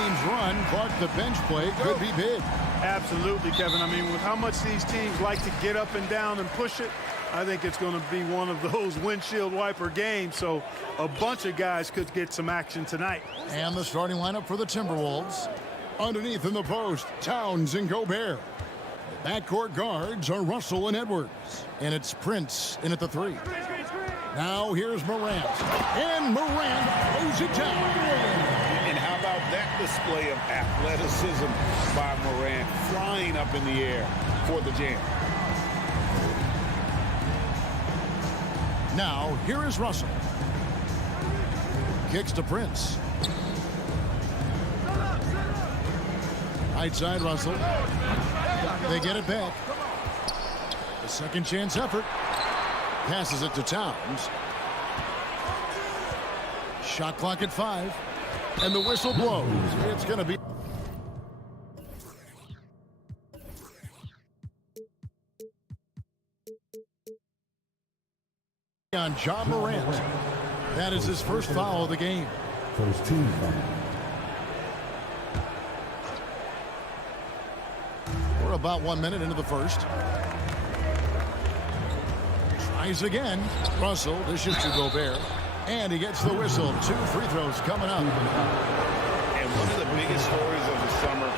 teams run, Clark, the bench play could be big. Absolutely, Kevin. I mean, with how much these teams like to get up and down and push it, I think it's going to be one of those windshield wiper games. So a bunch of guys could get some action tonight. And the starting lineup for the Timberwolves. Underneath in the post, Towns and Gobert. The backcourt guards are Russell and Edwards. And it's Prince in at the 3. Now here's Morant. And Morant throws it down. And how about that display of athleticism by Morant, flying up in the air for the jam. Now, here is Russell. Kicks to Prince. Right side, Russell. They get it back. A second chance effort. Passes it to Towns. Shot clock at 5. And the whistle blows. It's going to be... on John Morant. That is his first foul of the game. First team foul. We're about 1 minute into the first. Tries again. Russell dishes to Gobert. And he gets the whistle. 2 free throws coming up. And one of the biggest stories of the summer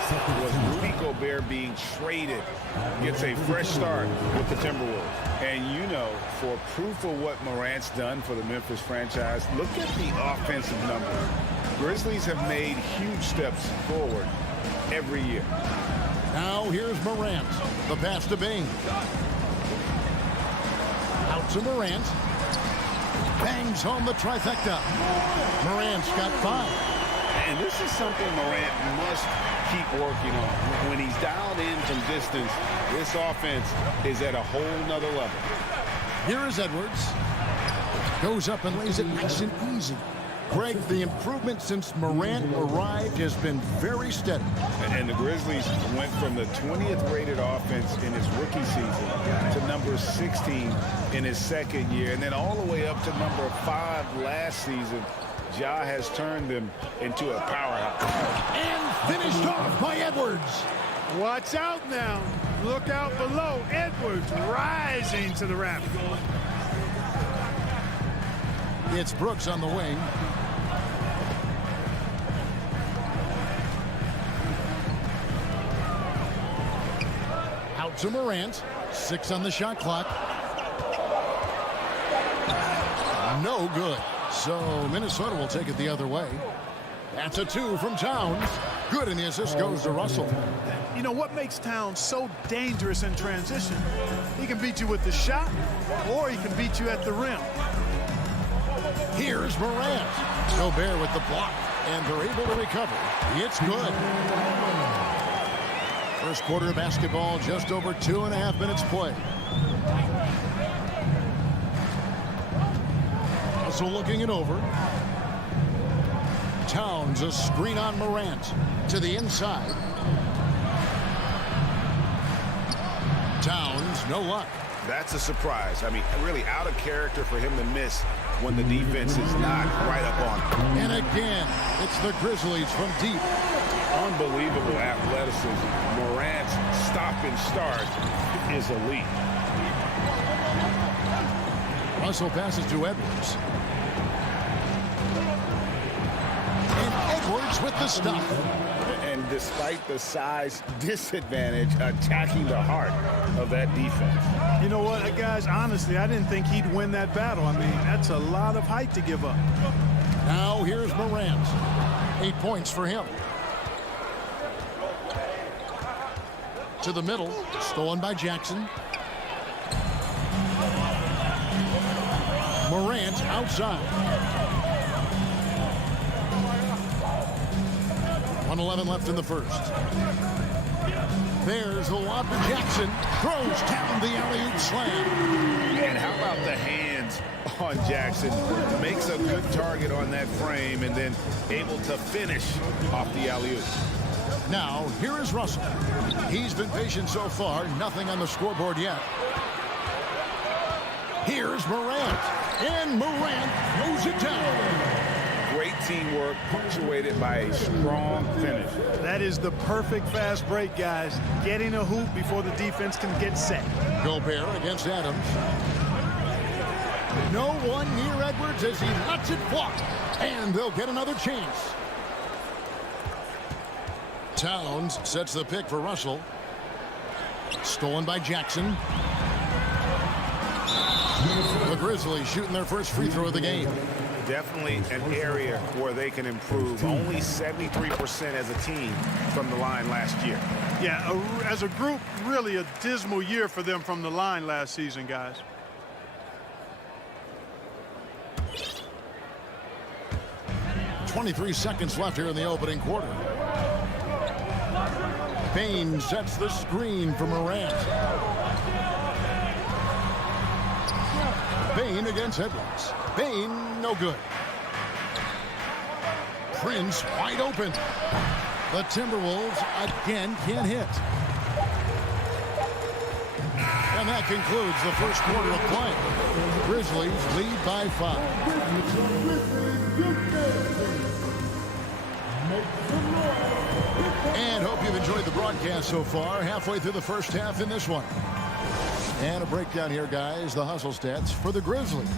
was Rudy Gobert being traded. Gets a fresh start with the Timberwolves. And you know, for proof of what Morant's done for the Memphis franchise, look at the offensive numbers. Grizzlies have made huge steps forward every year. Now here's Morant. The pass to Bing. Out to Morant. Bangs home the trifecta. Morant's got 5. And this is something Morant must keep working on. When he's dialed in from distance, this offense is at a whole nother level. Here is Edwards. Goes up and lays it nice and easy. Greg, the improvement since Morant arrived has been very steady. And the Grizzlies went from the 20th rated offense in his rookie season to number 16 in his second year, and then all the way up to number 5 last season. Ja has turned them into a powerhouse. And finished off by Edwards. Watch out now. Look out below. Edwards rising to the rack. It's Brooks on the wing. Out to Morant. 6 on the shot clock. No good. So Minnesota will take it the other way. That's a 2 from Towns. Good, and the assist goes to Russell. You know what makes Towns so dangerous in transition? He can beat you with the shot, or he can beat you at the rim. Here's Morant. Gobert with the block, and they're able to recover. It's good. First quarter of basketball, just over 2.5 minutes play. Also looking it over. Towns, a screen on Morant to the inside. Towns, no luck. That's a surprise. I mean, really out of character for him to miss when the defense is not right up on him. And again, it's the Grizzlies from deep. Unbelievable athleticism. Morant's stop and start is elite. Russell passes to Edwards. And Edwards with the stop. And despite the size disadvantage, attacking the heart of that defense. You know what, guys, honestly, I didn't think he'd win that battle. I mean, that's a lot of height to give up. Now here's Morant. 8 points for him. To the middle, stolen by Jackson. Morant outside. 1:11 left in the first. There's the lob to Jackson. Throws down the alley-oop slam. And how about the hands on Jackson? Makes a good target on that frame and then able to finish off the alley-oop. Now, here is Russell. He's been patient so far. Nothing on the scoreboard yet. Here's Morant. And Morant throws it down. great teamwork punctuated by a strong finish. That is the perfect fast break, guys. Getting a hoop before the defense can get set. Gobert against Adams. No one near Edwards as he lets it fly. And they'll get another chance. Towns sets the pick for Russell. Stolen by Jackson. The Grizzlies shooting their first free throw of the game. Definitely an area where they can improve. Only 73% as a team from the line last year. Yeah, as a group, really a dismal year for them from the line last season, guys. .23 seconds left here in the opening quarter. Payne sets the screen for Morant. Payne against Edwards. Payne, no good. Prince wide open. The Timberwolves again can't hit. And that concludes the first quarter of play. Grizzlies lead by 5. And hope you've enjoyed the broadcast so far. Halfway through the first half in this one. And a breakdown here, guys. The hustle stats for the Grizzlies.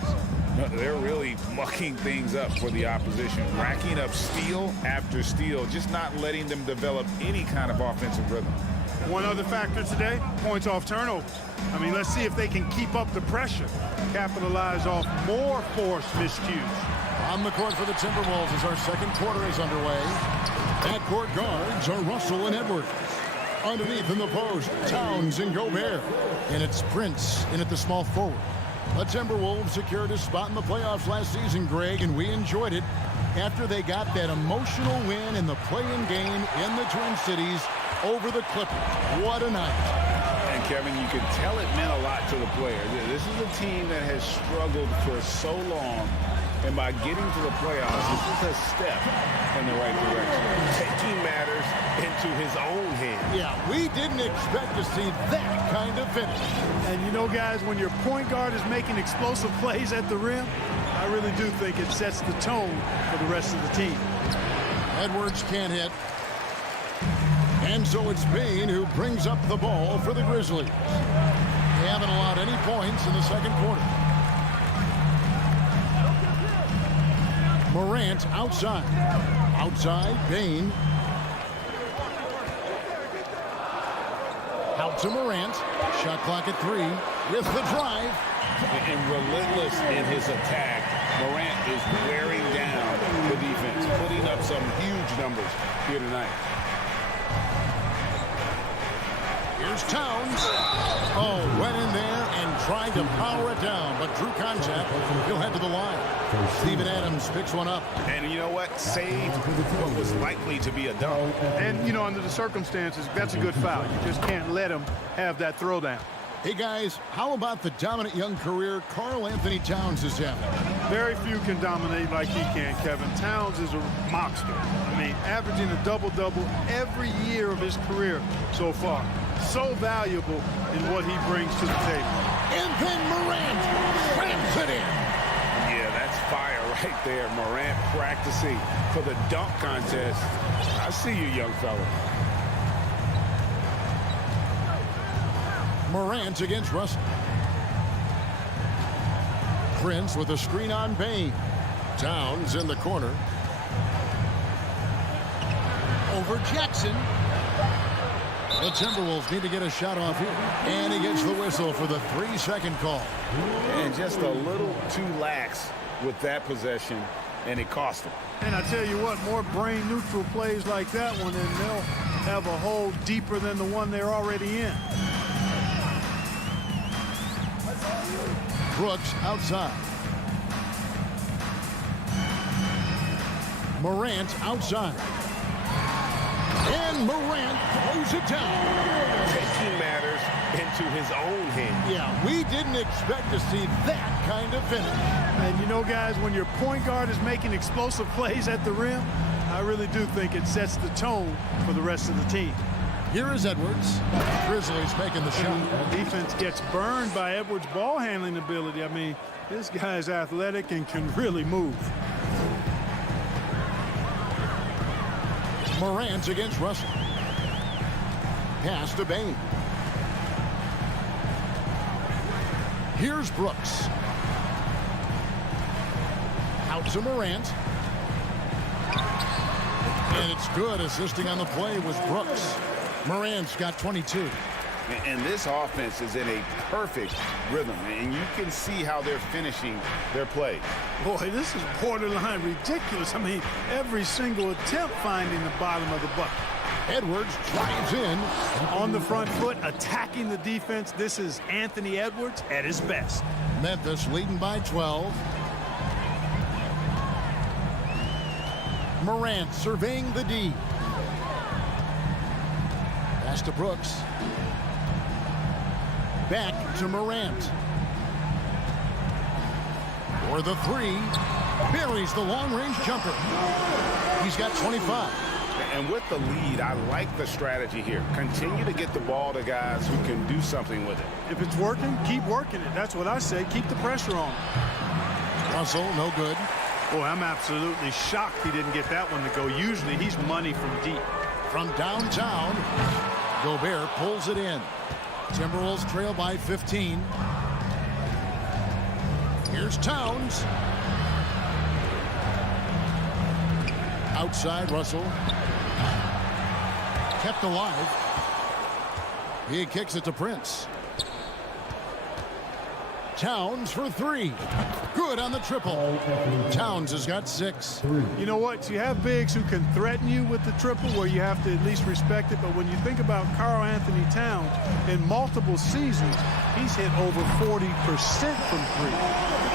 They're really mucking things up for the opposition. Racking up steal after steal. Just not letting them develop any kind of offensive rhythm. One other factor today, points off turnovers. I mean, let's see if they can keep up the pressure. Capitalize off more forced miscues. On the court for the Timberwolves as our second quarter is underway. Backcourt guards are Russell and Edwards. Underneath in the post, Towns and Gobert. And it's Prince in at the small forward. The Timberwolves secured a spot in the playoffs last season, Greg, and we enjoyed it after they got that emotional win in the play-in game in the Twin Cities over the Clippers. What a night. And Kevin, you can tell it meant a lot to the players. This is a team that has struggled for so long. And by getting to the playoffs, this is a step in the right direction. Taking matters into his own hands. Yeah, we didn't expect to see that kind of finish. And you know, guys, when your point guard is making explosive plays at the rim, I really do think it sets the tone for the rest of the team. Edwards can't hit. And so it's Payne who brings up the ball for the Grizzlies. They haven't allowed any points in the second quarter. Morant outside. Outside, Payne. Out to Morant. Shot clock at 3 with the drive. And relentless in his attack, Morant is wearing down the defense, putting up some huge numbers here tonight. Here's Towns. Oh, went in there and tried to power it down, but drew contact. He'll head to the line. Steven Adams picks one up. And you know what? Saved what was likely to be a dunk. And, you know, under the circumstances, that's a good foul. You just can't let him have that throwdown. Hey, guys, how about the dominant young career Karl Anthony Towns is having? Very few can dominate like he can, Kevin. Towns is a monster. I mean, averaging a double-double every year of his career so far. So valuable in what he brings to the table. And then Morant slams it in. Yeah, that's fire right there. Morant practicing for the dunk contest. I see you, young fella. Morant against Russell. Prince with a screen on Payne. Towns in the corner. Over Jackson. The Timberwolves need to get a shot off here. And he gets the whistle for the 3-second call. And just a little too lax with that possession, and it cost him. And I tell you what, more brain-neutral plays like that one, and they'll have a hole deeper than the one they're already in. Brooks outside. Morant outside. And Morant throws it down. Taking matters into his own hands. Yeah, we didn't expect to see that kind of finish. And you know, guys, when your point guard is making explosive plays at the rim, I really do think it sets the tone for the rest of the team. Here is Edwards. Grizzlies making the shot. The defense gets burned by Edwards' ball handling ability. I mean, this guy's athletic and can really move. Morant against Russell. Pass to Bain. Here's Brooks. Out to Morant. And it's good. Assisting on the play was Brooks. Morant's got 22. And this offense is in a perfect rhythm, and you can see how they're finishing their play. Boy, this is borderline ridiculous. I mean, every single attempt finding the bottom of the bucket. Edwards drives in. On the front foot, attacking the defense. This is Anthony Edwards at his best. Memphis leading by 12. Morant surveying the D. Pass to Brooks. Back to Morant. For the three. Buries the long-range jumper. He's got 25. And with the lead, I like the strategy here. Continue to get the ball to guys who can do something with it. If it's working, keep working it. That's what I say. Keep the pressure on. Russell, no good. Boy, I'm absolutely shocked he didn't get that one to go. Usually he's money from deep. From downtown, Gobert pulls it in. Timberwolves trail by 15. Here's Towns. Outside, Russell. Kept alive. He kicks it to Prince. Towns for three. Good on the triple. Towns has got 6. You know what? You have bigs who can threaten you with the triple where you have to at least respect it. But when you think about Karl Anthony Towns, in multiple seasons, he's hit over 40% from three.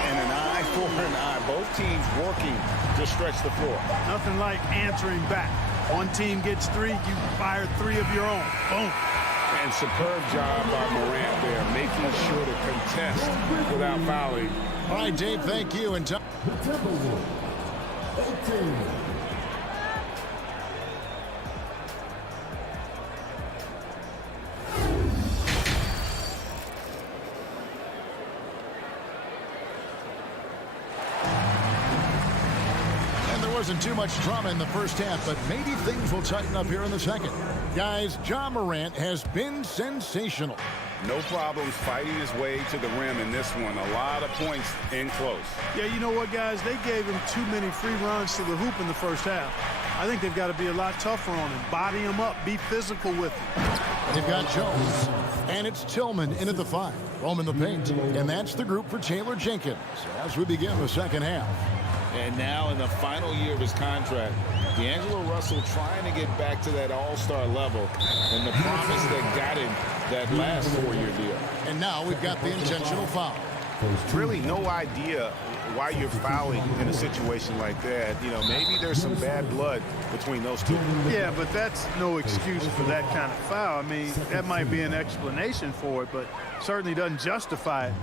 And an eye for an eye. Both teams working to stretch the floor. Nothing like answering back. One team gets 3, you fire 3 of your own. Boom. And superb job by Morant there, making sure to contest without fouling. All right, Dave, thank you. And wasn't too much drama in the first half, but maybe things will tighten up here in the second. Guys, Ja Morant has been sensational. No problems fighting his way to the rim in this one. A lot of points in close. Yeah, you know what, guys? They gave him too many free runs to the hoop in the first half. I think they've got to be a lot tougher on him. Body him up. Be physical with him. They've got Jones. And it's Tillman in at the 5. Roaming the paint. And that's the group for Taylor Jenkins as we begin the second half. And now in the final year of his contract, D'Angelo Russell trying to get back to that all-star level and the promise that got him that last 4-year deal. And now we've got the intentional foul. Really no idea why you're fouling in a situation like that. You know, maybe there's some bad blood between those two. Yeah, but that's no excuse for that kind of foul. I mean, that might be an explanation for it, but certainly doesn't justify it.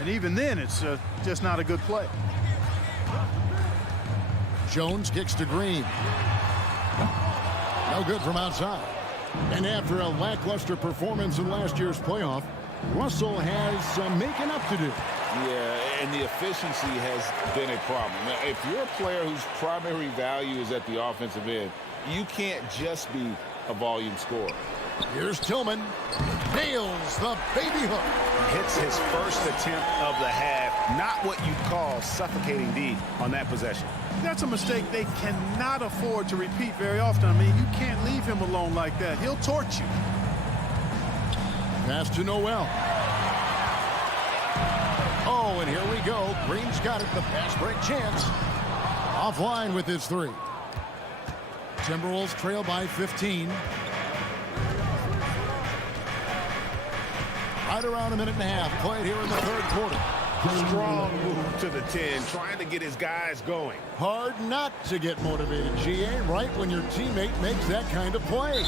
And even then, it's just not a good play. Jones kicks to Green. No good from outside. And after a lackluster performance in last year's playoff, Russell has some making up to do. Yeah, and the efficiency has been a problem. Now, if you're a player whose primary value is at the offensive end, you can't just be a volume scorer. Here's Tillman. Nails the baby hook. Hits his first attempt of the half. Not what you'd call suffocating D on that possession. That's a mistake they cannot afford to repeat very often. I mean, you can't leave him alone like that. He'll torch you. Pass to Noel. Oh, and here we go. Green's got it. The pass break chance. Offline with his 3. Timberwolves trail by 15. Right around a minute and a half played here in the third quarter. Strong move to the 10, trying to get his guys going. Hard not to get motivated, GA, right when your teammate makes that kind of play.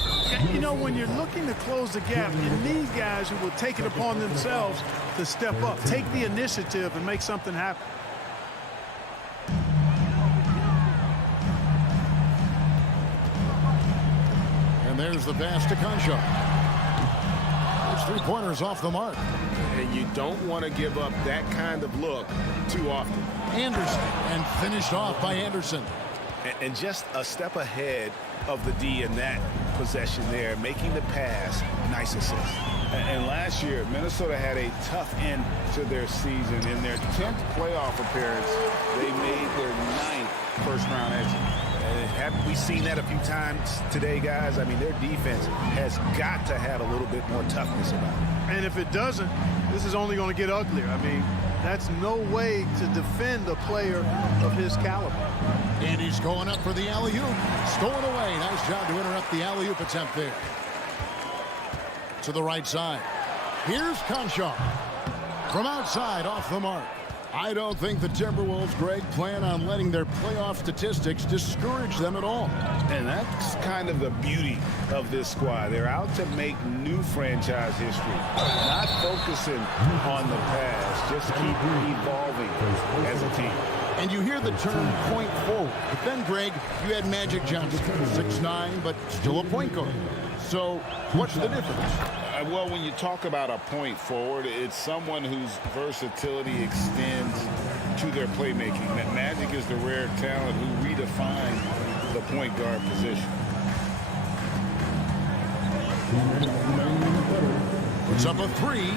You know, when you're looking to close the gap, you need guys who will take it upon themselves to step up, take the initiative, and make something happen. And there's the pass to Concho. There's 3-pointers off the mark. And you don't want to give up that kind of look too often. Anderson, and finished off by Anderson. And just a step ahead of the D in that possession there, making the pass. Nice assist. And last year, Minnesota had a tough end to their season. In their 10th playoff appearance, they made their 9th first-round exit. Haven't we seen that a few times today, guys? I mean, their defense has got to have a little bit more toughness about it. And if it doesn't, this is only going to get uglier. I mean, that's no way to defend a player of his caliber. And he's going up for the alley-oop. Stolen away. Nice job to interrupt the alley-oop attempt there. To the right side. Here's Conchar. From outside, off the mark. I don't think the Timberwolves, Greg, plan on letting their playoff statistics discourage them at all. And that's kind of the beauty of this squad. They're out to make new franchise history. Not focusing on the past. Just keep evolving as a team. And you hear the term point forward. But then, Greg, you had Magic Johnson, 6'9", but still a point guard. So what's the difference? Well, when you talk about a point forward, it's someone whose versatility extends to their playmaking. That Magic is the rare talent who redefined the point guard position. Puts up a three.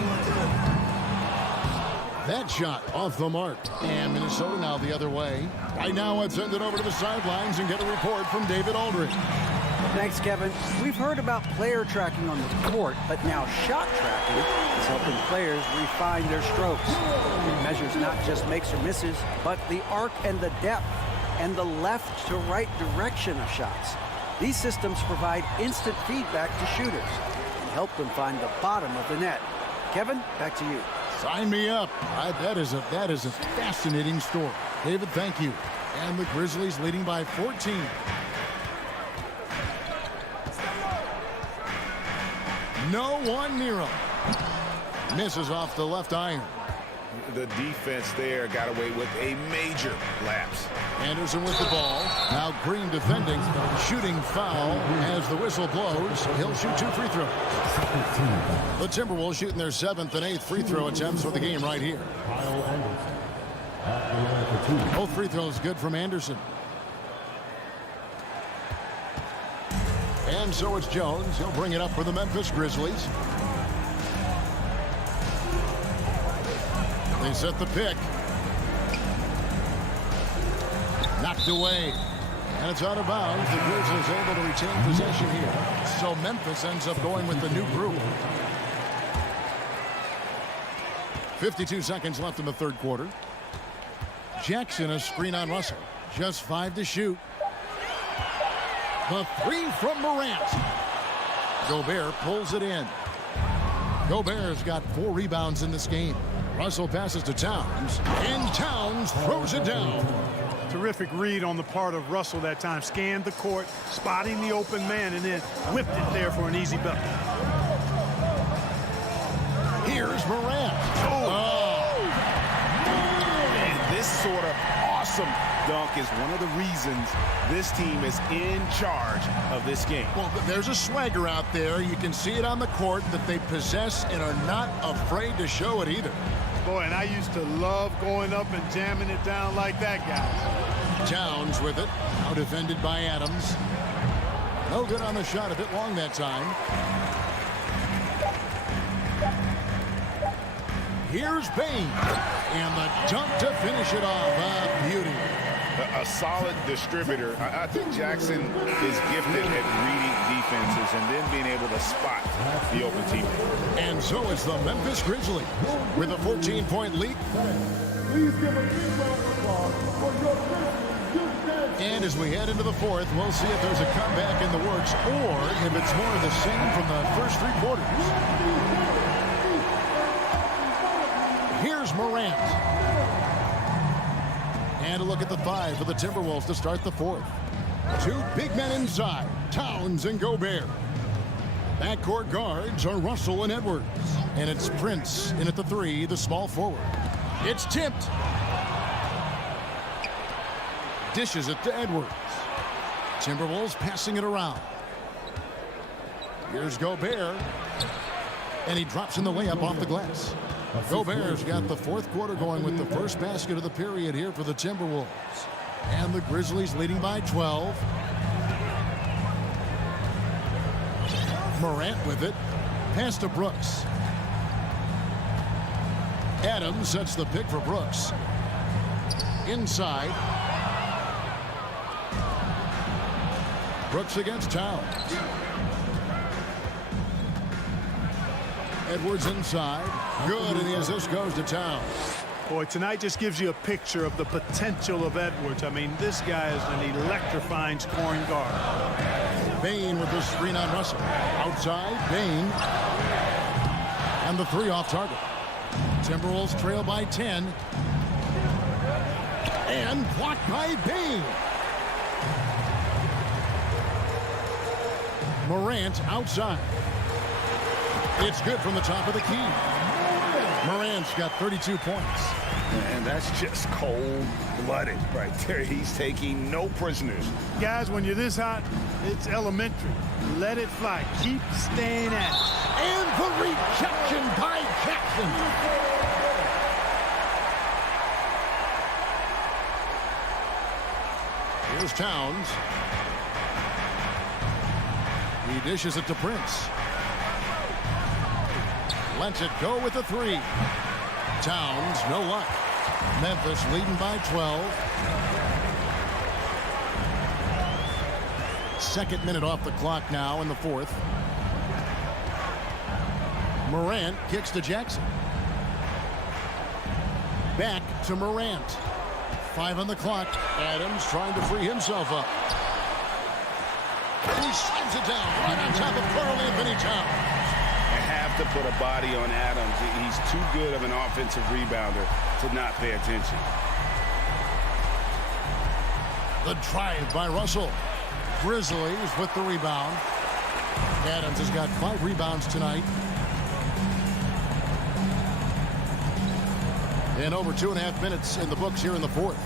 That shot off the mark. And Minnesota now the other way. Right now, let's send it over to the sidelines and get a report from David Aldridge. Thanks, Kevin. We've heard about player tracking on the court, but now shot tracking is helping players refine their strokes. It measures not just makes or misses, but the arc and the depth and the left to right direction of shots. These systems provide instant feedback to shooters and help them find the bottom of the net. Kevin, back to you. Sign me up. That is a fascinating story. David, thank you. And the Grizzlies leading by 14. No one near him. Misses off the left iron. The defense there got away with a major lapse. Anderson with the ball. Now Green defending. Shooting foul as the whistle blows. He'll shoot 2 free throws. The Timberwolves shooting their 7th and 8th free throw attempts for the game right here. Both free throws good from Anderson. And so it's Jones. He'll bring it up for the Memphis Grizzlies. They set the pick. Knocked away. And it's out of bounds. The Grizzlies able to retain possession here. So Memphis ends up going with the new group. 52 seconds left in the third quarter. Jackson a screen on Russell. Just 5 to shoot. The three from Morant. Gobert pulls it in. Gobert's got 4 rebounds in this game. Russell passes to Towns, and Towns throws it down. Terrific read on the part of Russell that time. Scanned the court, spotting the open man, and then whipped it there for an easy bucket. Here's Morant. And this sort of awesome dunk is one of the reasons this team is in charge of this game. Well, there's a swagger out there. You can see it on the court that they possess and are not afraid to show it either. Boy, and I used to love going up and jamming it down like that, guys. Towns with it. Now defended by Adams. No good on the shot. A bit long that time. Here's Bain. And the dunk to finish it off. A beauty. A solid distributor. I think Jackson is gifted at reading defenses and then being able to spot the open team. And so it's the Memphis Grizzlies with a 14-point lead. And as we head into the fourth, we'll see if there's a comeback in the works or if it's more of the same from the first 3 quarters. Here's Morant. And a look at the 5 for the Timberwolves to start the fourth. 2 big men inside, Towns and Gobert. Backcourt guards are Russell and Edwards. And it's Prince in at the 3, the small forward. It's tipped. Dishes it to Edwards. Timberwolves passing it around. Here's Gobert. And he drops in the layup off the glass. Gobert's got the fourth quarter going with the first basket of the period here for the Timberwolves. And the Grizzlies leading by 12. Morant with it. Pass to Brooks. Adams sets the pick for Brooks. Inside. Brooks against Towns. Edwards inside. Good, and the assist goes to Towns. Boy, tonight just gives you a picture of the potential of Edwards. I mean, this guy is an electrifying scoring guard. Bain with the screen on Russell. Outside, Bain. And the three off target. Timberwolves trail by 10. And blocked by Bain. Morant outside. It's good from the top of the key. Morant's got 32 points. And that's just cold-blooded right there. He's taking no prisoners. Guys, when you're this hot, it's elementary. Let it fly. Keep staying at it. And the rejection by Jackson. Here's Towns. He dishes it to Prince. Lets it go with the three. Towns, no luck. Memphis leading by 12. Second minute off the clock now in the fourth. Morant kicks to Jackson. Back to Morant. 5 on the clock. Adams trying to free himself up. And he slams it down right on top of Carl Anthony Towns. You have to put a body on Adams. He's too good of an offensive rebounder to not pay attention. The drive by Russell. Grizzlies with the rebound. Adams has got 5 rebounds tonight. And over 2.5 minutes in the books here in the fourth.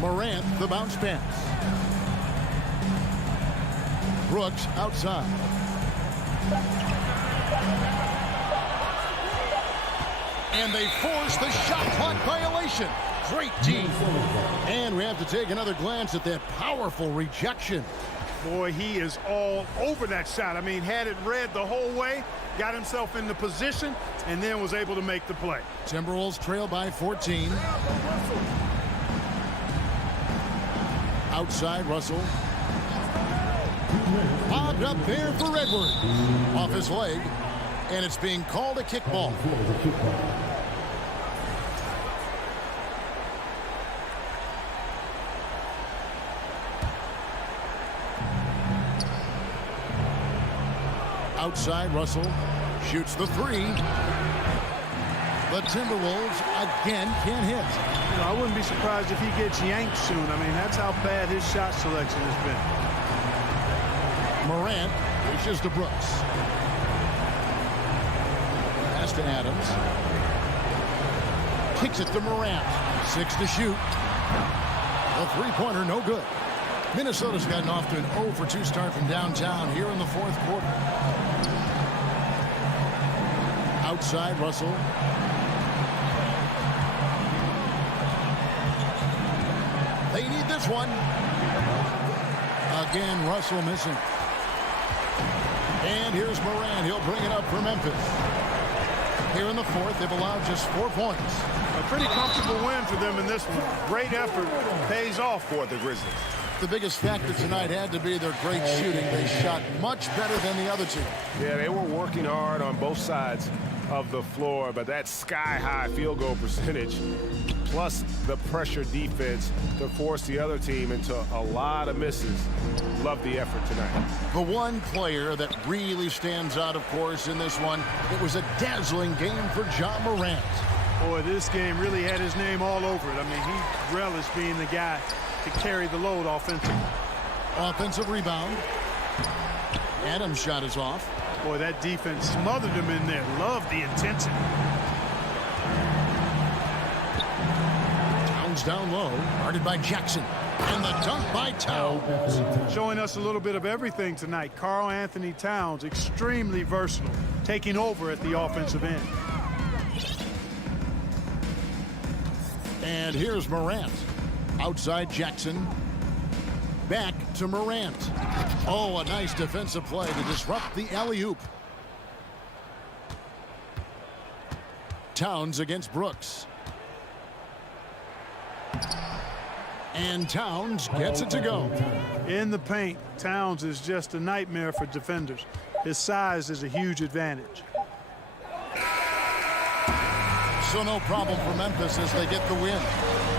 Morant, the bounce pass. Brooks outside. And they force the shot clock violation. Great team. And we have to take another glance at that powerful rejection. Boy, he is all over that shot. I mean, had it read the whole way, got himself in the position, and then was able to make the play. Timberwolves trail by 14. Outside, Russell. Bobbed up there for Edwards. Off his leg, and it's being called a kickball. Outside, Russell shoots the three. The Timberwolves again can't hit. You know, I wouldn't be surprised if he gets yanked soon. I mean, that's how bad his shot selection has been. Morant dishes to Brooks. Pass to Adams. Kicks it to Morant. 6 to shoot. The three-pointer, no good. Minnesota's gotten off to an 0 for 2 start from downtown here in the fourth quarter. Outside, Russell. They need this one. Again, Russell missing. And here's Morant. He'll bring it up for Memphis. Here in the fourth, they've allowed just 4 points. A pretty comfortable win for them in this one. Great effort pays off for the Grizzlies. The biggest factor tonight had to be their great shooting. They shot much better than the other team. Yeah, they were working hard on both sides of the floor, but that sky-high field goal percentage plus the pressure defense to force the other team into a lot of misses. Love the effort tonight. The one player that really stands out, of course, in this one, it was a dazzling game for Ja Morant. Boy, this game really had his name all over it. I mean, he relished being the guy to carry the load offensively. Offensive rebound. Adams' shot is off. Boy, that defense smothered him in there. Loved the intensity. Towns down low, guarded by Jackson. And the dunk by Towns. Showing us a little bit of everything tonight. Karl Anthony Towns, extremely versatile, taking over at the offensive end. And here's Morant. Outside Jackson. Back to Morant. Oh, a nice defensive play to disrupt the alley-oop. Towns against Brooks. And Towns gets it to go. In the paint, Towns is just a nightmare for defenders. His size is a huge advantage. So no problem for Memphis as they get the win.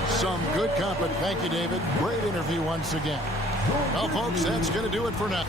Some good company. Thank you, David. Great interview once again. Well, folks, that's going to do it for now.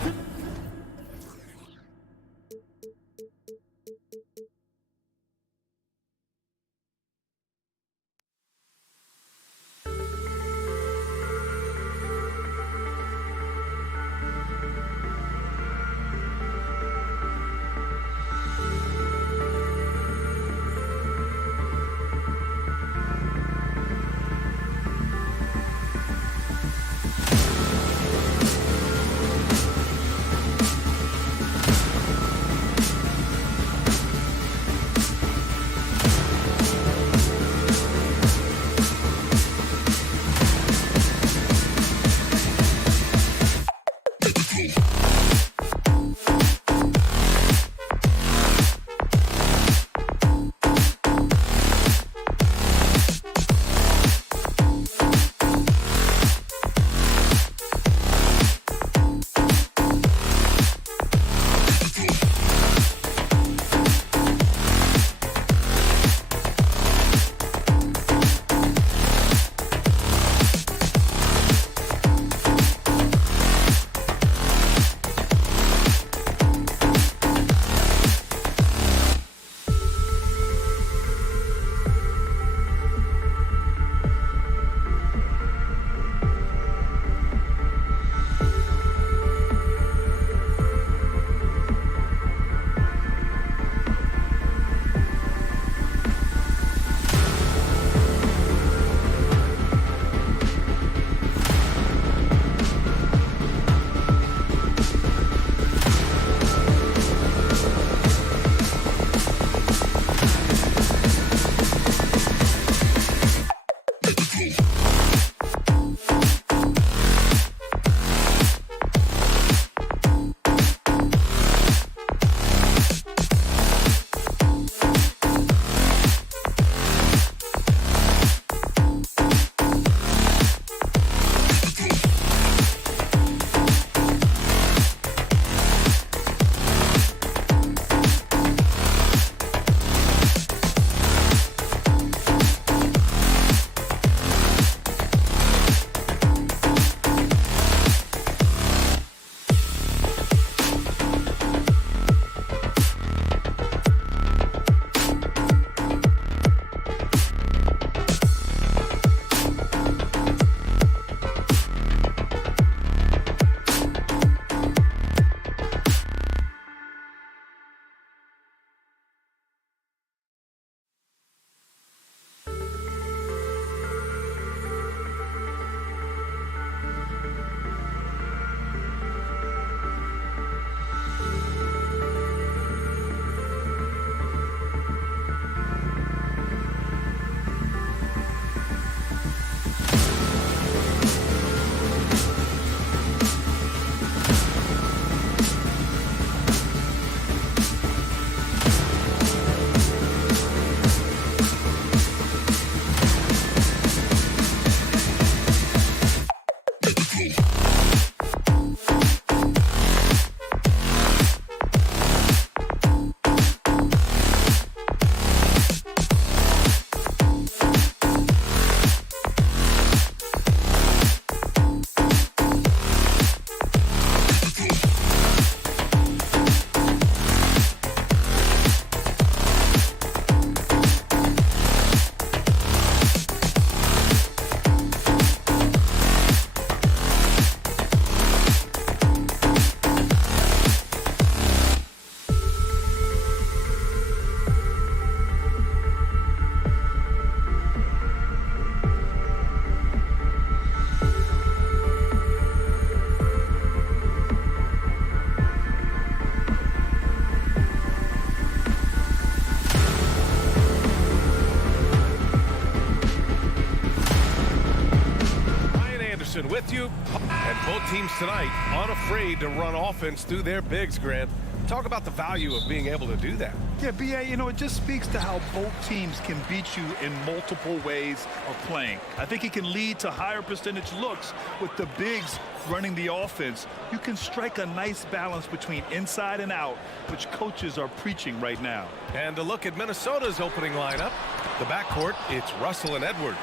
action with you. And both teams tonight unafraid to run offense through their bigs, Grant. Talk about the value of being able to do that. Yeah, B.A., you know, it just speaks to how both teams can beat you in multiple ways of playing. I think it can lead to higher percentage looks with the bigs running the offense. You can strike a nice balance between inside and out, which coaches are preaching right now. And a look at Minnesota's opening lineup. The backcourt, it's Russell and Edwards.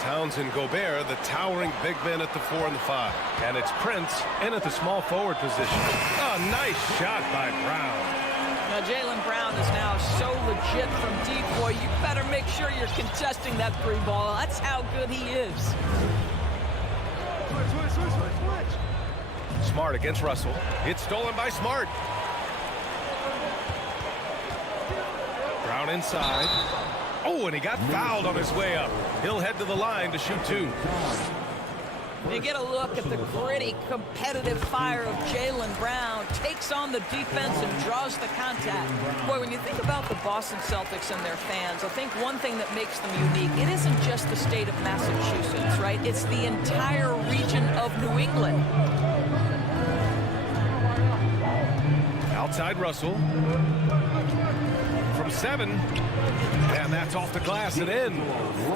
Towns and Gobert, the towering big men at the 4 and the 5. And it's Prince in at the small forward position. A nice shot by Brown. Now, Jaylen Brown is now so legit from deep, boy. You better make sure you're contesting that free ball. That's how good he is. Switch. Smart against Russell. It's stolen by Smart. Brown inside. Oh, and he got fouled on his way up. He'll head to the line to shoot 2. You get a look at the gritty, competitive fire of Jaylen Brown. Takes on the defense and draws the contact. Boy, when you think about the Boston Celtics and their fans, I think one thing that makes them unique, it isn't just the state of Massachusetts, right? It's the entire region of New England. Outside Russell. From 7. And that's off the glass and in.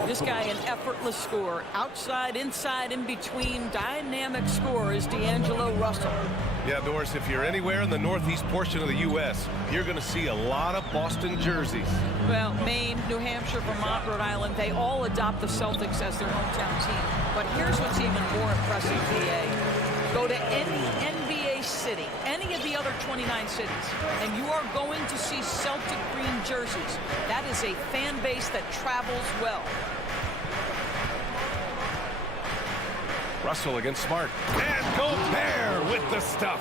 This guy, an effortless scorer. Outside, inside, in between. Dynamic scorer is D'Angelo Russell. Yeah, Doris, if you're anywhere in the northeast portion of the U.S., you're going to see a lot of Boston jerseys. Well, Maine, New Hampshire, Vermont, Rhode Island, they all adopt the Celtics as their hometown team. But here's what's even more impressive, VA. Go to any NBA city, any of the other 29 cities, and you are going to see Celtic green jerseys. That is a fan base that travels well. Russell against Smart. And Gobert with the stuff.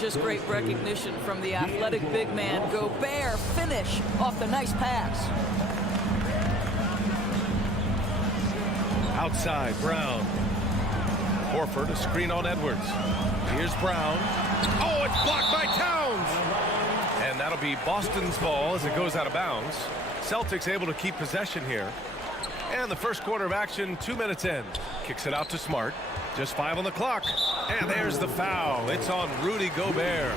Just great recognition from the athletic big man. Gobert finish off the nice pass. Outside, Brown. Horford, a screen on Edwards. Here's Brown. Oh, it's blocked by Towns. And that'll be Boston's ball as it goes out of bounds. Celtics able to keep possession here. And the first quarter of action, 2 minutes in. Kicks it out to Smart. Just 5 on the clock. And there's the foul. It's on Rudy Gobert.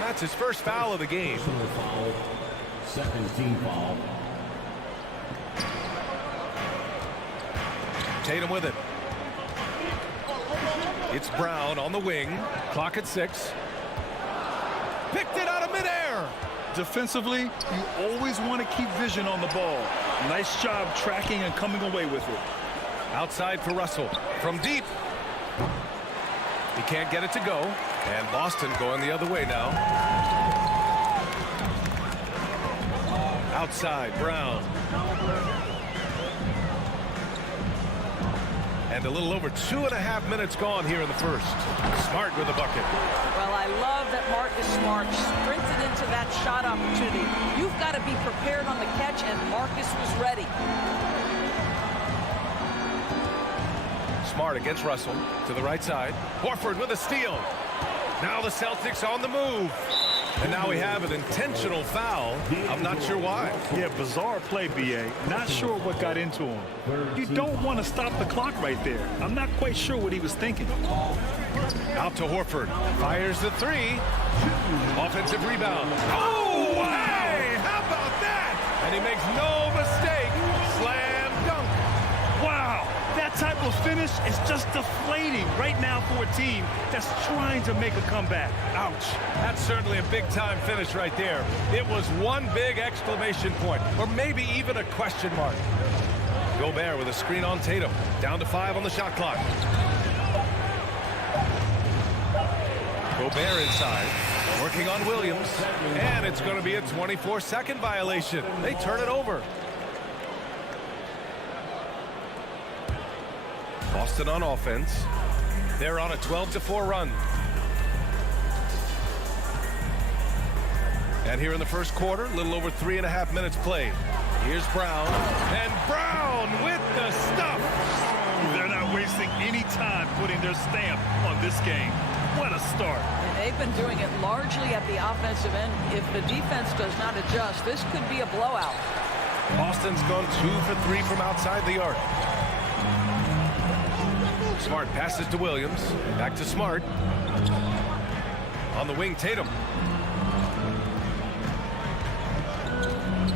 That's his first foul of the game. Second team foul. Tatum with it. It's Brown on the wing. Clock at 6. Picked it out of midair. Defensively, you always want to keep vision on the ball. Nice job tracking and coming away with it. Outside for Russell. From deep. He can't get it to go. And Boston going the other way now. Outside, Brown. And a little over 2.5 minutes gone here in the first. Smart with the bucket. Well, I love that Marcus Smart sprinted into that shot opportunity. You've got to be prepared on the catch, and Marcus was ready. Smart against Russell to the right side. Horford with a steal. Now the Celtics on the move. And now we have an intentional foul. I'm not sure why. Yeah, bizarre play, B.A. Not sure what got into him. You don't want to stop the clock right there. I'm not quite sure what he was thinking. Out to Horford. Fires the 3. Offensive rebound. Oh, hey! How about that? And he makes no mistake. Slam dunk. Wow! That type of finish is just deflating right now for a team that's trying to make a comeback. Ouch. That's certainly a big-time finish right there. It was one big exclamation point, or maybe even a question mark. Gobert with a screen on Tatum. Down to 5 on the shot clock. Gobert inside. Working on Williams. And it's going to be a 24-second violation. They turn it over. Boston on offense. They're on a 12-4 run. And here in the first quarter, a little over 3.5 minutes played. Here's Brown. And Brown with the stuff. They're not wasting any time putting their stamp on this game. What a start. And they've been doing it largely at the offensive end. If the defense does not adjust, this could be a blowout. Boston's gone 2 for 3 from outside the arc. Smart passes to Williams. Back to Smart. On the wing, Tatum.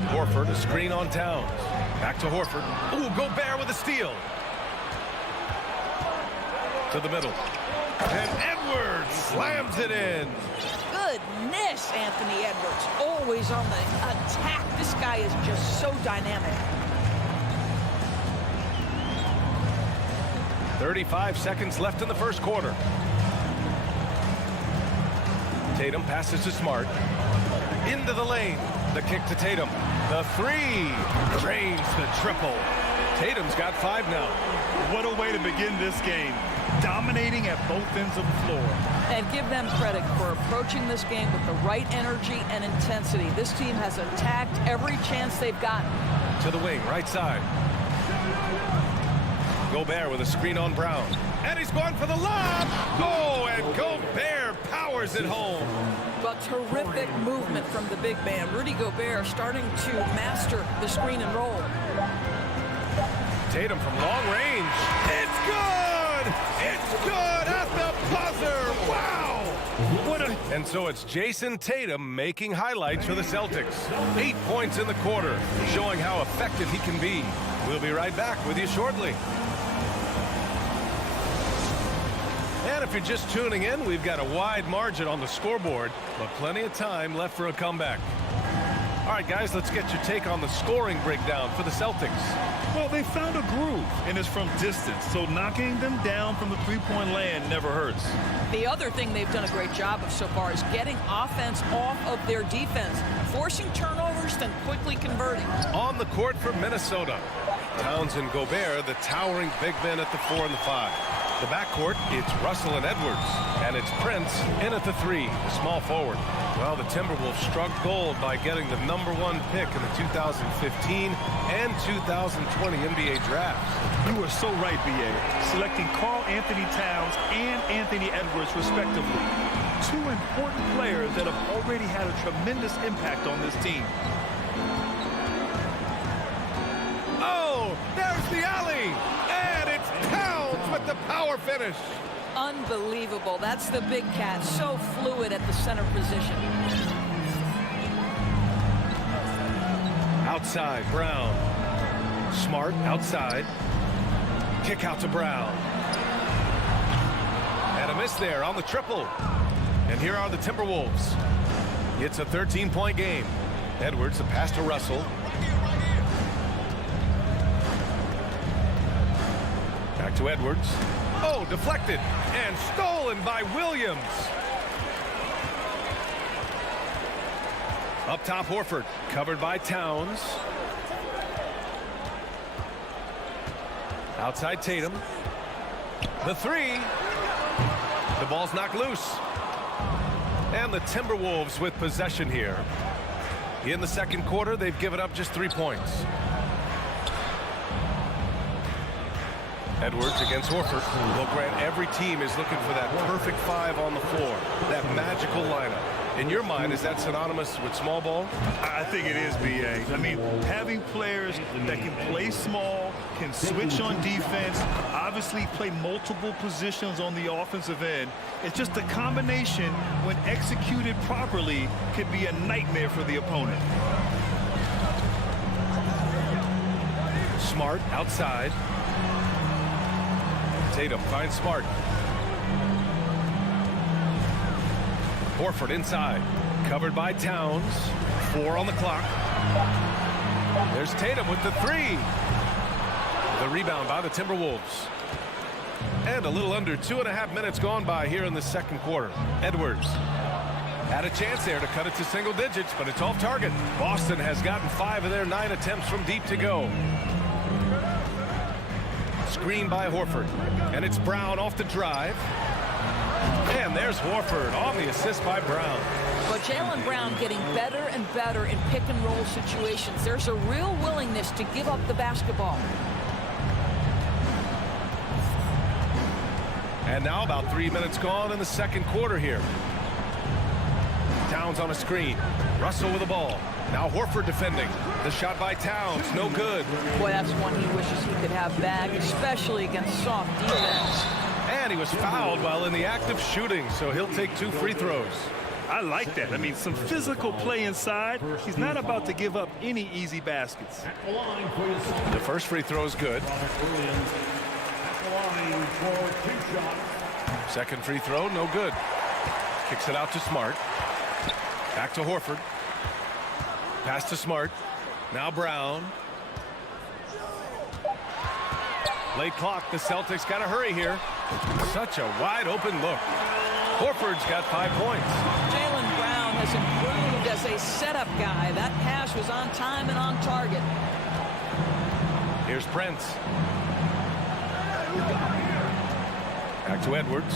Horford, a screen on Towns. Back to Horford. Ooh, Gobert with a steal. To the middle. And Edwards slams it in. Goodness, Anthony Edwards. Always on the attack. This guy is just so dynamic. 35 seconds left in the first quarter. Tatum passes to Smart. Into the lane. The kick to Tatum. The three. Drains the triple. Tatum's got 5 now. What a way to begin this game. Dominating at both ends of the floor. And give them credit for approaching this game with the right energy and intensity. This team has attacked every chance they've gotten. To the wing, right side. Gobert with a screen on Brown. And he's going for the lob. Oh, and Gobert powers it home. But terrific movement from the big man. Rudy Gobert starting to master the screen and roll. Tatum from long range. It's good! It's good at the buzzer! Wow! And so it's Jason Tatum making highlights for the Celtics. 8 points in the quarter, showing how effective he can be. We'll be right back with you shortly. And if you're just tuning in, we've got a wide margin on the scoreboard, but plenty of time left for a comeback. All right, guys, let's get your take on the scoring breakdown for the Celtics. Well, they found a groove, and it's from distance, so knocking them down from the three-point land never hurts. The other thing they've done a great job of so far is getting offense off of their defense, forcing turnovers, then quickly converting. On the court for Minnesota, Towns and Gobert, the towering big men at the 4 and the 5. The backcourt, it's Russell and Edwards, and it's Prince in at the 3, the small forward. Well, the Timberwolves struck gold by getting the #1 pick in the 2015 and 2020 NBA drafts. You were so right, B.A. Selecting Karl Anthony Towns and Anthony Edwards, respectively. 2 important players that have already had a tremendous impact on this team. Oh, there's the alley, and it's Towns with the power finish. Unbelievable. That's the big cat. So fluid at the center position. Outside, Brown. Smart, outside. Kick out to Brown. And a miss there on the triple. And here are the Timberwolves. It's a 13-point game. Edwards, a pass to Russell. Back to Edwards. Oh, deflected and stolen by Williams. Up top, Horford, covered by Towns. Outside Tatum. The 3. The ball's knocked loose. And the Timberwolves with possession here. In the second quarter, they've given up just 3 points. Edwards against Horford. Well, Grant, every team is looking for that perfect 5 on the floor, that magical lineup. In your mind, is that synonymous with small ball? I think it is, B.A. I mean, having players that can play small, can switch on defense, obviously play multiple positions on the offensive end. It's just a combination, when executed properly, could be a nightmare for the opponent. Smart outside. Tatum finds Smart. Horford inside. Covered by Towns. 4 on the clock. There's Tatum with the 3. The rebound by the Timberwolves. And a little under 2.5 minutes gone by here in the second quarter. Edwards had a chance there to cut it to single digits, but it's off target. Boston has gotten 5 of their 9 attempts from deep to go. Screen by Horford, and it's Brown off the drive. And there's Horford on the assist by Brown. But Jaylen Brown getting better and better in pick and roll situations. There's a real willingness to give up the basketball. And now about 3 minutes gone in the second quarter here. Towns on a screen. Russell with the ball. Now Horford defending. The shot by Towns, no good. Boy, that's one he wishes he could have back, especially against soft defense. And he was fouled while in the act of shooting, so he'll take 2 free throws. I like that. I mean, some physical play inside. He's not about to give up any easy baskets. The first free throw is good. Second free throw, no good. Kicks it out to Smart. Back to Horford. Pass to Smart. Now Brown. Late clock. The Celtics got to hurry here. Such a wide open look. Horford's got 5 points. Jaylen Brown has improved as a setup guy. That pass was on time and on target. Here's Prince. Back to Edwards.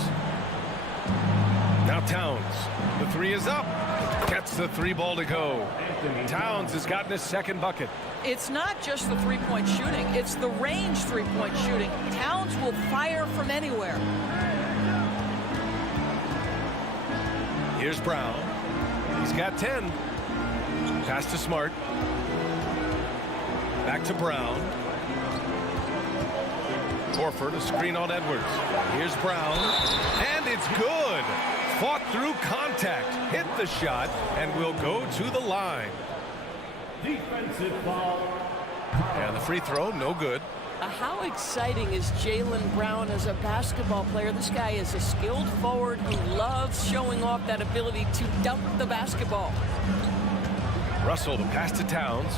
Now Towns. The 3 is up. Gets the 3 ball to go. Towns has gotten his second bucket. It's not just the three-point shooting. It's the range three-point shooting. Towns will fire from anywhere. Here's Brown. He's got 10. Pass to Smart. Back to Brown. Horford, a screen on Edwards. Here's Brown. And it's good. Fought through contact. Hit the shot and will go to the line. Defensive foul. And the free throw, no good. How exciting is Jaylen Brown as a basketball player? This guy is a skilled forward who loves showing off that ability to dunk the basketball. Russell, the pass to Towns.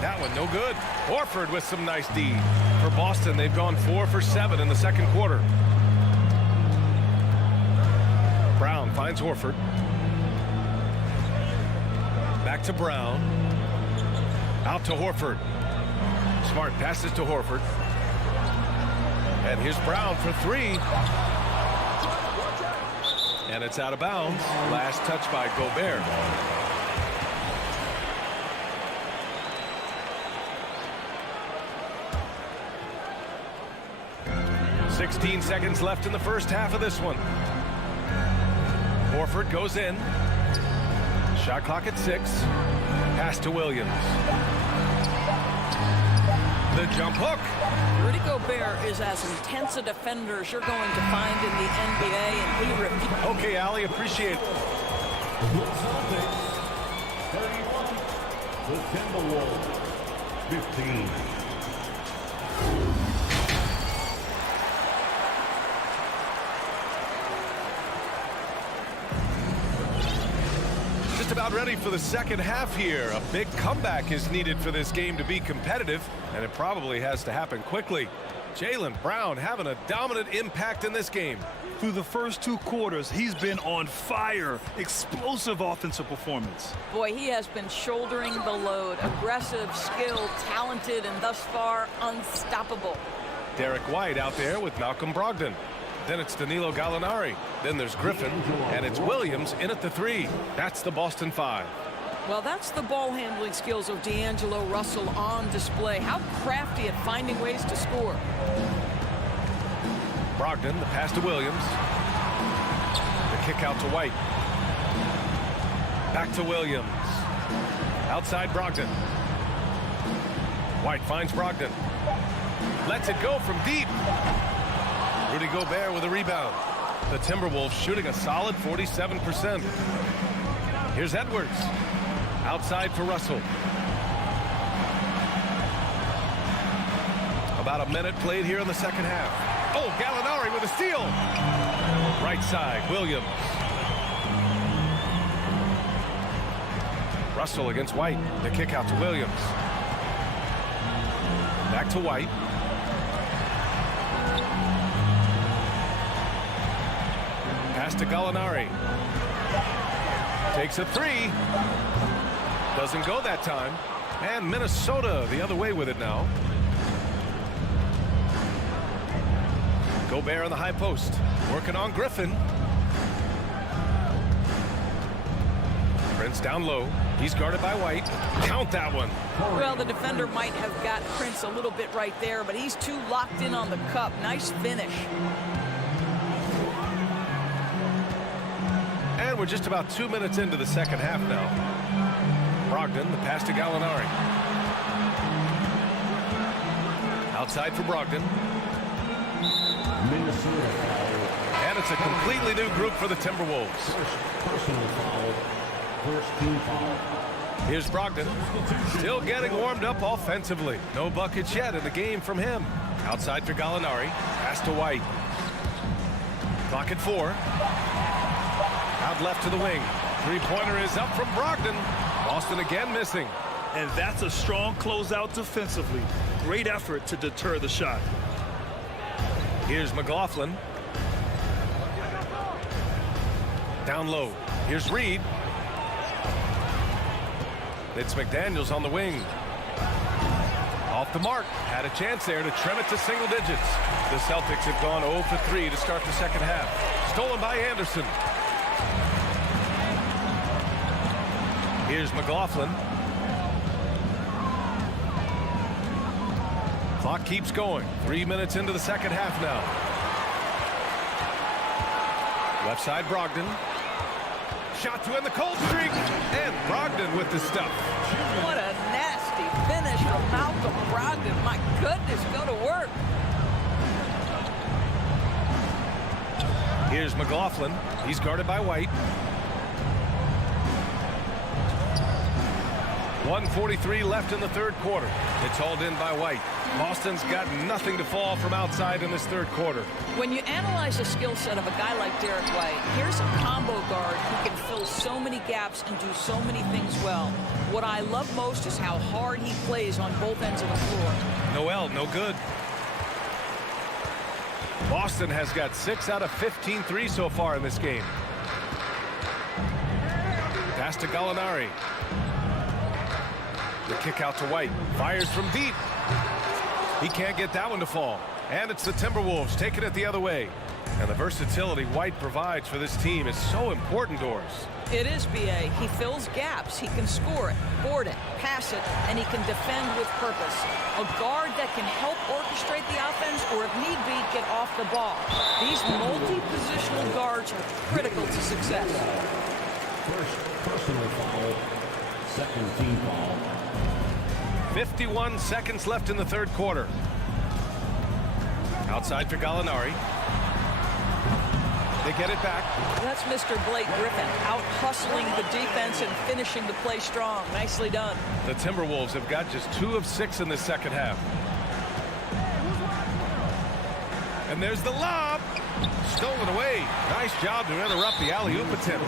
That one no good. Horford with some nice D. For Boston, they've gone 4 for 7 in the second quarter. Brown finds Horford. Back to Brown. Out to Horford. Smart passes to Horford. And here's Brown for 3. And it's out of bounds. Last touch by Gobert. "16 seconds left in the first half of this one. Horford goes in. Shot clock at 6. Pass to Williams. The jump hook. Rudy Gobert is as intense a defender as you're going to find in the NBA, and he repeats. Okay, Allie, appreciate it. The Celtics, 31. The Timberwolves, 15. Just about ready for the second half here. A big comeback is needed for this game to be competitive, and it probably has to happen quickly. Jaylen Brown having a dominant impact in this game. Through the first 2 quarters, he's been on fire. Explosive offensive performance. Boy, he has been shouldering the load. Aggressive, skilled, talented, and thus far unstoppable. Derek White out there with Malcolm Brogdon. Then it's Danilo Gallinari. Then there's Griffin, and it's Williams in at the 3. That's the Boston 5. Well, that's the ball handling skills of D'Angelo Russell on display. How crafty at finding ways to score. Brogdon, the pass to Williams. The kick out to White. Back to Williams. Outside Brogdon. White finds Brogdon. Lets it go from deep. Rudy Gobert with a rebound. The Timberwolves shooting a solid 47%. Here's Edwards. Outside for Russell. About a minute played here in the second half. Oh, Gallinari with a steal. Right side, Williams. Russell against White. The kick out to Williams. Back to White. Pass to Gallinari. Takes a 3. Doesn't go that time. And Minnesota the other way with it now. Gobert on the high post. Working on Griffin. Prince down low. He's guarded by White. Count that one. Well, the defender might have got Prince a little bit right there, but he's too locked in on the cup. Nice finish. we're just about 2 minutes into the second half now. Brogdon, the pass to Gallinari. Outside for Brogdon. And it's a completely new group for the Timberwolves. Personal foul. First team foul. Here's Brogdon. Still getting warmed up offensively. No buckets yet in the game from him. Outside for Gallinari. Pass to White. Clock at 4. Out left to the wing. Three-pointer is up from Brogdon. Boston again missing. And that's a strong closeout defensively. Great effort to deter the shot. Here's McLaughlin. Down low. Here's Reed. It's McDaniels on the wing. Off the mark. Had a chance there to trim it to single digits. The Celtics have gone 0 for 3 to start the second half. Stolen by Anderson. Here's McLaughlin. Clock keeps going. 3 minutes into the second half now. Left side Brogdon. Shot to end the cold streak. And Brogdon with the stuff. What a nasty finish from Malcolm Brogdon. My goodness, go to work. Here's McLaughlin. He's guarded by White. 1:43 left in the third quarter. It's hauled in by White. Boston's got nothing to fall from outside in this third quarter. When you analyze the skill set of a guy like Derek White, here's a combo guard who can fill so many gaps and do so many things well. What I love most is how hard he plays on both ends of the floor. Noel, no good. Boston has got 6 out of 15 threes so far in this game. Pass to Gallinari. The kick out to White. Fires from deep. He can't get that one to fall. And it's the Timberwolves taking it the other way. And the versatility White provides for this team is so important, Doris. It is, B.A. He fills gaps. He can score it, board it, pass it, and he can defend with purpose. A guard that can help orchestrate the offense or, if need be, get off the ball. These multi-positional guards are critical to success. First personal foul. Second team foul. 51 seconds left in the third quarter. Outside for Gallinari. They get it back. That's Mr. Blake Griffin, out hustling the defense and finishing the play strong. Nicely done. The Timberwolves have got just 2 of 6 in this second half. And there's the lob. Stolen away. Nice job to interrupt the alley-oop attempt.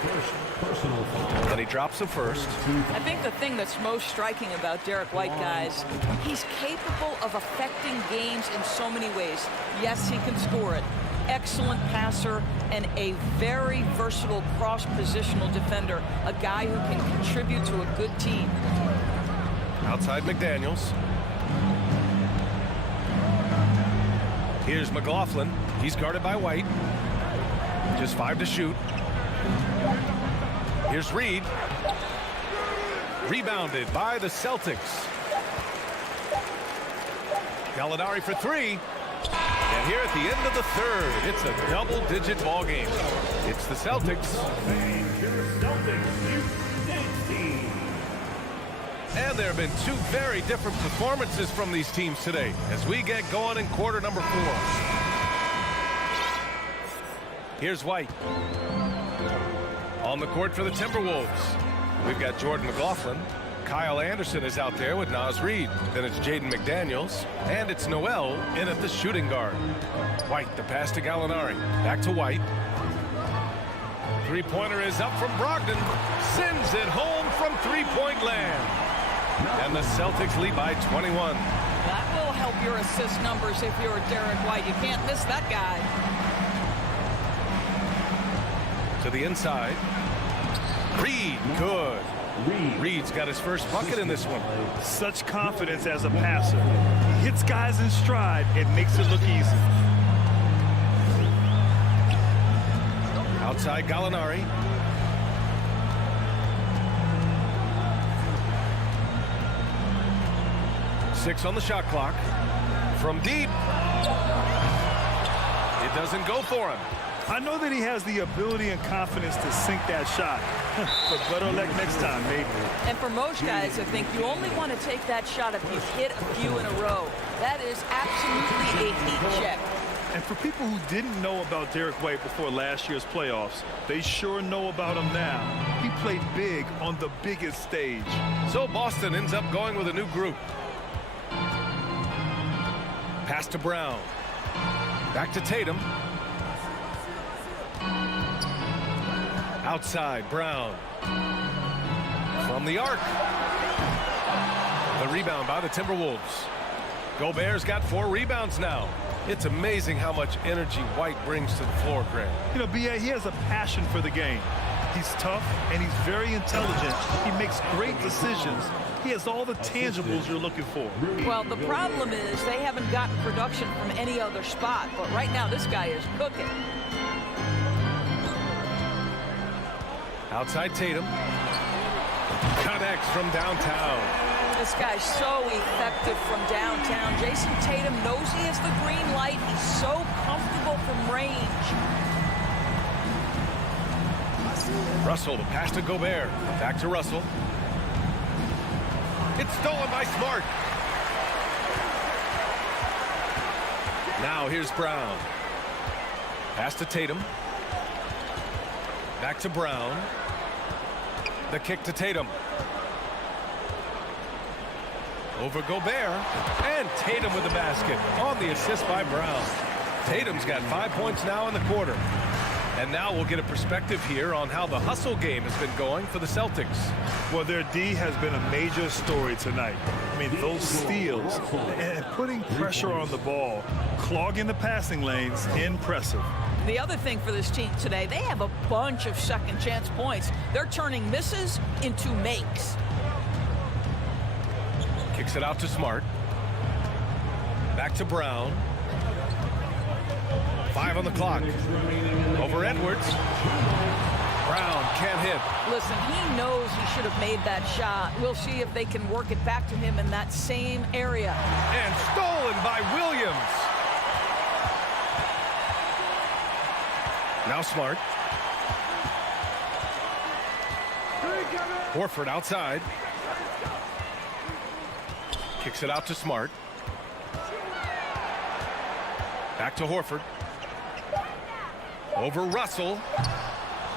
First personal foul. And he drops the first. I think the thing that's most striking about Derek White, guys, he's capable of affecting games in so many ways. Yes, he can score it. Excellent passer and a very versatile cross-positional defender. A guy who can contribute to a good team. Outside McDaniels. Here's McLaughlin. He's guarded by White. Just 5 to shoot. Here's Reed. Rebounded by the Celtics. Gallinari for 3. And here at the end of the third, it's a double-digit ball game. It's the Celtics. And there have been 2 very different performances from these teams today as we get going in quarter number 4. Here's White. On the court for the Timberwolves. We've got Jordan McLaughlin. Kyle Anderson is out there with Naz Reid. Then it's Jaden McDaniels. And it's Noel in at the shooting guard. White, the pass to Gallinari. Back to White. Three-pointer is up from Brogdon. Sends it home from three-point land. And the Celtics lead by 21. That will help your assist numbers if you're Derek White. You can't miss that guy. To the inside. Reed, good. Reed's got his first bucket in this one. Such confidence as a passer. He hits guys in stride. It makes it look easy. Outside Gallinari. Six on the shot clock. From deep. It doesn't go for him. I know that he has the ability and confidence to sink that shot, but better luck next time, maybe. And for most guys, I think you only want to take that shot if you've hit a few in a row. That is absolutely a heat check. And for people who didn't know about Derek White before last year's playoffs, they sure know about him now. He played big on the biggest stage. So Boston ends up going with a new group. Pass to Brown. Back to Tatum. Outside, Brown. From the arc. The rebound by the Timberwolves. Gobert's got 4 rebounds now. It's amazing how much energy White brings to the floor, Greg. You know, B.A., he has a passion for the game. He's tough, and he's very intelligent. He makes great decisions. He has all the tangibles you're looking for. Well, the problem is they haven't gotten production from any other spot, but right now this guy is cooking. Outside Tatum. Connects from downtown. This guy's so effective from downtown. Jason Tatum knows he has the green light. He's so comfortable from range. Russell, the pass to Gobert. Back to Russell. It's stolen by Smart. Now here's Brown. Pass to Tatum. Back to Brown. The kick to Tatum. Over Gobert. And Tatum with the basket on the assist by Brown. Tatum's got 5 points now in the quarter. And now we'll get a perspective here on how the hustle game has been going for the Celtics. Well, their D has been a major story tonight. I mean, those steals and putting pressure on the ball, clogging the passing lanes, impressive. The other thing for this team today, they have a bunch of second chance points. They're turning misses into makes. Kicks it out to Smart. Back to Brown. 5 on the clock. Over Edwards. Brown can't hit. Listen, he knows he should have made that shot. We'll see if they can work it back to him in that same area. And stolen by Williams. Now Smart. Horford outside. Kicks it out to Smart. Back to Horford. Over Russell.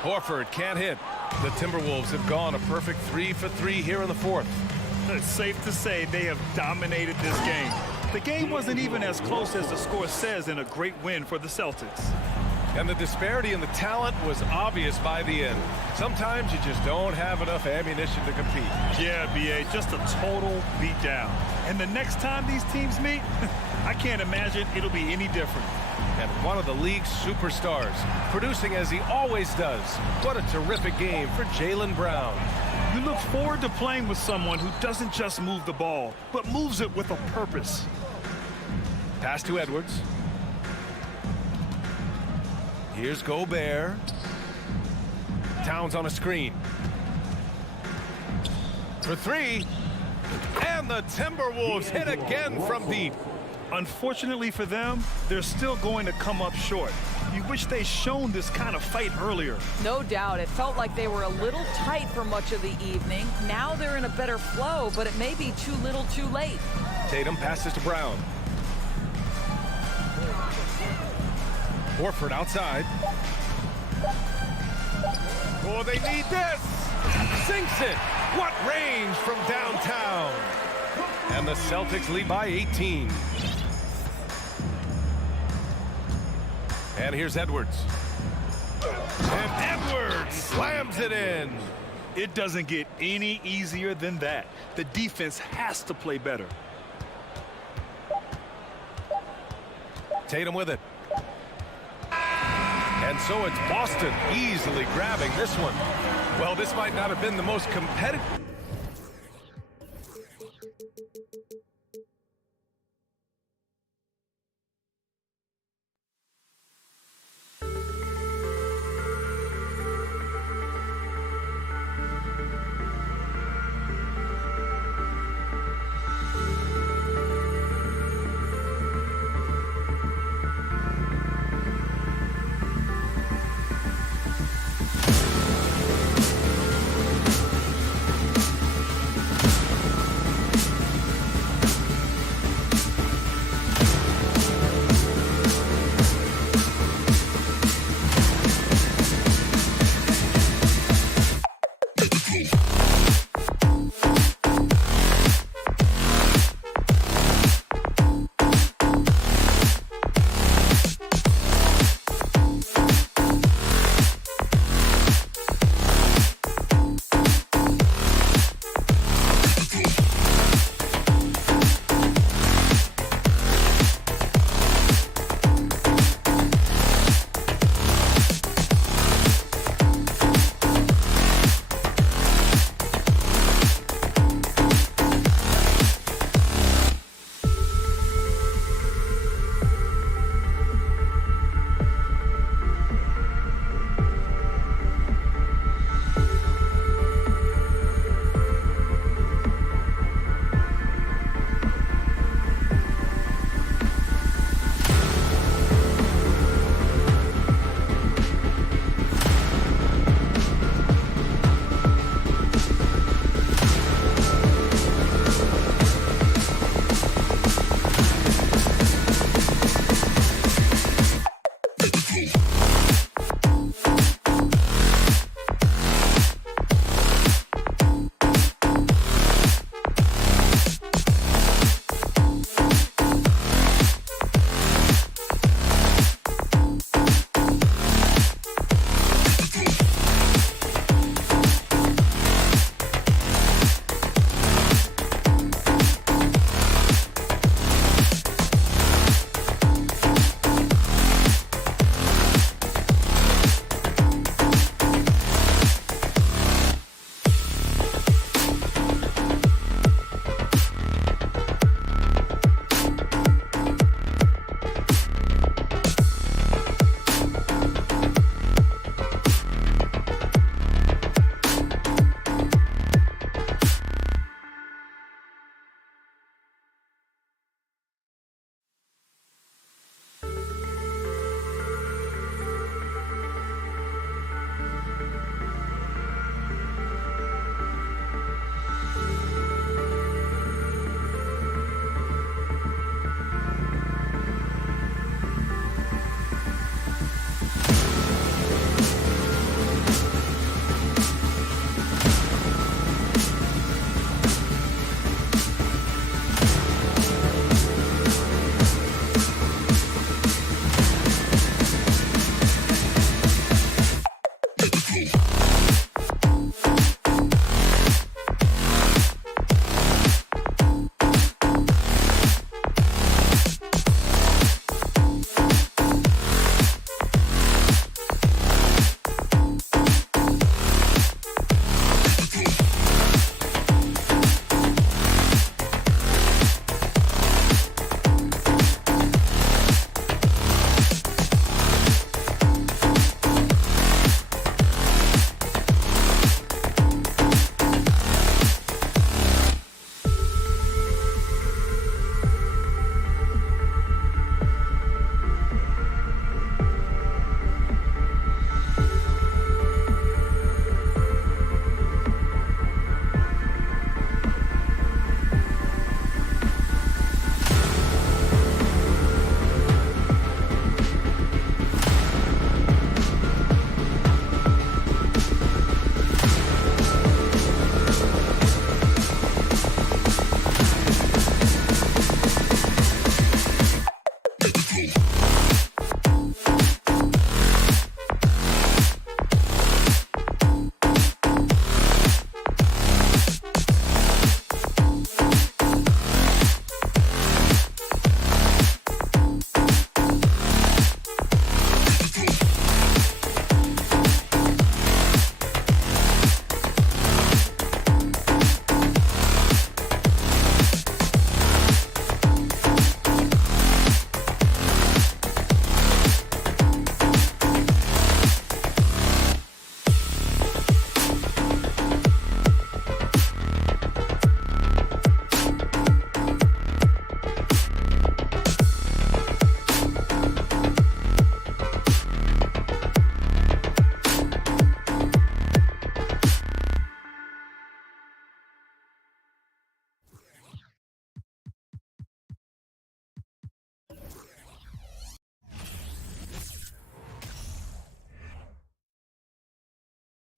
Horford can't hit. The Timberwolves have gone a perfect 3 for 3 here in the fourth. It's safe to say they have dominated this game. The game wasn't even as close as the score says in a great win for the Celtics. And the disparity in the talent was obvious by the end. Sometimes you just don't have enough ammunition to compete. Yeah, B.A., just a total beatdown. And the next time these teams meet, I can't imagine it'll be any different. And one of the league's superstars, producing as he always does. What a terrific game for Jaylen Brown. You look forward to playing with someone who doesn't just move the ball, but moves it with a purpose. Pass to Edwards. Here's Gobert. Towns on a screen. For 3. And the Timberwolves hit again from deep. Unfortunately for them, they're still going to come up short. You wish they'd shown this kind of fight earlier. No doubt. It felt like they were a little tight for much of the evening. Now they're in a better flow, but it may be too little too late. Tatum passes to Brown. Horford outside. Oh, they need this. Sinks it. What range from downtown. And the Celtics lead by 18. And here's Edwards. And Edwards slams it in. It doesn't get any easier than that. The defense has to play better. Tatum with it. And so it's Boston easily grabbing this one. Well, this might not have been the most competitive.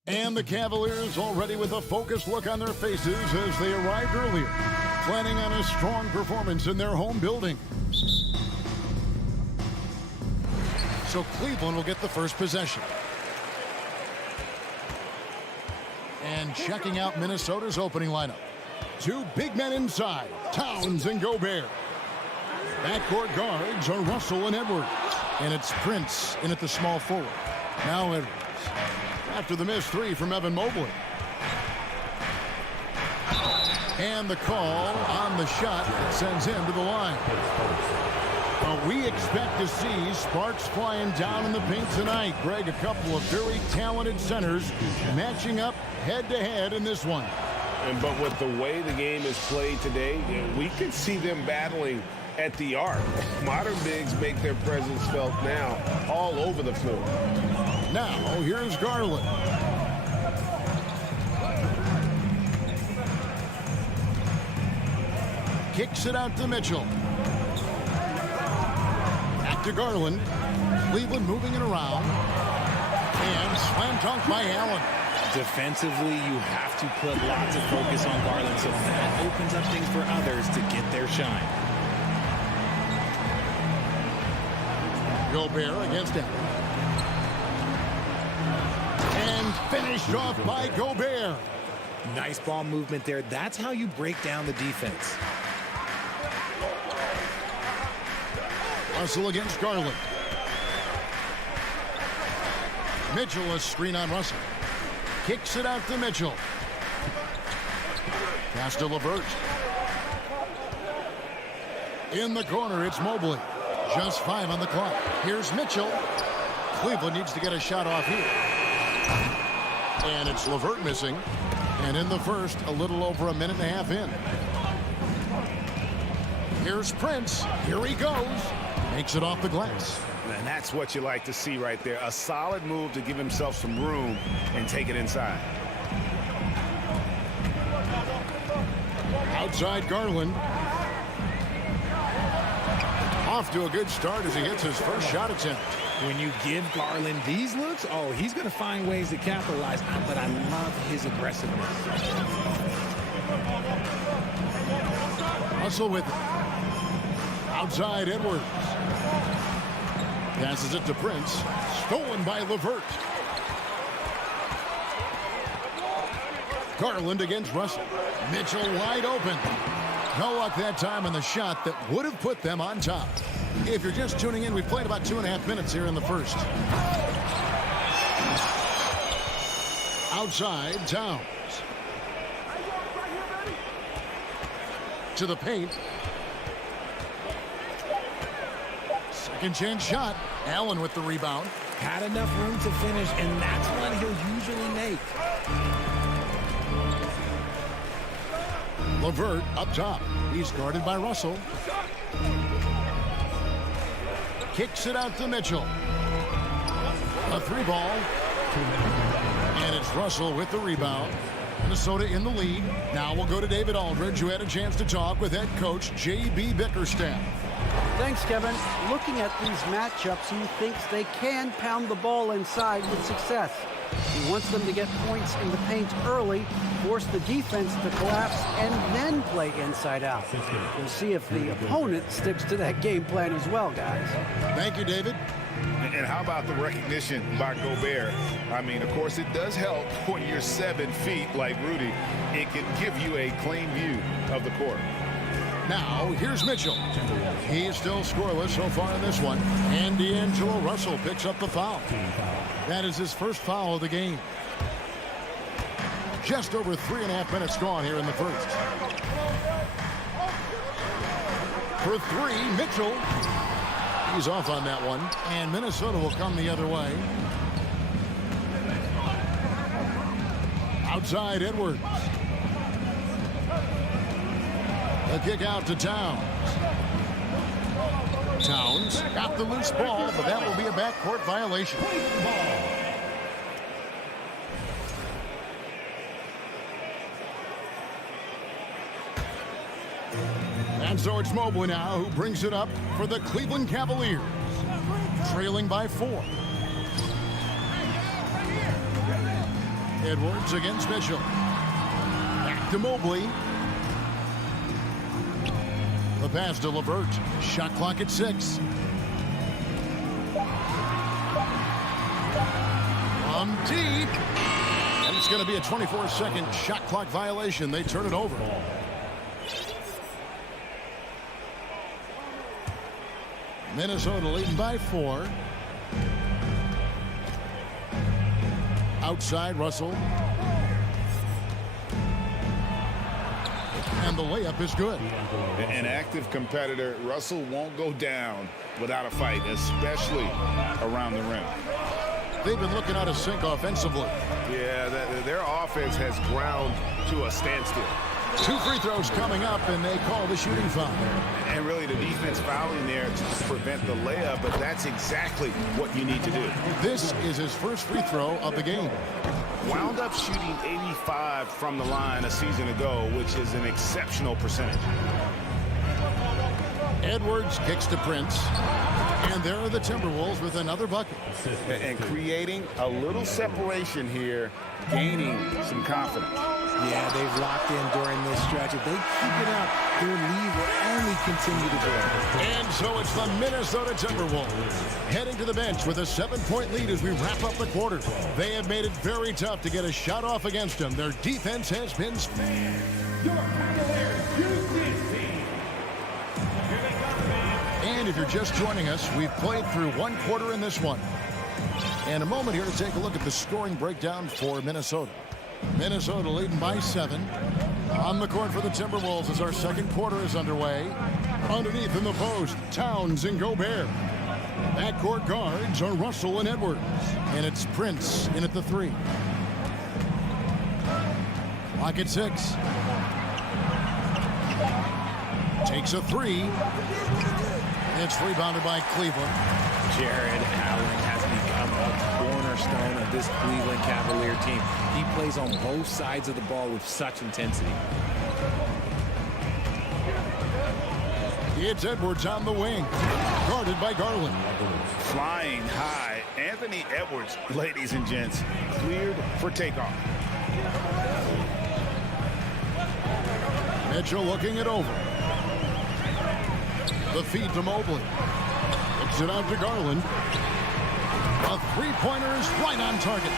And the Cavaliers already with a focused look on their faces as they arrived earlier, planning on a strong performance in their home building. So Cleveland will get the first possession. And checking out Minnesota's opening lineup. Two big men inside, Towns and Gobert. Backcourt guards are Russell and Edwards. And it's Prince in at the small forward. Now Edwards. After the missed three from Evan Mobley. And the call on the shot that sends him to the line. Well, we expect to see sparks flying down in the paint tonight. Greg, a couple of very talented centers matching up head-to-head in this one. But with the way the game is played today, we could see them battling at the arc. Modern bigs make their presence felt now all over the floor. Now, here's Garland. Kicks it out to Mitchell. Back to Garland. Cleveland moving it around. And slam dunk by Allen. Defensively, you have to put lots of focus on Garland, so that opens up things for others to get their shine. Gobert against Allen. And finished off by Gobert. Nice ball movement there. That's how you break down the defense. Russell against Garland. Mitchell a screen on Russell. Kicks it out to Mitchell. Pass to LeVert. In the corner, it's Mobley. Just 5 on the clock. Here's Mitchell. Cleveland needs to get a shot off here. And it's LeVert missing. And in the first, a little over a minute and a half in. Here's Prince. Here he goes. Makes it off the glass. And that's what you like to see right there. A solid move to give himself some room and take it inside. Outside Garland. Off to a good start as he hits his first shot attempt. When you give Garland these looks, oh, he's going to find ways to capitalize. But I love his aggressiveness. Russell with it. Outside Edwards. Passes it to Prince. Stolen by LeVert. Garland against Russell. Mitchell wide open. No luck that time on the shot that would have put them on top. If you're just tuning in, we've played about 2.5 minutes here in the first. Outside, Towns. To the paint. Second chance shot. Allen with the rebound. Had enough room to finish, and that's one he'll usually make. LeVert up top. He's guarded by Russell. Kicks it out to Mitchell. A 3-ball. And it's Russell with the rebound. Minnesota in the lead. Now we'll go to David Aldridge, who had a chance to talk with head coach J.B. Bickerstaff. Thanks, Kevin. Looking at these matchups, he thinks they can pound the ball inside with success. He wants them to get points in the paint early, force the defense to collapse, and then play inside out. We'll see if the opponent sticks to that game plan as well, guys. Thank you, David. And how about the recognition by Gobert? I mean, of course, it does help when you're 7 feet like Rudy. It can give you a clean view of the court. Now, here's Mitchell. He's still scoreless so far in this one. And D'Angelo Russell picks up the foul. That is his first foul of the game. Just over 3.5 minutes gone here in the first. For 3, Mitchell. He's off on that one. And Minnesota will come the other way. Outside Edwards. The kick out to Towns. Towns got the loose ball, but that will be a backcourt violation. And so it's Mobley now who brings it up for the Cleveland Cavaliers, trailing by 4. Edwards against Mitchell. Back to Mobley. The pass to LeVert. Shot clock at 6. From deep. And it's going to be a 24-second shot clock violation. They turn it over. Minnesota leading by 4. Outside, Russell. And the layup is good. An active competitor, Russell won't go down without a fight, especially around the rim. They've been looking out of sync offensively. Yeah, their offense has ground to a standstill. 2 free throws coming up, and they call the shooting foul. And really the defense fouling there to prevent the layup, but that's exactly what you need to do. This is his first free throw of the game. Wound up shooting 85 from the line a season ago, which is an exceptional percentage. Edwards kicks to Prince. And there are the Timberwolves with another bucket. And creating a little separation here, gaining some confidence. Yeah, they've locked in during this stretch. If they keep it up, their lead will only continue to grow. And so it's the Minnesota Timberwolves heading to the bench with a 7-point lead as we wrap up the quarter. They have made it very tough to get a shot off against them. Their defense has been... And if you're just joining us, we've played through 1 quarter in this one. And a moment here to take a look at the scoring breakdown for Minnesota. Minnesota leading by 7. On the court for the Timberwolves as our second quarter is underway. Underneath in the post, Towns and Gobert. Backcourt guards are Russell and Edwards. And it's Prince in at the 3. Clock at 6. Takes a 3. It's rebounded by Cleveland. Jared Allen has become a cornerstone of this Cleveland Cavalier team. He plays on both sides of the ball with such intensity. It's Edwards on the wing, guarded by Garland. Flying high, Anthony Edwards, ladies and gents, cleared for takeoff. Mitchell looking it over. The feed to Mobley. Kicks it out to Garland. A 3-pointer is right on target.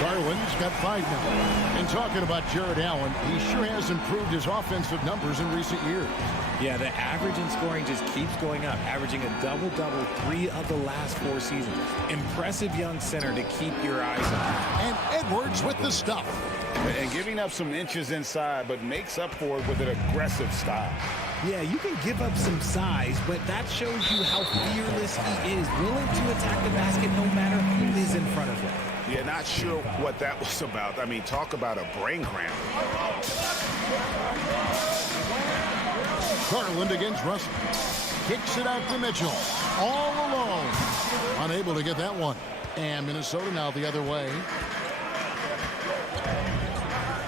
Garland's got 5 now. And talking about Jared Allen, he sure has improved his offensive numbers in recent years. Yeah, the average in scoring just keeps going up, averaging a double-double 3 of the last 4 seasons. Impressive young center to keep your eyes on. And Edwards with the stuff. And giving up some inches inside, but makes up for it with an aggressive style. Yeah, you can give up some size, but that shows you how fearless he is, willing to attack the basket no matter who is in front of him. Yeah, not sure what that was about. I mean, talk about a brain cramp. Garland against Russell. Kicks it out to Mitchell. All alone. Unable to get that one. And Minnesota now the other way.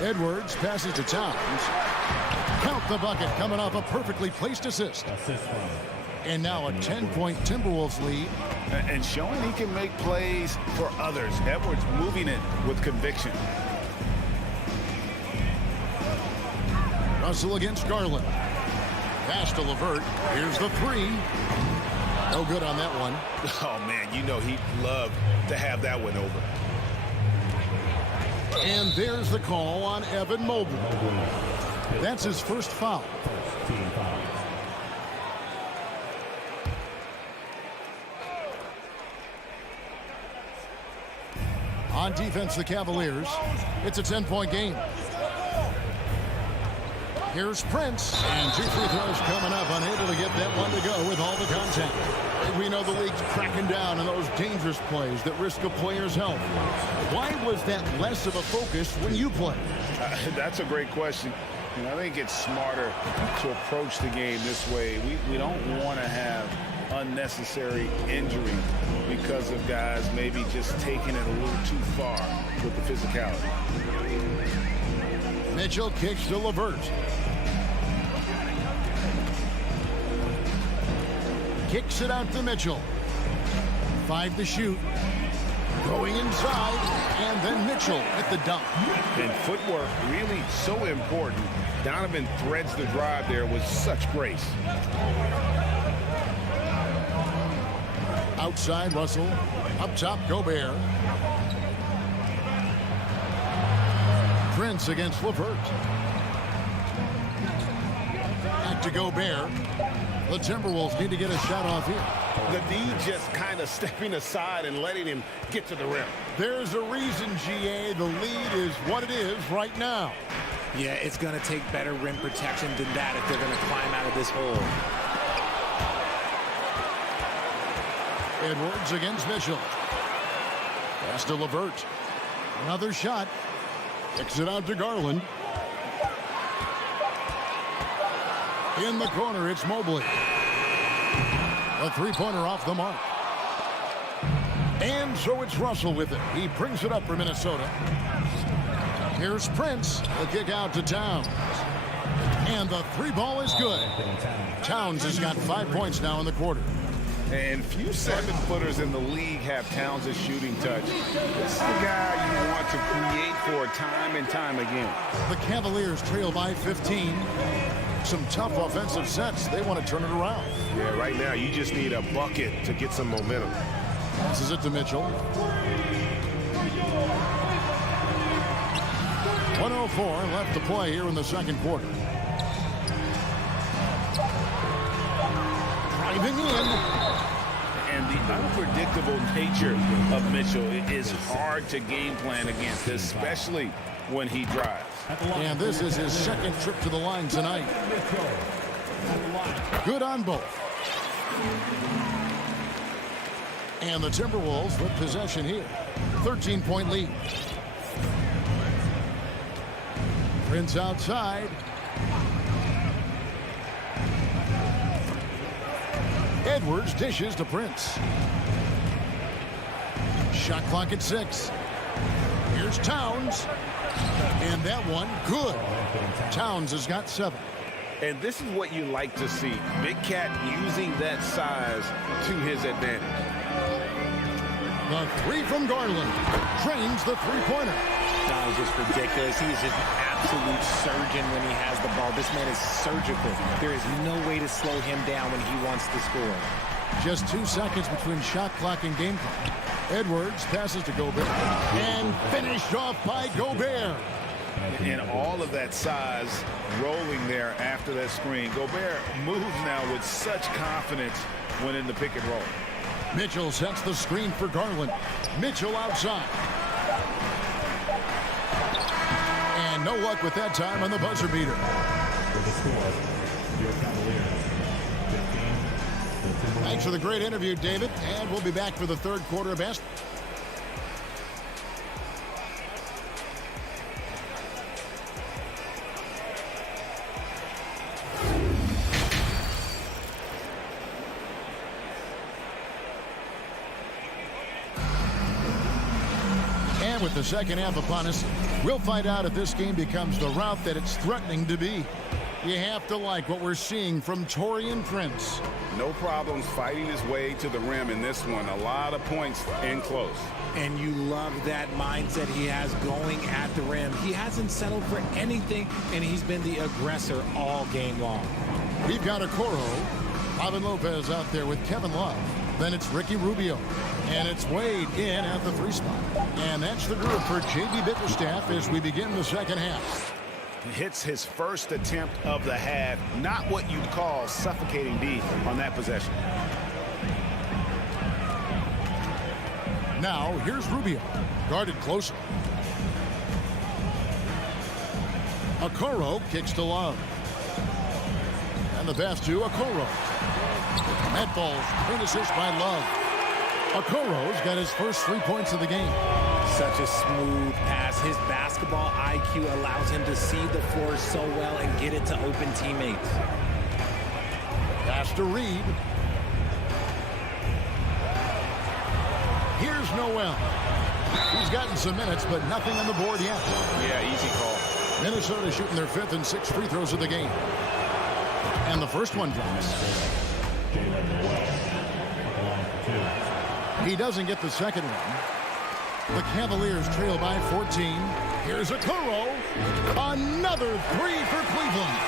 Edwards passes to Towns. Count the bucket coming off a perfectly placed assist. And now a 10-point Timberwolves lead. And showing he can make plays for others. Edwards moving it with conviction. Russell against Garland. Pass to LeVert. Here's the 3. No good on that one. Oh, man, you know he'd love to have that one over. And there's the call on Evan Mobley. That's his first foul. On defense, the Cavaliers. It's a 10-point game. Here's Prince. And 2 free throws coming up. Unable to get that one to go with all the contact. We know the league's cracking down on those dangerous plays that risk a player's health. Why was that less of a focus when you played? That's a great question. And I think it's smarter to approach the game this way. We don't want to have unnecessary injury because of guys maybe just taking it a little too far with the physicality. Mitchell kicks to LeVert. Kicks it out to Mitchell. 5 to shoot. Going inside, and then Mitchell at the dunk. And footwork really so important. Donovan threads the drive there with such grace. Outside Russell. Up top Gobert. Prince against LeVert. Back to Gobert. The Timberwolves need to get a shot off here. The D just kind of stepping aside and letting him get to the rim. There's a reason, GA, the lead is what it is right now. Yeah, it's going to take better rim protection than that if they're going to climb out of this hole. Edwards against Mitchell. Pass to LeVert. Another shot. Kicks it out to Garland. In the corner, it's Mobley. A three-pointer off the mark. And so it's Russell with it. He brings it up for Minnesota. Here's Prince. The kick out to Towns. And the three ball is good. Towns has got 5 points now in the quarter. And few 7-footers in the league have Towns' shooting touch. This is the guy you want to create for time and time again. The Cavaliers trail by 15. Some tough offensive sets. They want to turn it around. Yeah, right now you just need a bucket to get some momentum. Passes it to Mitchell. 1:04 left to play here in the second quarter. Driving in. And the unpredictable nature of Mitchell is hard to game plan against, especially when he drives. And this is his second trip to the line tonight. Good on both. And the Timberwolves with possession here. 13-point lead. Prince outside. Edwards dishes to Prince. Shot clock at 6. Here's Towns. And that one, good. Towns has got 7. And this is what you like to see. Big Cat using that size to his advantage. The three from Garland. Drains the three-pointer. That was just ridiculous. He is just an absolute surgeon when he has the ball. This man is surgical. There is no way to slow him down when he wants to score. Just 2 seconds between shot clock and game clock. Edwards passes to Gobert. And finished off by Gobert. And all of that size rolling there after that screen. Gobert moves now with such confidence when in the pick and roll. Mitchell sets the screen for Garland. Mitchell outside. And no luck with that time on the buzzer beater. For the score, your Cavaliers, 15. Thanks for the great interview, David. And we'll be back for the third quarter of basketball. With the second half upon us, we'll find out if this game becomes the route that it's threatening to be. You have to like what we're seeing from Taurean Prince. No problems fighting his way to the rim in this one. A lot of points in close. And you love that mindset he has going at the rim. He hasn't settled for anything, and he's been the aggressor all game long. We've got Okoro, Robin Lopez out there with Kevin Love. Then it's Ricky Rubio. And it's Wade in at the 3 spot. And that's the group for J.B. Bickerstaff as we begin the second half. Hits his first attempt of the half. Not what you'd call suffocating D on that possession. Now, here's Rubio. Guarded closer. Okoro kicks to Love. And the pass to Okoro. That ball's clean assist by Love. Okoro's got his first 3 points of the game. Such a smooth pass. His basketball IQ allows him to see the floor so well and get it to open teammates. Pass to Reed. Here's Noel. He's gotten some minutes, but nothing on the board yet. Yeah, easy call. Minnesota shooting their 5th and 6th free throws of the game. And the first one drops. He doesn't get the second one. The Cavaliers trail by 14. Here's Okoro. Another three for Cleveland.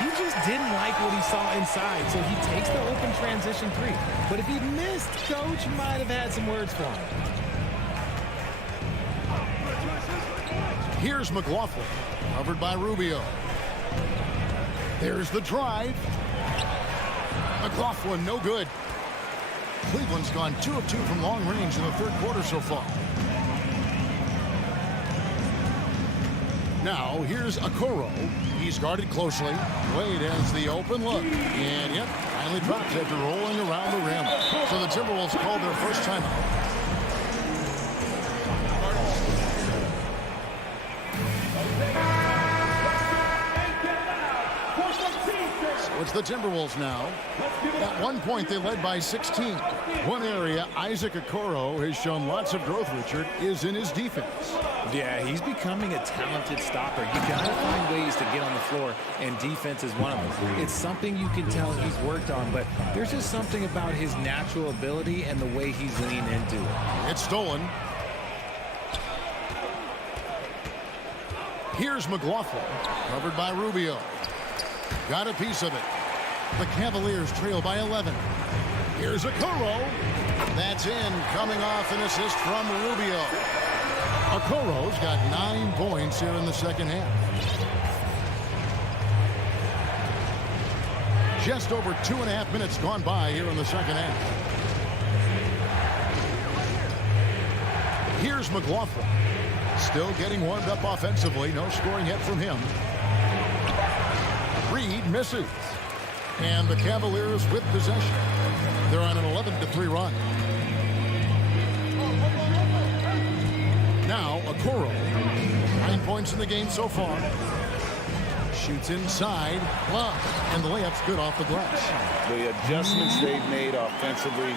He just didn't like what he saw inside, so he takes the open transition three. But if he missed, Coach might have had some words for him. Here's McLaughlin, covered by Rubio. There's the drive. McLaughlin, no good. Cleveland's gone 2 of 2 from long range in the third quarter so far. Now, here's Okoro. He's guarded closely. Wade has the open look. And, yep, finally drops after rolling around the rim. So the Timberwolves called their first timeout. It's the Timberwolves now. At one point, they led by 16. One area Isaac Okoro has shown lots of growth, Richard, is in his defense. Yeah, he's becoming a talented stopper. You got to find ways to get on the floor, and defense is one of them. It's something you can tell he's worked on, but there's just something about his natural ability and the way he's leaned into it. It's stolen. Here's McLaughlin, covered by Rubio. Got a piece of it. The Cavaliers trail by 11. Here's Okoro. That's in, coming off an assist from Rubio. Okoro's got 9 points here in the second half. Just over 2.5 minutes gone by here in the second half. Here's McLaughlin. Still getting warmed up offensively. No scoring yet from him. Reed misses. And the Cavaliers with possession. They're on an 11-3 run. Now, Okoro. 9 points in the game so far. Shoots inside. Blocked. And the layup's good off the glass. The adjustments they've made offensively,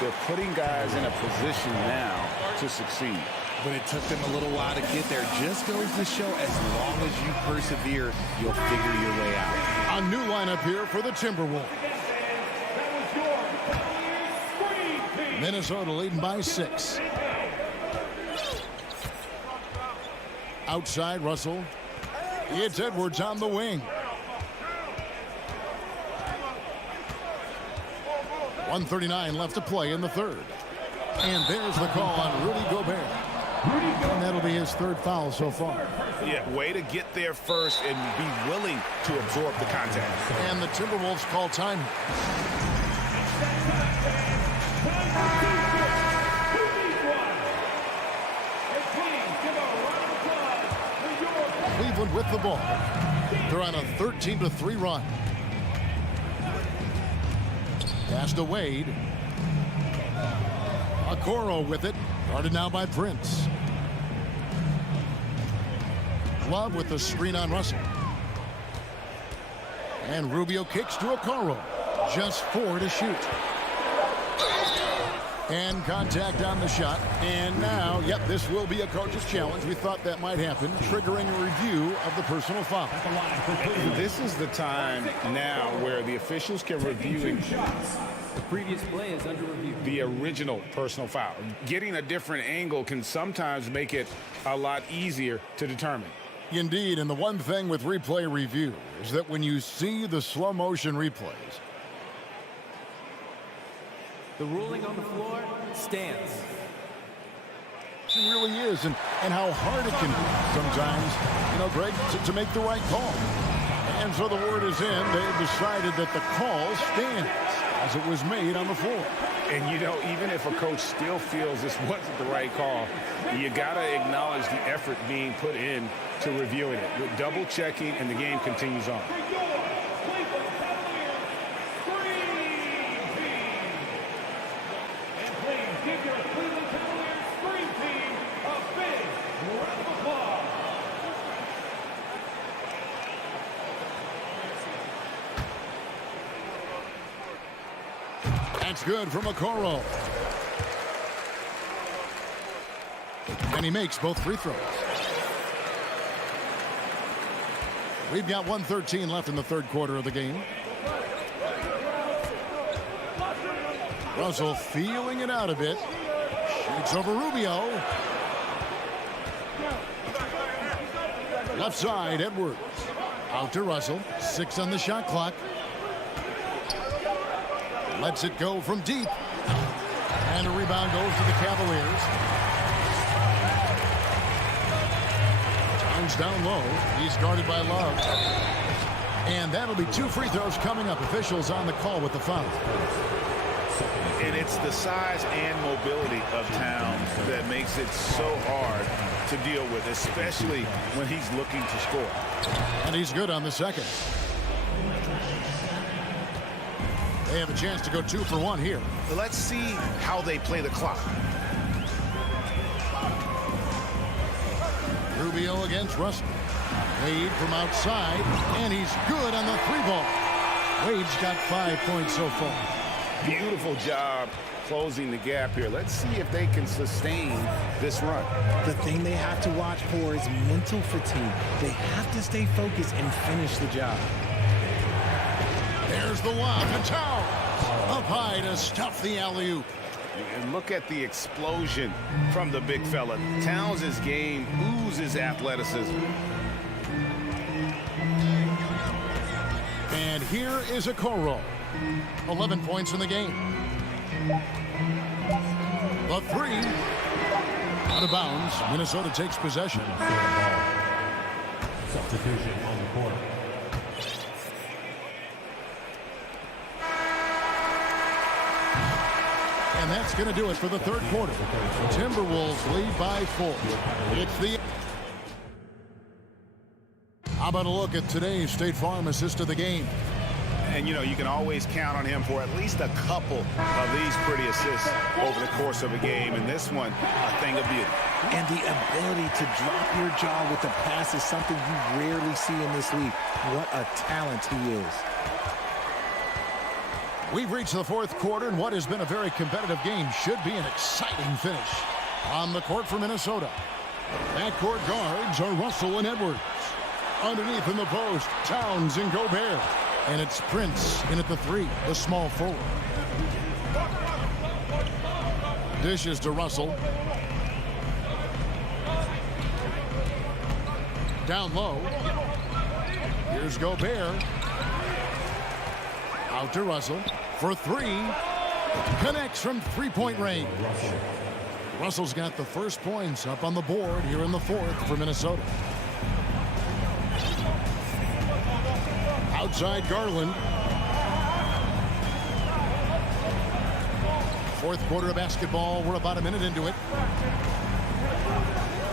they're putting guys in a position now to succeed. But it took them a little while to get there. Just goes to show as long as you persevere, you'll figure your way out. A new lineup here for the Timberwolves. Minnesota leading by 6. Outside, Russell. It's Edwards on the wing. 1:39 left to play in the third. And there's the call on Rudy Gobert. And that'll be his 3rd foul so far. Yeah, way to get there first and be willing to absorb the contact. And the Timberwolves call time. Cleveland with the ball. They're on a 13-3 run. Pass to Wade. Okoro with it. Guarded now by Prince. Love with the screen on Russell. And Rubio kicks to Okoro. Just 4 to shoot. And contact on the shot. And now, yep, this will be a coach's challenge. We thought that might happen, triggering a review of the personal foul. This is the time now where the officials can review the previous play is under review. The original personal foul. Getting a different angle can sometimes make it a lot easier to determine. Indeed, and the one thing with replay review is that when you see the slow motion replays, the ruling on the floor stands. It really is, and how hard it can be sometimes, you know, Greg, to make the right call. And so the word is in. They've decided that the call stands as it was made on the floor. And, you know, even if a coach still feels this wasn't the right call, you got to acknowledge the effort being put in to reviewing it. With double checking, and the game continues on. That's good from Okoro. And he makes both free throws. We've got 1:13 left in the third quarter of the game. Russell feeling it out a bit. Shoots over Rubio. Left side, Edwards. Out to Russell. 6 on the shot clock. Lets it go from deep. And a rebound goes to the Cavaliers. Towns down low. He's guarded by Love. And that'll be 2 free throws coming up. Officials on the call with the foul. And it's the size and mobility of Towns that makes it so hard to deal with, especially when he's looking to score. And he's good on the second. They have a chance to go 2 for 1 here. Let's see how they play the clock. Rubio against Russell. Wade from outside, and he's good on the 3-ball. Wade's got 5 points so far. Beautiful job closing the gap here. Let's see if they can sustain this run. The thing they have to watch for is mental fatigue. They have to stay focused and finish the job. There's the lob to Towns. Up high to stuff the alley-oop. And look at the explosion from the big fella. Towns' game oozes athleticism. And here is Okoro. 11 points in the game. The 3. Out of bounds. Minnesota takes possession. Substitution on the court. And that's going to do it for the third quarter. Timberwolves lead by 4. It's the... How about a look at today's State Farm assist of the game? And, you know, you can always count on him for at least a couple of these pretty assists over the course of a game. And this one, a thing of beauty. And the ability to drop your jaw with the pass is something you rarely see in this league. What a talent he is. We've reached the fourth quarter, and what has been a very competitive game should be an exciting finish. On the court for Minnesota, backcourt guards are Russell and Edwards. Underneath in the post, Towns and Gobert. And it's Prince in at the 3, the small forward. Dishes to Russell. Down low. Here's Gobert. Out to Russell for 3. Connects from 3-point range. Russell's got the first points up on the board here in the fourth for Minnesota. Outside Garland. Fourth quarter of basketball. We're about a minute into it.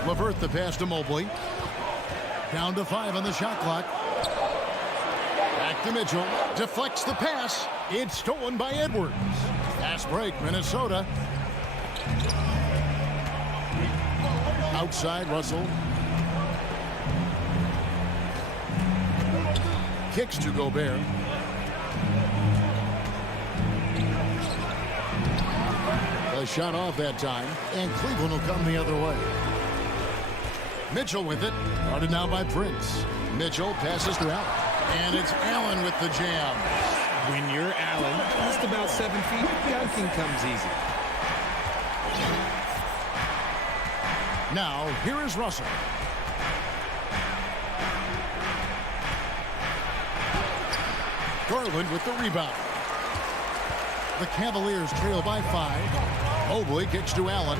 LeVert the pass to Mobley. Down to 5 on the shot clock. Back to Mitchell. Deflects the pass. It's stolen by Edwards. Fast break, Minnesota. Outside Russell. Kicks to Gobert. A shot off that time, and Cleveland will come the other way. Mitchell with it, guarded now by Prince. Mitchell passes to Allen, and it's Allen with the jam. When you're Allen, just about 7 feet, dunking comes easy. Now, here is Russell. Garland with the rebound. The Cavaliers trail by 5. Mobley kicks to Allen.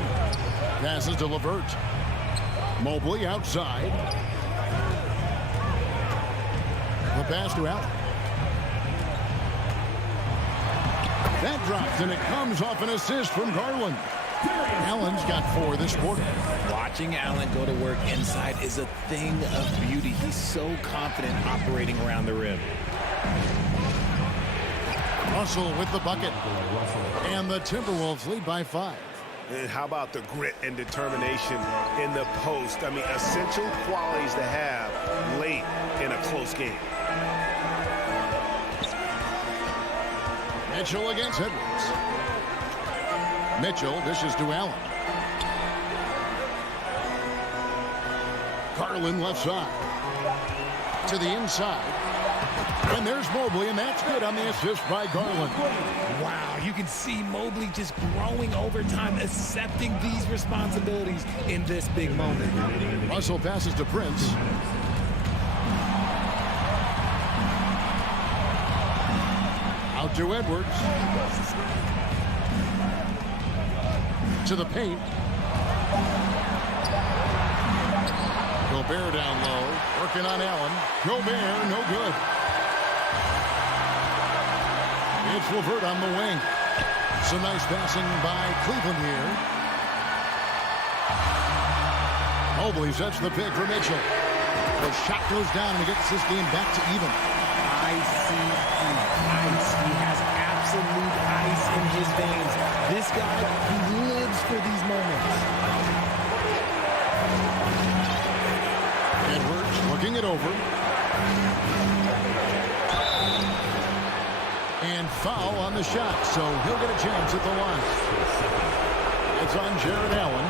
Passes to LeVert. Mobley outside. The pass to Allen. That drops, and it comes off an assist from Garland. Allen's got 4 this quarter. Watching Allen go to work inside is a thing of beauty. He's so confident operating around the rim. Russell with the bucket. And the Timberwolves lead by 5. And how about the grit and determination in the post? I mean, essential qualities to have late in a close game. Mitchell against Edwards. Mitchell dishes to Allen. Garland left side. To the inside. And there's Mobley, and that's good on the assist by Garland. Wow, you can see Mobley just growing over time, accepting these responsibilities in this big moment. Russell passes to Prince. Out to Edwards. To the paint. Gobert down low. Working on Allen. Gobert, no good. It's LeVert on the wing. Some nice passing by Cleveland here. Mobley sets the pick for Mitchell. The shot goes down and he gets this game back to even. Ice. He has absolute ice in his veins. This guy, he lives for these moments. Edwards looking it over. And foul on the shot, so he'll get a chance at the line. It's on Jared Allen.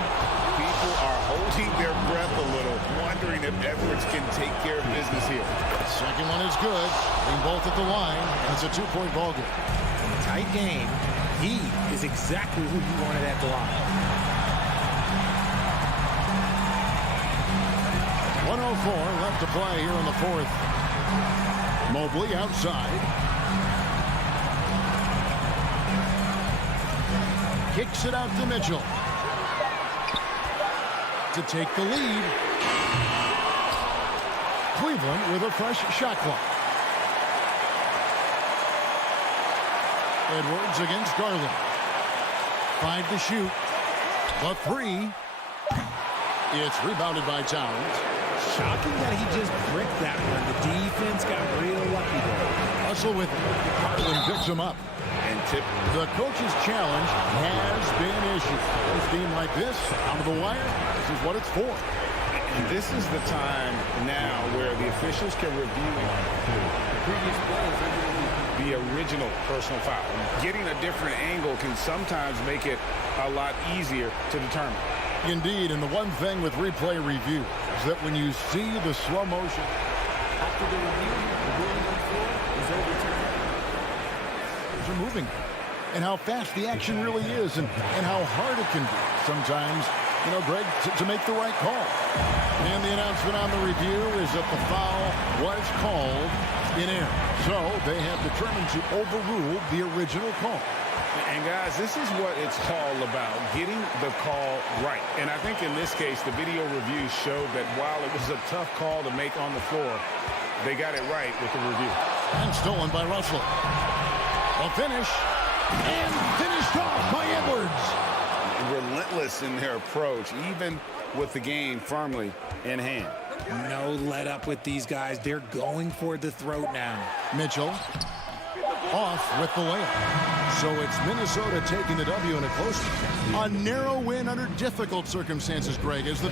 People are holding their breath a little, wondering if Edwards can take care of business here. Second one is good. Being both at the line. That's a two-point ball game. Tight game. He is exactly who you wanted at the line. 1:04 left to play here in the fourth. Mobley outside. Kicks it out to Mitchell. To take the lead. Cleveland with a fresh shot clock. Edwards against Garland. 5 to shoot. The 3. It's rebounded by Towns. Shocking that he just bricked that one. The defense got real lucky there. Russell with it. Garland picks him up. And tip. The coach's challenge has been issued. This game like this, out of the wire, this is what it's for. And this is the time now where the officials can review the original personal foul. Getting a different angle can sometimes make it a lot easier to determine. Indeed, and the one thing with replay review is that when you see the slow motion, After the review, the ruling on the floor is overturned. are moving, and how fast the action really is, and how hard it can be sometimes, you know, Greg, to make the right call. And the announcement on the review is that the foul was called in error. So they have determined to overrule the original call. And guys, this is what it's all about, getting the call right. And I think in this case, the video review showed that while it was a tough call to make on the floor, they got it right with the review. And stolen by Russell. The finish, and finished off by Edwards. Relentless in their approach, even with the game firmly in hand. No let up with these guys. They're going for the throat now. Mitchell off with the layup. So it's Minnesota taking the W in a close one. A narrow win under difficult circumstances, Greg, as the...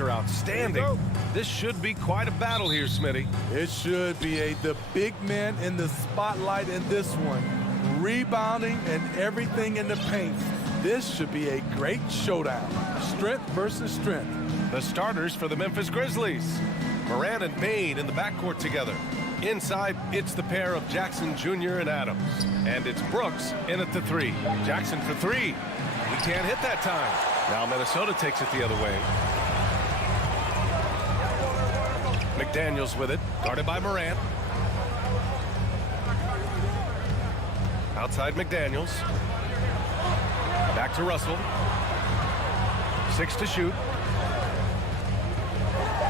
Outstanding. This should be quite a battle here, Smitty. It should be the big man in the spotlight in this one. Rebounding and everything in the paint. This should be a great showdown. Strength versus strength. The starters for the Memphis Grizzlies. Moran and Bane in the backcourt together. Inside, it's the pair of Jackson Jr. and Adams. And it's Brooks in at the 3. Jackson for 3. He can't hit that time. Now Minnesota takes it the other way. McDaniels with it, guarded by Moran. Outside McDaniels. Back to Russell. 6 to shoot.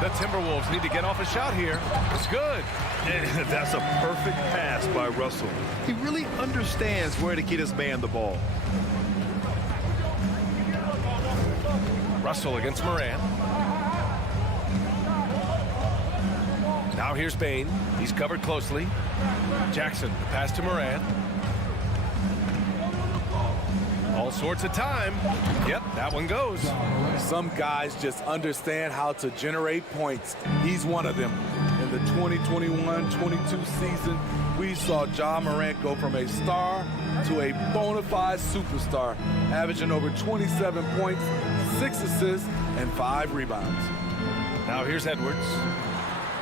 The Timberwolves need to get off a shot here. It's good. And that's a perfect pass by Russell. He really understands where to get his man the ball. Russell against Moran. Now here's Bane. He's covered closely. Jackson, the pass to Moran. All sorts of time. Yep, that one goes. Some guys just understand how to generate points. He's one of them. In the 2021-22 season, we saw Ja Morant go from a star to a bona fide superstar, averaging over 27 points, 6 assists, and 5 rebounds. Now here's Edwards.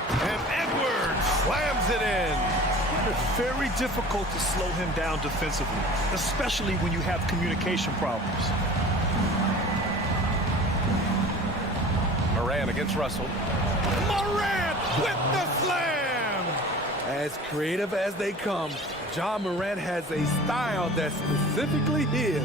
And Edwards slams it in. It's very difficult to slow him down defensively, especially when you have communication problems. Moran against Russell. Morant with the slam! As creative as they come, Ja Morant has a style that's specifically his.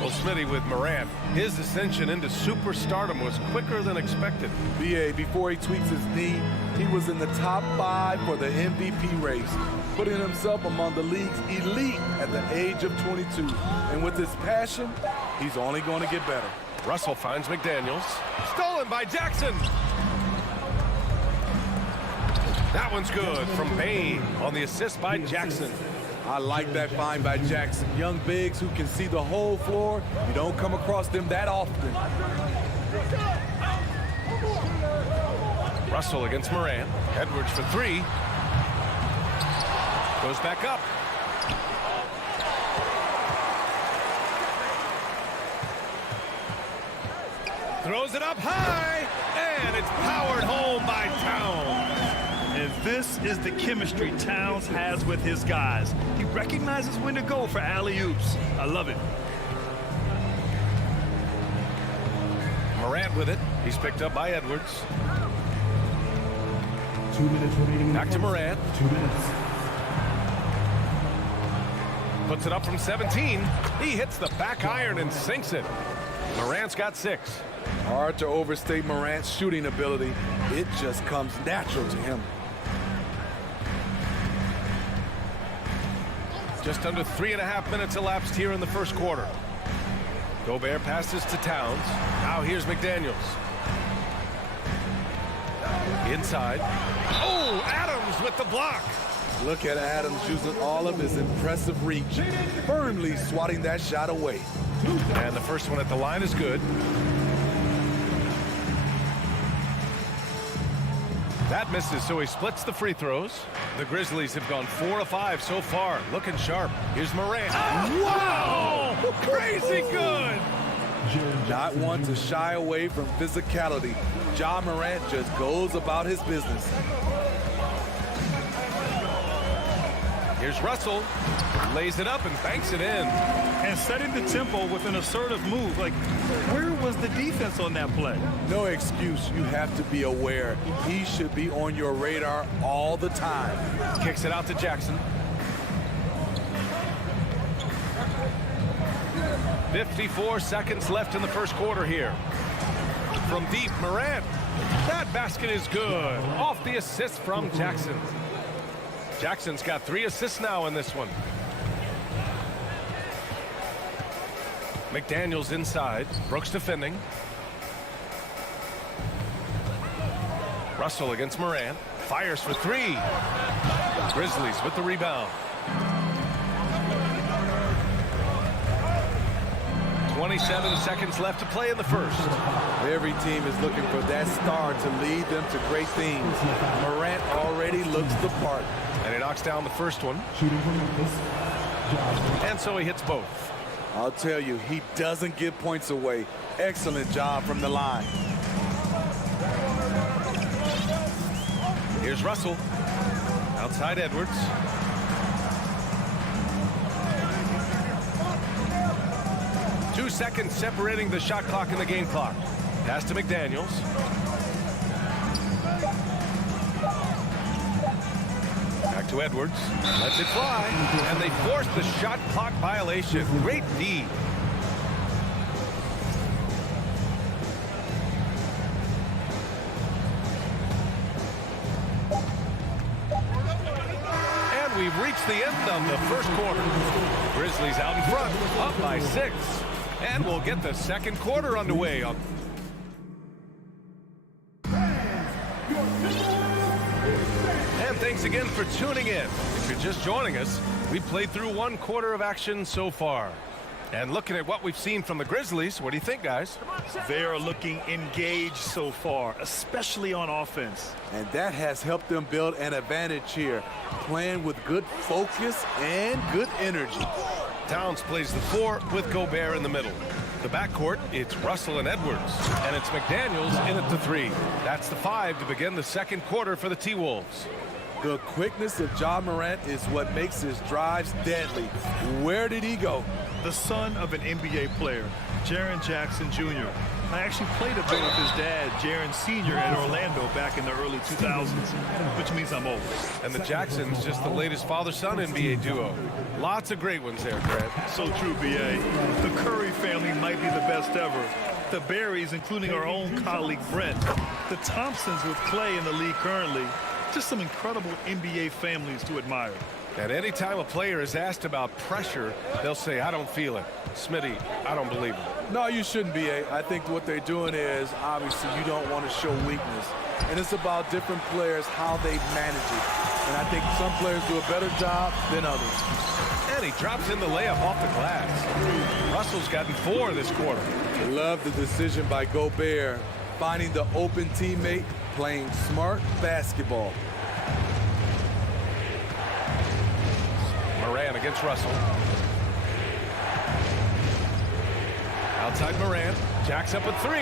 Well, Smitty, with Morant, his ascension into superstardom was quicker than expected. BA, before he tweaks his knee, he was in the top 5 for the MVP race, putting himself among the league's elite at the age of 22. And with his passion, he's only going to get better. Russell finds McDaniels. Stolen by Jackson. That one's good from Bane on the assist by Jackson. I like that find by Jackson. Young bigs who can see the whole floor. You don't come across them that often. Russell against Moran. Edwards for 3. Goes back up. Throws it up high, and it's powered home by Towns. And this is the chemistry Towns has with his guys. He recognizes when to go for alley-oops. I love it. Morant with it. He's picked up by Edwards. 2 minutes remaining. Back to Morant. 2 minutes. Puts it up from 17. He hits the back iron and sinks it. Morant's got 6. Hard to overstate Morant's shooting ability. It just comes natural to him. Just under 3.5 minutes elapsed here in the first quarter. Gobert passes to Towns. Now here's McDaniels. Inside. Oh, Adams with the block. Look at Adams using all of his impressive reach, firmly swatting that shot away. And the first one at the line is good. That misses, so he splits the free throws. The Grizzlies have gone 4 of 5 so far. Looking sharp. Here's Morant. Wow! Crazy good! Not one to shy away from physicality. Ja Morant just goes about his business. Here's Russell. Lays it up and banks it in. And setting the tempo with an assertive move. Like, where was the defense on that play? No excuse. You have to be aware. He should be on your radar all the time. Kicks it out to Jackson. 54 seconds left in the first quarter here. From deep, Morant. That basket is good. Off the assist from Jackson. Jackson's got 3 assists now in this one. McDaniels inside. Brooks defending. Russell against Moran. Fires for 3. Grizzlies with the rebound. 27 seconds left to play in the first. Every team is looking for that star to lead them to great things. Morant already looks the part. And he knocks down the first one. Shooting from Memphis. And so he hits both. I'll tell you, he doesn't give points away. Excellent job from the line. Here's Russell. Outside Edwards. Two seconds separating the shot clock and the game clock. Pass to McDaniels. Back to Edwards. Lets it fly. And they force the shot clock violation. Great D. And we've reached the end of the first quarter. Grizzlies out in front, up by 6. And we'll get the second quarter underway. And thanks again for tuning in. If you're just joining us, we've played through one quarter of action so far. And looking at what we've seen from the Grizzlies, what do you think, guys? They are looking engaged so far, especially on offense. And that has helped them build an advantage here, playing with good focus and good energy. Towns plays the 4 with Gobert in the middle. The backcourt, it's Russell and Edwards. And it's McDaniels in at the 3. That's the 5 to begin the second quarter for the T-Wolves. The quickness of Ja Morant is what makes his drives deadly. Where did he go? The son of an NBA player, Jaren Jackson Jr. I actually played a bit with his dad, Jaren Sr. in Orlando back in the early 2000s, which means I'm old. And the Jacksons, just the latest father-son NBA duo. Lots of great ones there, Grant. So true, B.A. The Curry family might be the best ever. The Berries, including our own colleague Brent. The Thompsons with Clay in the league currently. Just some incredible NBA families to admire. And anytime a player is asked about pressure, they'll say, I don't feel it. Smitty, I don't believe it. No, you shouldn't be. I think what they're doing is, obviously, you don't want to show weakness. And it's about different players, how they manage it. And I think some players do a better job than others. And he drops in the layup off the glass. Russell's gotten 4 this quarter. Love the decision by Gobert, finding the open teammate, playing smart basketball. Moran against Russell. Outside Moran. Jacks up a 3.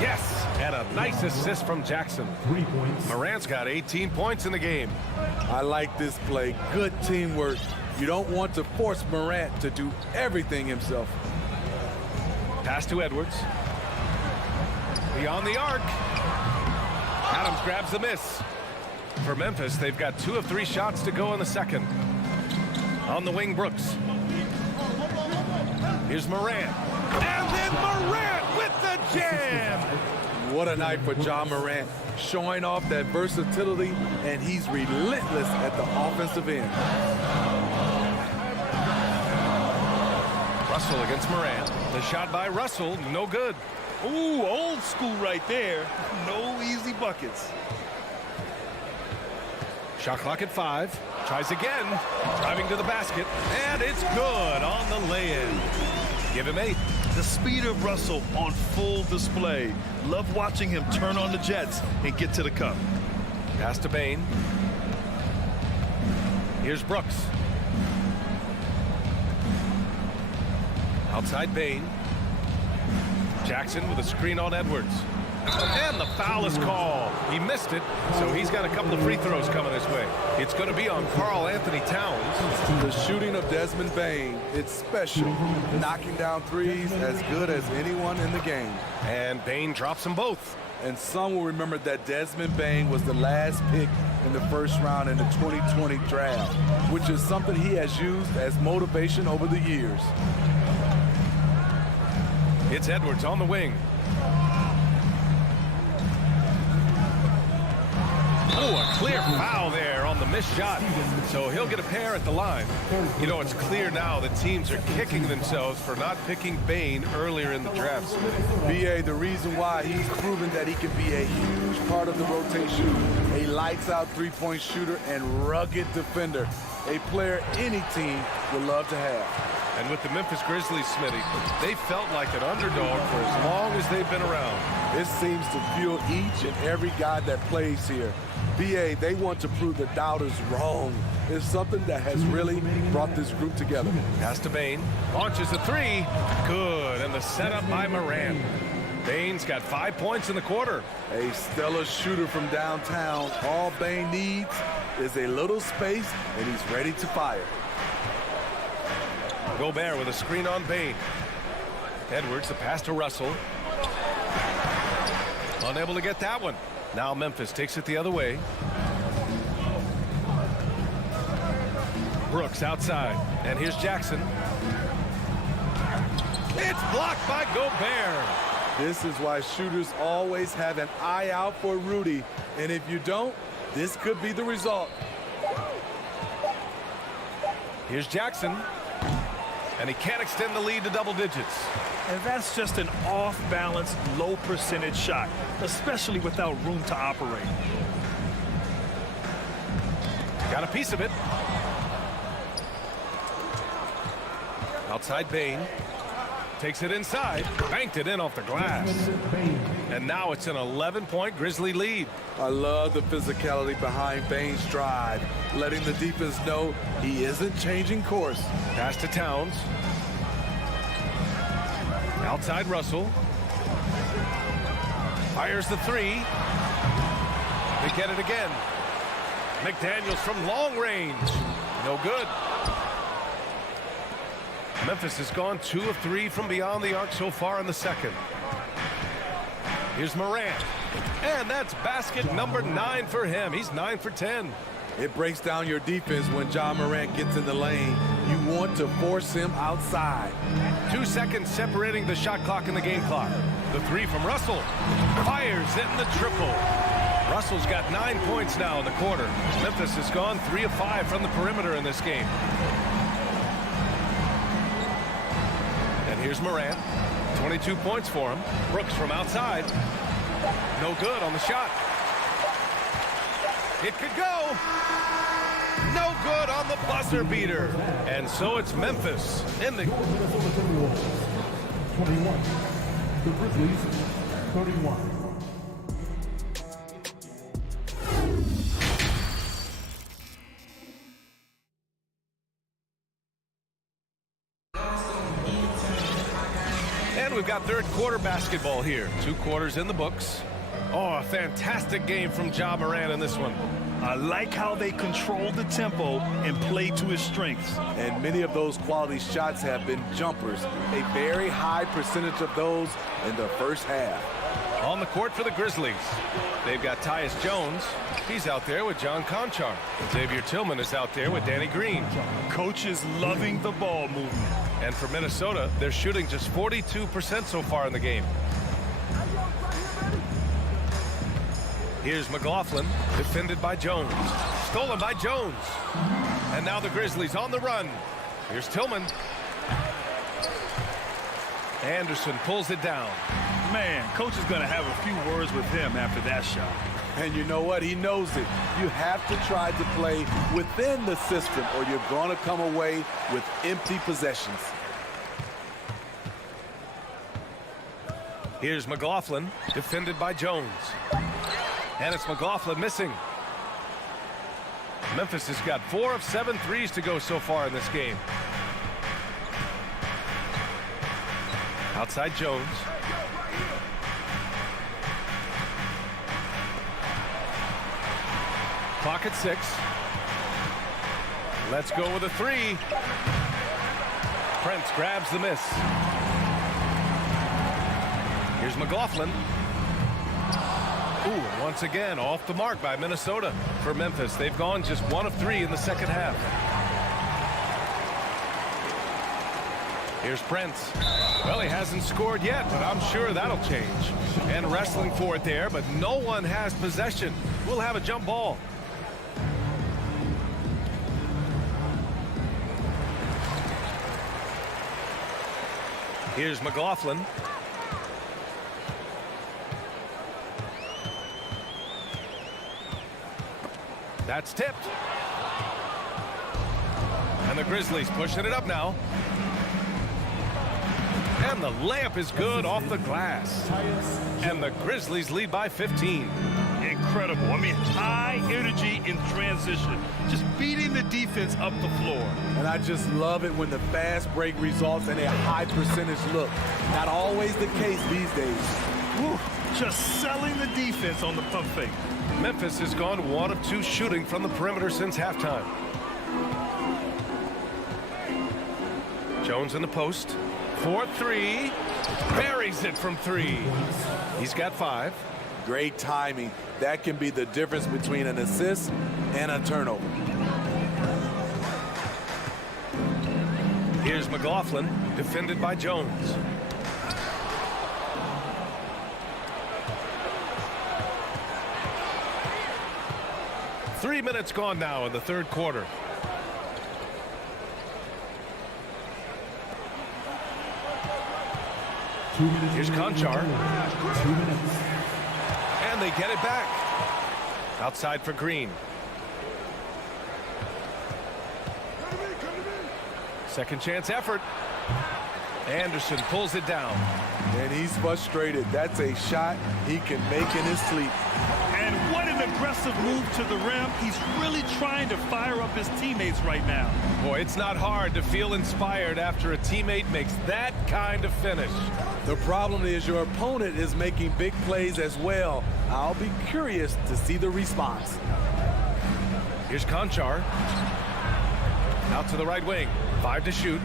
Yes! And a nice assist from Jackson. 3 points. Moran's got 18 points in the game. I like this play. Good teamwork. You don't want to force Morant to do everything himself. Pass to Edwards. Beyond the arc. Adams grabs the miss. For Memphis, they've got 2 of 3 shots to go in the second. On the wing, Brooks. Here's Morant. And then Morant with the jam! What a night for Ja Morant, showing off that versatility, and he's relentless at the offensive end. Russell against Morant. The shot by Russell, no good. Ooh, old school right there. No easy buckets. Shot clock at 5. Tries again. Driving to the basket. And it's good on the lay-in. Give him 8. The speed of Russell on full display. Love watching him turn on the jets and get to the cup. Pass to Bain. Here's Brooks. Outside Bain. Jackson with a screen on Edwards. And the foul is called. He missed it, so he's got a couple of free throws coming his way. It's going to be on Karl Anthony Towns. The shooting of Desmond Bain, it's special. Knocking down threes as good as anyone in the game. And Bain drops them both. And some will remember that Desmond Bain was the last pick in the first round in the 2020 draft, which is something he has used as motivation over the years. It's Edwards on the wing. Oh, a clear foul there on the missed shot. So he'll get a pair at the line. You know, it's clear now that teams are kicking themselves for not picking Bain earlier in the draft. B.A., the reason why he's proven that he can be a huge part of the rotation, a lights-out three-point shooter and rugged defender, a player any team would love to have. And with the Memphis Grizzlies, Smitty, they felt like an underdog for as long as they've been around. It seems to fuel each and every guy that plays here. BA, they want to prove the doubters wrong. It's something that has really brought this group together. Pass to Bane. Launches a three. Good. And the setup by Moran. Bane's got 5 points in the quarter. A stellar shooter from downtown. All Bane needs is a little space, and he's ready to fire. Gobert with a screen on Bane. Edwards, the pass to Russell. Unable to get that one. Now Memphis takes it the other way. Brooks outside. And here's Jackson. It's blocked by Gobert. This is why shooters always have an eye out for Rudy. And if you don't, this could be the result. Here's Jackson. And he can't extend the lead to double digits. And that's just an off-balance, low-percentage shot, especially without room to operate. Got a piece of it. Outside Bane. Takes it inside. Banked it in off the glass. And now it's an 11-point Grizzly lead. I love the physicality behind Bane's drive, letting the defense know he isn't changing course. Pass to Towns. Outside Russell. Fires the three. They get it again. McDaniels from long range. No good. Memphis has gone 2 of 3 from beyond the arc so far in the second. Here's Morant. And that's basket number 9 for him. He's 9 for 10. It breaks down your defense when John Morant gets in the lane. You want to force him outside. 2 seconds separating the shot clock and the game clock. The three from Russell. Fires in the triple. Russell's got 9 points now in the quarter. Memphis has gone 3 of 5 from the perimeter in this game. And here's Morant. 22 points for him. Brooks from outside. No good on the shot. It could go. No good on the buzzer beater. And so it's Memphis in the... 21. The Grizzlies, 31. And we've got third quarter basketball here. 2 quarters in the books. Oh, a fantastic game from Ja Morant in this one. I like how they control the tempo and play to his strengths. And many of those quality shots have been jumpers. A very high percentage of those in the first half. On the court for the Grizzlies, they've got Tyus Jones. He's out there with John Conchar. Xavier Tillman is out there with Danny Green. Coach is loving the ball movement. And for Minnesota, they're shooting just 42% so far in the game. Here's McLaughlin, defended by Jones. Stolen by Jones. And now the Grizzlies on the run. Here's Tillman. Anderson pulls it down. Man, coach is going to have a few words with him after that shot. And you know what? He knows it. You have to try to play within the system or you're going to come away with empty possessions. Here's McLaughlin, defended by Jones. And it's McLaughlin missing. Memphis has got 4 of 7 threes to go so far in this game. Outside Jones. Clock at 6. Let's go with a 3. Prince grabs the miss. Here's McLaughlin. Ooh, and once again, off the mark by Minnesota. For Memphis, they've gone just 1 of 3 in the second half. Here's Prince. Well, he hasn't scored yet, but I'm sure that'll change. And wrestling for it there, but no one has possession. We'll have a jump ball. Here's McLaughlin. That's tipped. And the Grizzlies pushing it up now. And the layup is good off the glass. And the Grizzlies lead by 15. Incredible. I mean, high energy in transition. Just beating the defense up the floor. And I just love it when the fast break results in a high percentage look. Not always the case these days. Woo, just selling the defense on the pump fake. Memphis has gone 1 of 2 shooting from the perimeter since halftime. Jones in the post. 4-3. Buries it from 3. He's got 5. Great timing. That can be the difference between an assist and a turnover. Here's McLaughlin, defended by Jones. Three minutes gone now in the third quarter. Here's Conchar. 2 minutes. And they get it back. Outside for Green. Second chance effort. Anderson pulls it down. And he's frustrated. That's a shot he can make in his sleep. And what an aggressive move to the rim. He's really trying to fire up his teammates right now. Boy, it's not hard to feel inspired after a teammate makes that kind of finish. The problem is your opponent is making big plays as well. I'll be curious to see the response. Here's Conchar. Out to the right wing. 5 to shoot.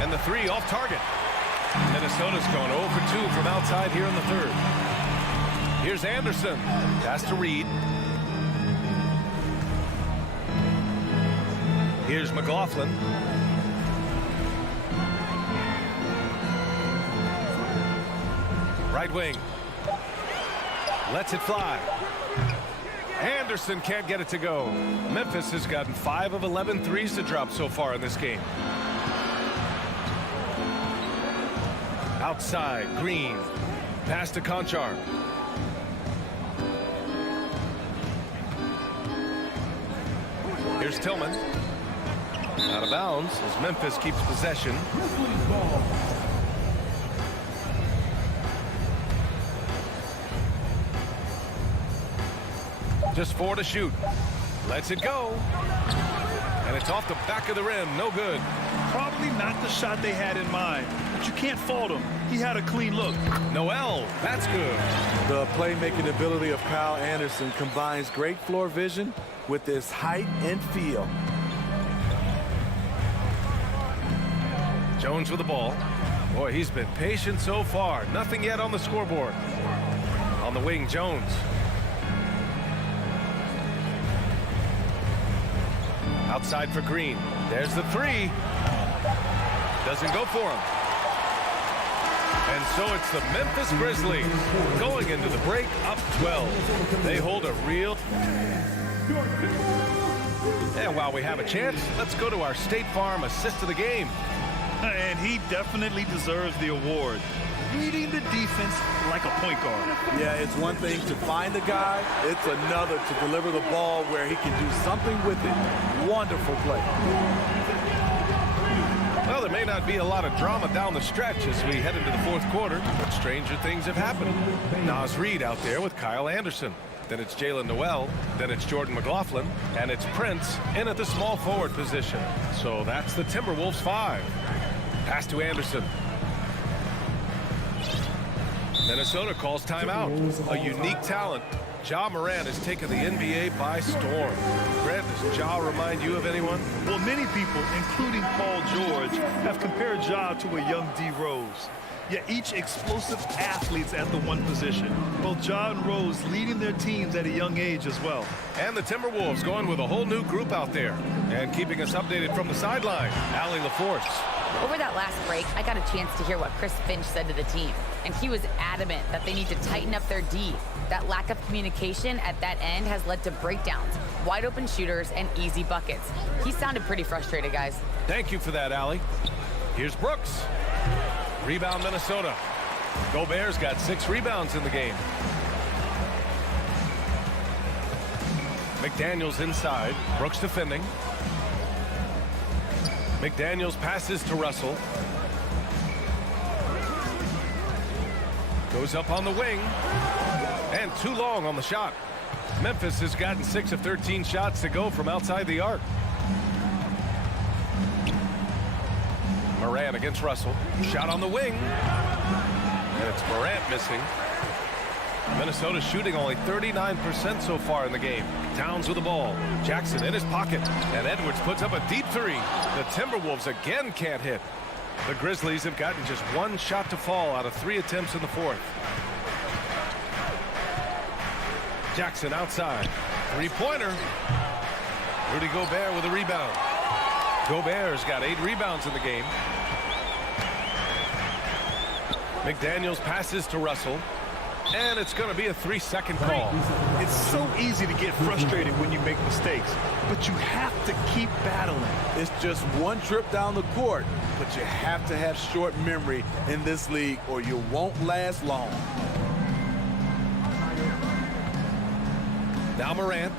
And the 3 off target. Minnesota's gone 0 for 2 from outside here in the third. Here's Anderson. Pass to Reed. Here's McLaughlin. Right wing. Lets it fly. Anderson can't get it to go. Memphis has gotten 5 of 11 threes to drop so far in this game. Outside, Green. Pass to Conchar. Here's Tillman. Out of bounds as Memphis keeps possession. Just 4 to shoot. Lets it go. And it's off the back of the rim. No good. Probably not the shot they had in mind, but you can't fault him. He had a clean look. Noel, that's good. The playmaking ability of Kyle Anderson combines great floor vision with his height and feel. Jones with the ball. Boy, he's been patient so far. Nothing yet on the scoreboard. On the wing, Jones. Outside for Green. There's the 3. Doesn't go for him. And so it's the Memphis Grizzlies going into the break up 12. They hold a real... And while we have a chance, let's go to our State Farm assist of the game. And he definitely deserves the award. Reading the defense like a point guard. Yeah, it's one thing to find a guy. It's another to deliver the ball where he can do something with it. Wonderful play. Well, there may not be a lot of drama down the stretch as we head into the fourth quarter, but stranger things have happened. Nas Reed out there with Kyle Anderson. Then it's Jalen Noel. Then it's Jordan McLaughlin. And it's Prince in at the small forward position. So that's the Timberwolves 5. Pass to Anderson. Minnesota calls timeout. A unique talent. Ja Morant has taken the NBA by storm. Grant, does Ja remind you of anyone? Well, many people, including Paul George, have compared Ja to a young D. Rose. Yet each explosive athletes at the one position. Both Ja and Rose leading their teams at a young age as well. And the Timberwolves going with a whole new group out there. And keeping us updated from the sideline, Allie LaForce. Over that last break, I got a chance to hear what Chris Finch said to the team. And he was adamant that they need to tighten up their D. That lack of communication at that end has led to breakdowns, wide open shooters, and easy buckets. He sounded pretty frustrated, guys. Thank you for that, Allie. Here's Brooks. Rebound, Minnesota. Gobert's got 6 rebounds in the game. McDaniels inside. Brooks defending. McDaniels passes to Russell. Goes up on the wing. And too long on the shot. Memphis has gotten 6 of 13 shots to go from outside the arc. Morant against Russell. Shot on the wing. And it's Morant missing. Minnesota shooting only 39% so far in the game. Towns with the ball. Jackson in his pocket. And Edwards puts up a deep three. The Timberwolves again can't hit. The Grizzlies have gotten just 1 shot to fall out of 3 attempts in the fourth. Jackson outside. Three-pointer. Rudy Gobert with a rebound. Gobert's got 8 rebounds in the game. McDaniels passes to Russell. And it's going to be a 3-second call. It's so easy to get frustrated when you make mistakes, but you have to keep battling. It's just one trip down the court, but you have to have short memory in this league or you won't last long. Now Morant.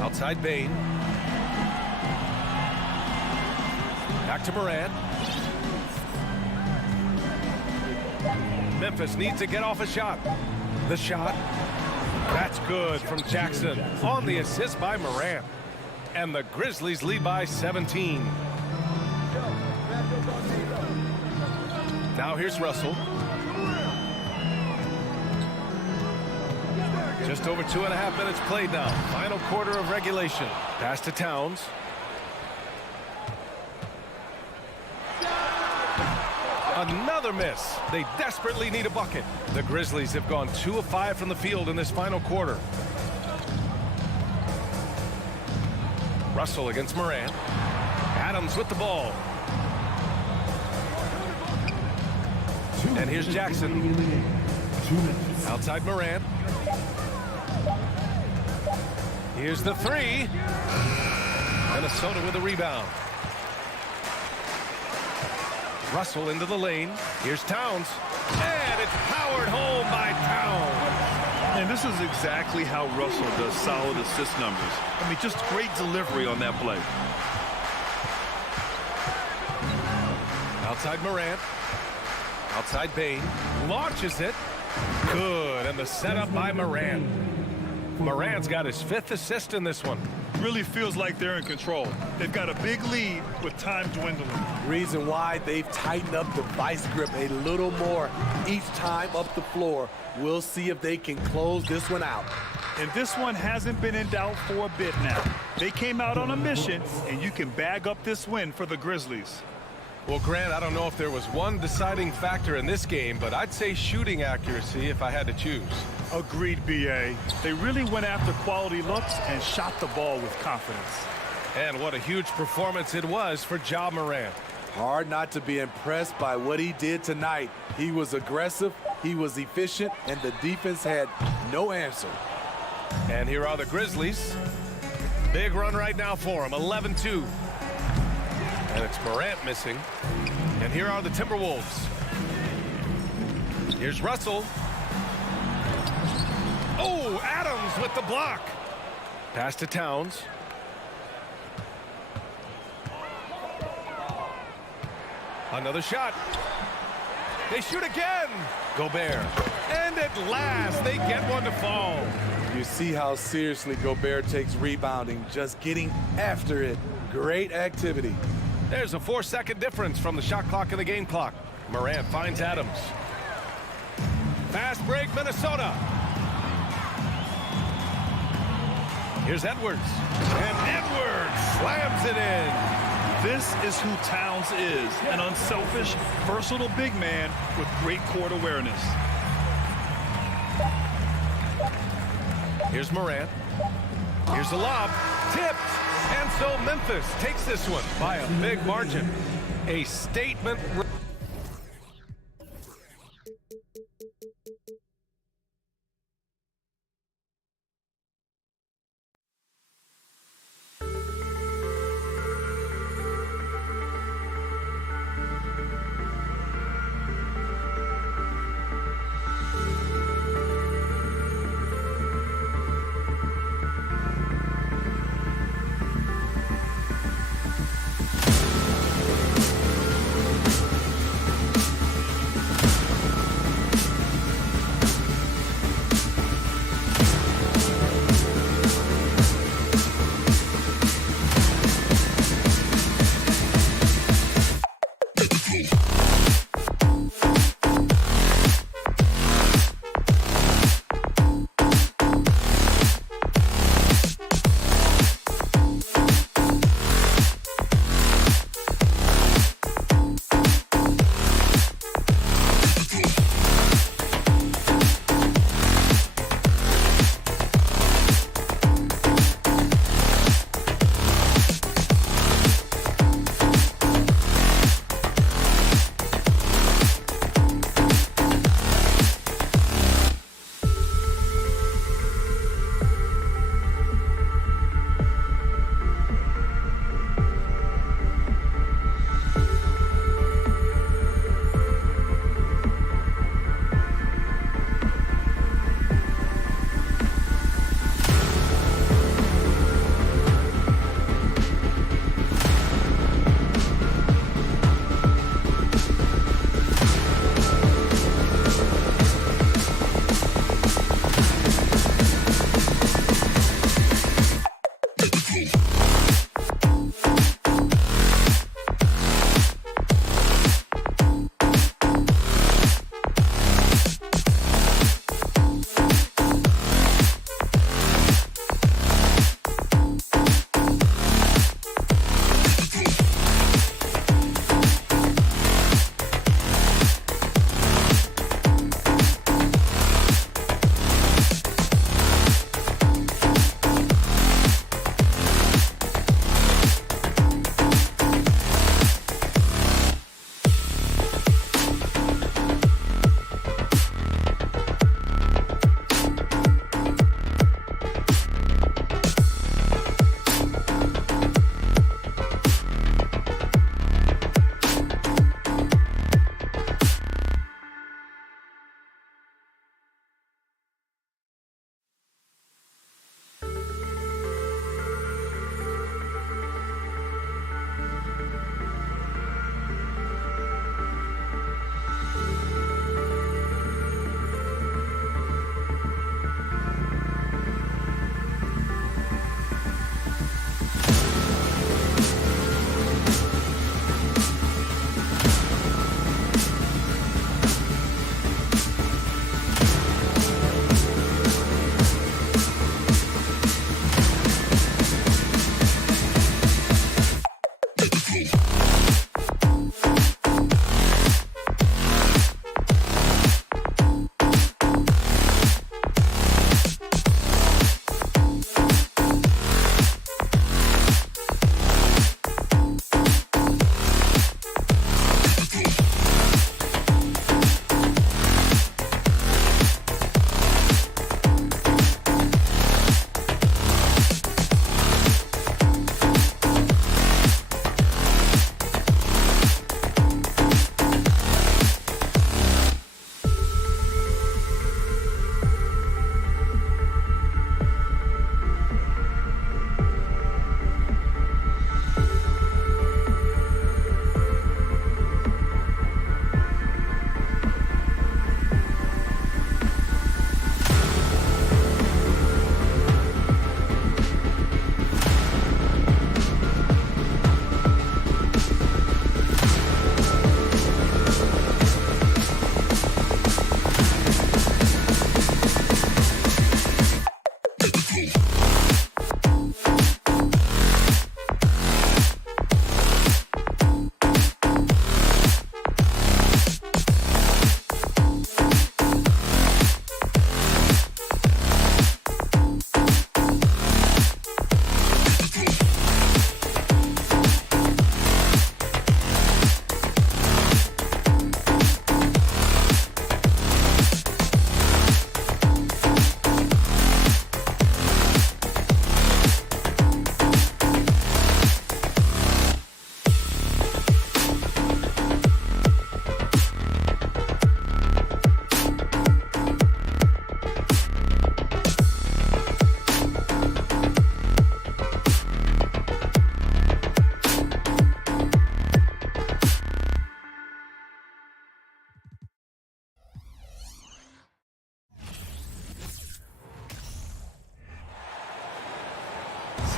Outside Bane. Back to Morant. Memphis needs to get off a shot. The shot. That's good from Jackson on the assist by Morant. And the Grizzlies lead by 17. Now here's Russell. Just over 2.5 minutes played now. Final quarter of regulation. Pass to Towns. Another miss. They desperately need a bucket. The Grizzlies have gone 2 of 5 from the field in this final quarter. Russell against Morant. Adams with the ball. And here's Jackson. Outside Morant. Here's the three. Minnesota with a rebound. Russell into the lane. Here's Towns. And it's powered home by Towns. And this is exactly how Russell does solid assist numbers. I mean, just great delivery on that play. Outside Morant. Outside Bane. Launches it. Good. And the setup by Morant. Morant's got his 5th assist in this one. Really feels like they're in control. They've got a big lead with time dwindling. Reason why they've tightened up the vice grip a little more each time up the floor. We'll see if they can close this one out. And this one hasn't been in doubt for a bit now. They came out on a mission, and you can bag up this win for the Grizzlies. Well, Grant, I don't know if there was one deciding factor in this game, but I'd say shooting accuracy if I had to choose. Agreed, B.A. They really went after quality looks and shot the ball with confidence. And what a huge performance it was for Ja Morant. Hard not to be impressed by what he did tonight. He was aggressive, he was efficient, and the defense had no answer. And here are the Grizzlies. Big run right now for them, 11-2. And it's Morant missing. And here are the Timberwolves. Here's Russell. Oh, Adams with the block. Pass to Towns. Another shot. They shoot again. Gobert. And at last, they get one to fall. You see how seriously Gobert takes rebounding, just getting after it. Great activity. There's a 4-second difference from the shot clock and the game clock. Morant finds Adams. Fast break, Minnesota. Here's Edwards. And Edwards slams it in. This is who Towns is, an unselfish, versatile big man with great court awareness. Here's Morant. Here's the lob. Tipped. And so Memphis takes this one by a big margin. A statement.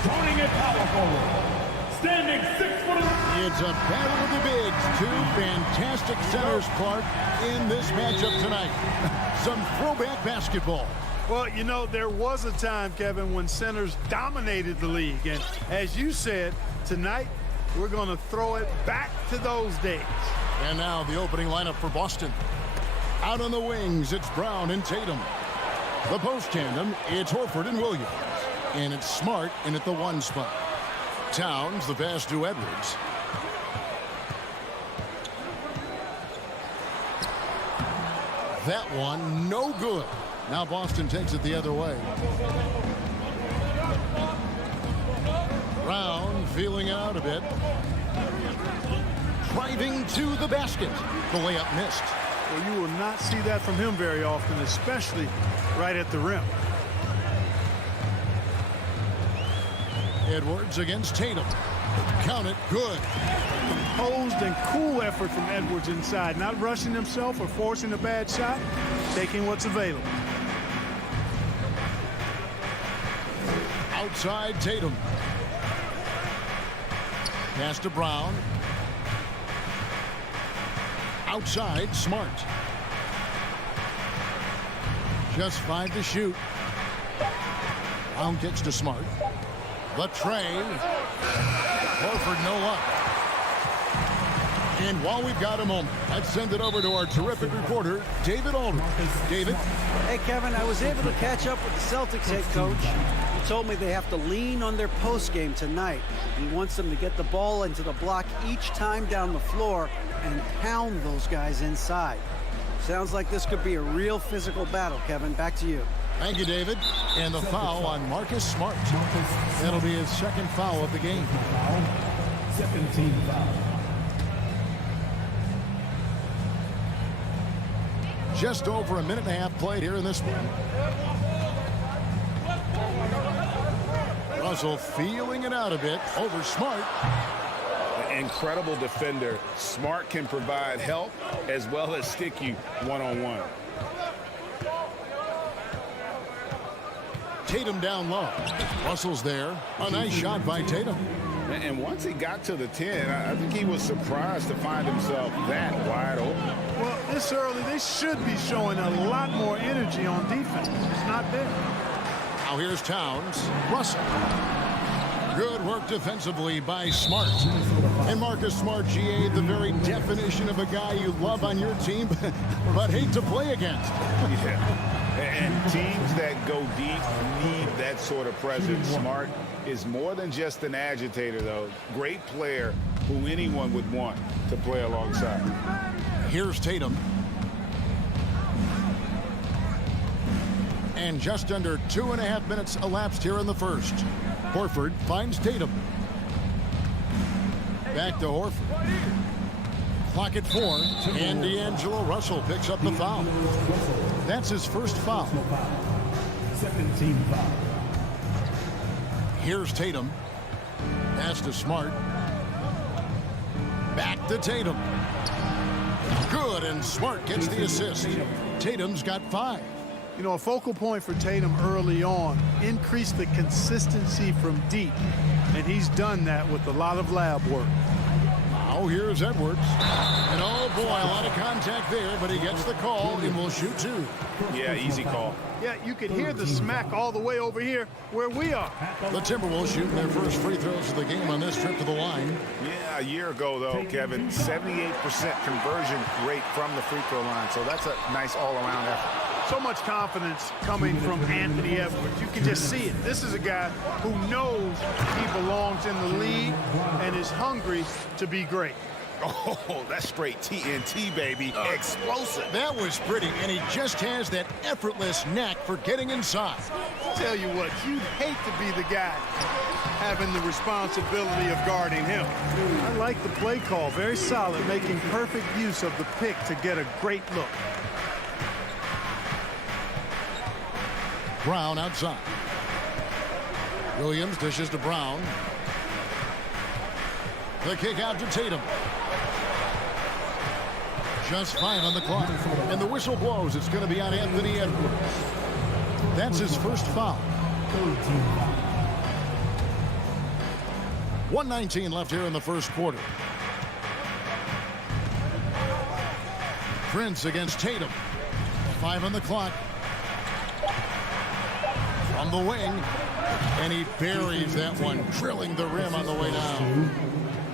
Starting at power forward, standing 6 foot. It's a battle of the bigs two fantastic centers, Clark, in this matchup tonight. Some throwback basketball. Well, you know, there was a time, Kevin, when centers dominated the league. And as you said, tonight we're going to throw it back to those days. And now the opening lineup for Boston. Out on the wings, it's Brown and Tatum. The post tandem, it's Horford and Williams. And it's Smart in at the 1 spot. Towns, the pass to Edwards. That one, no good. Now Boston takes it the other way. Brown feeling it out a bit. Driving to the basket. The layup missed. Well, you will not see that from him very often, especially right at the rim. Edwards against Tatum. Count it, good. Posed and cool effort from Edwards inside, not rushing himself or forcing a bad shot, taking what's available. Outside Tatum. Pass to Brown. Outside Smart. Just 5 to shoot. Brown gets to Smart. The tray. Horford no luck. And while we've got a moment, let's send it over to our terrific reporter, David Aldridge. David? Hey, Kevin, I was able to catch up with the Celtics head coach. He told me they have to lean on their post game tonight. He wants them to get the ball into the block each time down the floor and pound those guys inside. Sounds like this could be a real physical battle, Kevin. Back to you. Thank you, David. And the foul on Marcus Smart. That'll be his second foul of the game. Second team foul. Just over a minute and a half played here in this one. Russell feeling it out a bit over Smart. Incredible defender. Smart can provide help as well as stick you one-on-one. Tatum down low. Russell's there. A nice shot by Tatum. And once he got to the 10, I think he was surprised to find himself that wide open. Well, this early, they should be showing a lot more energy on defense. It's not there. Now here's Towns. Russell. Good work defensively by Smart. And Marcus Smart, GA, the very definition of a guy you love on your team, but hate to play against. Yeah. And teams that go deep need that sort of presence. Smart is more than just an agitator, though. Great player who anyone would want to play alongside. Here's Tatum. And just under 2.5 minutes elapsed here in the first. Horford finds Tatum. Back to Horford. Clock at 4. And D'Angelo Russell picks up the foul. That's his first foul. Second team foul. Here's Tatum. Pass to Smart. Back to Tatum. Good, and Smart gets the assist. Tatum's got 5. You know, a focal point for Tatum early on, increase the consistency from deep. And he's done that with a lot of lab work. Now here's Edwards. And oh boy, a lot of contact there, but he gets the call and will shoot 2. Yeah, easy call. Yeah, you can hear the smack all the way over here where we are. The Timberwolves shooting their first free throws of the game on this trip to the line. Yeah, a year ago, though, Kevin, 78% conversion rate from the free throw line. So that's a nice all-around effort. So much confidence coming from Anthony Edwards. You can just see it. This is a guy who knows he belongs in the league and is hungry to be great. Oh, that's straight TNT, baby. Explosive. That was pretty, and he just has that effortless knack for getting inside. Tell you what, you'd hate to be the guy having the responsibility of guarding him. I like the play call. Very solid, making perfect use of the pick to get a great look. Brown outside. Williams dishes to Brown. The kick out to Tatum. Just 5 on the clock. And the whistle blows. It's going to be on Anthony Edwards. That's his first foul. 1:19 left here in the first quarter. Prince against Tatum. 5 on the clock. From the wing. And he buries that one, drilling the rim on the way down.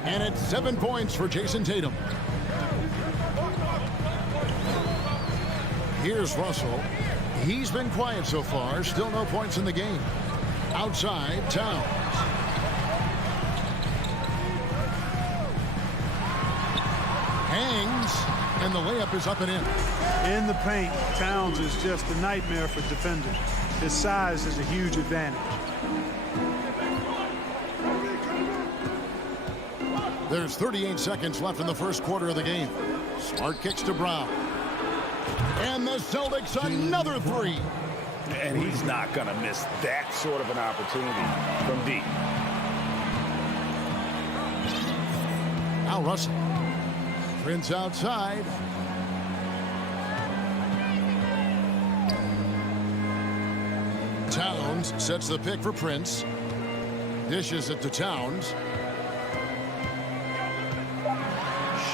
And it's 7 points for Jason Tatum. Here's Russell. He's been quiet so far. Still no points in the game. Outside, Towns. Hangs, and the layup is up and in. In the paint, Towns is just a nightmare for defenders. His size is a huge advantage. There's 38 seconds left in the first quarter of the game. Smart kicks to Brown. And the Celtics another three. And he's not going to miss that sort of an opportunity from deep. Now Russell. Prince outside. Towns sets the pick for Prince. Dishes it to Towns.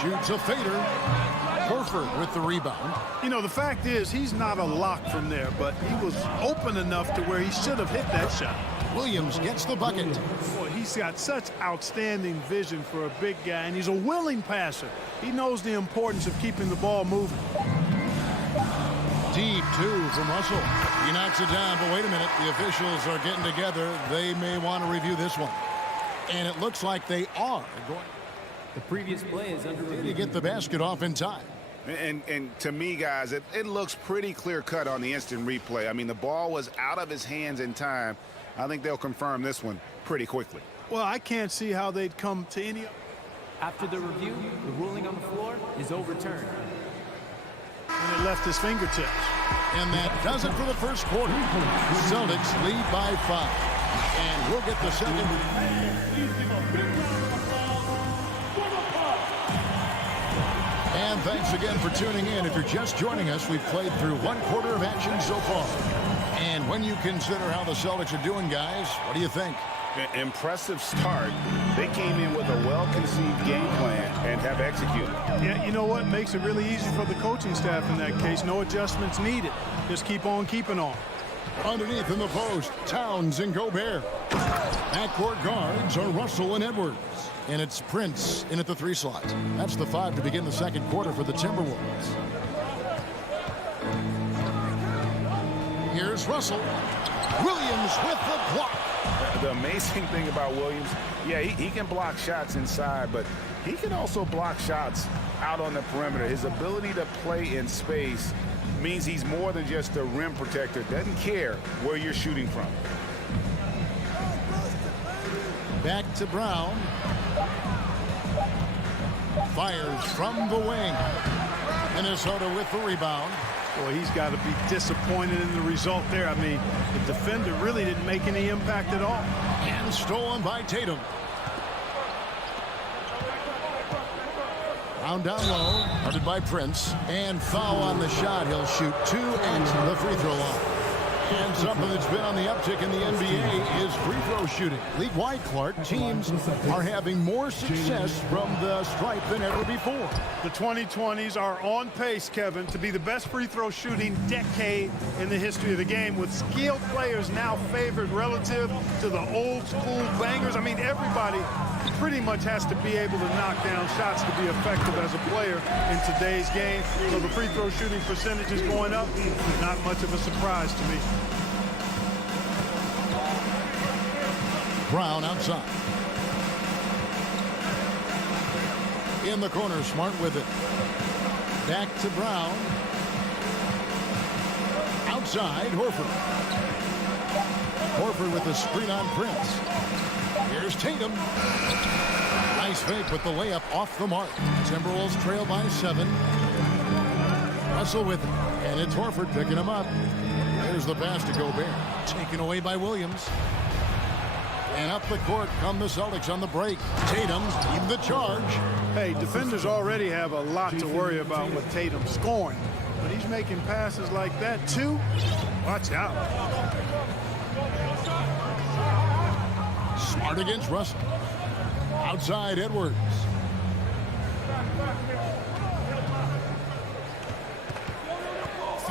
Shoots a fader. Horford with the rebound. You know, the fact is he's not a lock from there, but he was open enough to where he should have hit that shot. Williams gets the bucket. Boy, he's got such outstanding vision for a big guy, and he's a willing passer. He knows the importance of keeping the ball moving. Deep two from Russell. He knocks it down, but wait a minute. The officials are getting together. They may want to review this one. And it looks like they are going. The previous play is under review. To get the basket off in time. And to me, guys, it looks pretty clear-cut on the instant replay. I mean, the ball was out of his hands in time. I think they'll confirm this one pretty quickly. Well, I can't see how they'd come to any. After the review, the ruling on the floor is overturned. And it left his fingertips. And that does it for the first quarter. Celtics lead by 5. And we'll get the second. And thanks again for tuning in. If you're just joining us, we've played through one quarter of action so far. And when you consider how the Celtics are doing, guys, what do you think? Impressive start. They came in with a well-conceived game plan and have executed. Yeah, you know what? Makes it really easy for the coaching staff in that case. No adjustments needed. Just keep on keeping on. Underneath in the post, Towns and Gobert. Backcourt guards are Russell and Edwards. And it's Prince in at the 3 slot. That's the 5 to begin the second quarter for the Timberwolves. Here's Russell. Williams with the block. The amazing thing about Williams, yeah, he can block shots inside, but he can also block shots out on the perimeter. His ability to play in space means he's more than just a rim protector. Doesn't care where you're shooting from. Back to Brown. Fires from the wing. Minnesota with the rebound. Boy, he's got to be disappointed in the result there. I mean, the defender really didn't make any impact at all. And stolen by Tatum. Brown down low, guarded by Prince. And foul on the shot. He'll shoot 2 at the free throw line. And something that's been on the uptick in the NBA is free throw shooting. League-wide, Clark, teams are having more success from the stripe than ever before. The 2020s are on pace, Kevin, to be the best free throw shooting decade in the history of the game, with skilled players now favored relative to the old school bangers. I mean, everybody pretty much has to be able to knock down shots to be effective as a player in today's game. So the free throw shooting percentage is going up. Not much of a surprise to me. Brown outside. In the corner, Smart with it. Back to Brown. Outside, Horford. Horford with the screen on Prince. Here's Tatum. Nice fake with the layup off the mark. Timberwolves trail by 7. Russell with it. And it's Horford picking him up. There's the pass to Gobert. Taken away by Williams. And up the court come the Celtics on the break. Tatum lead the charge. Hey, defenders already have a lot to worry about with Tatum scoring. But he's making passes like that, too. Watch out. Smart against Russell. Outside, Edwards.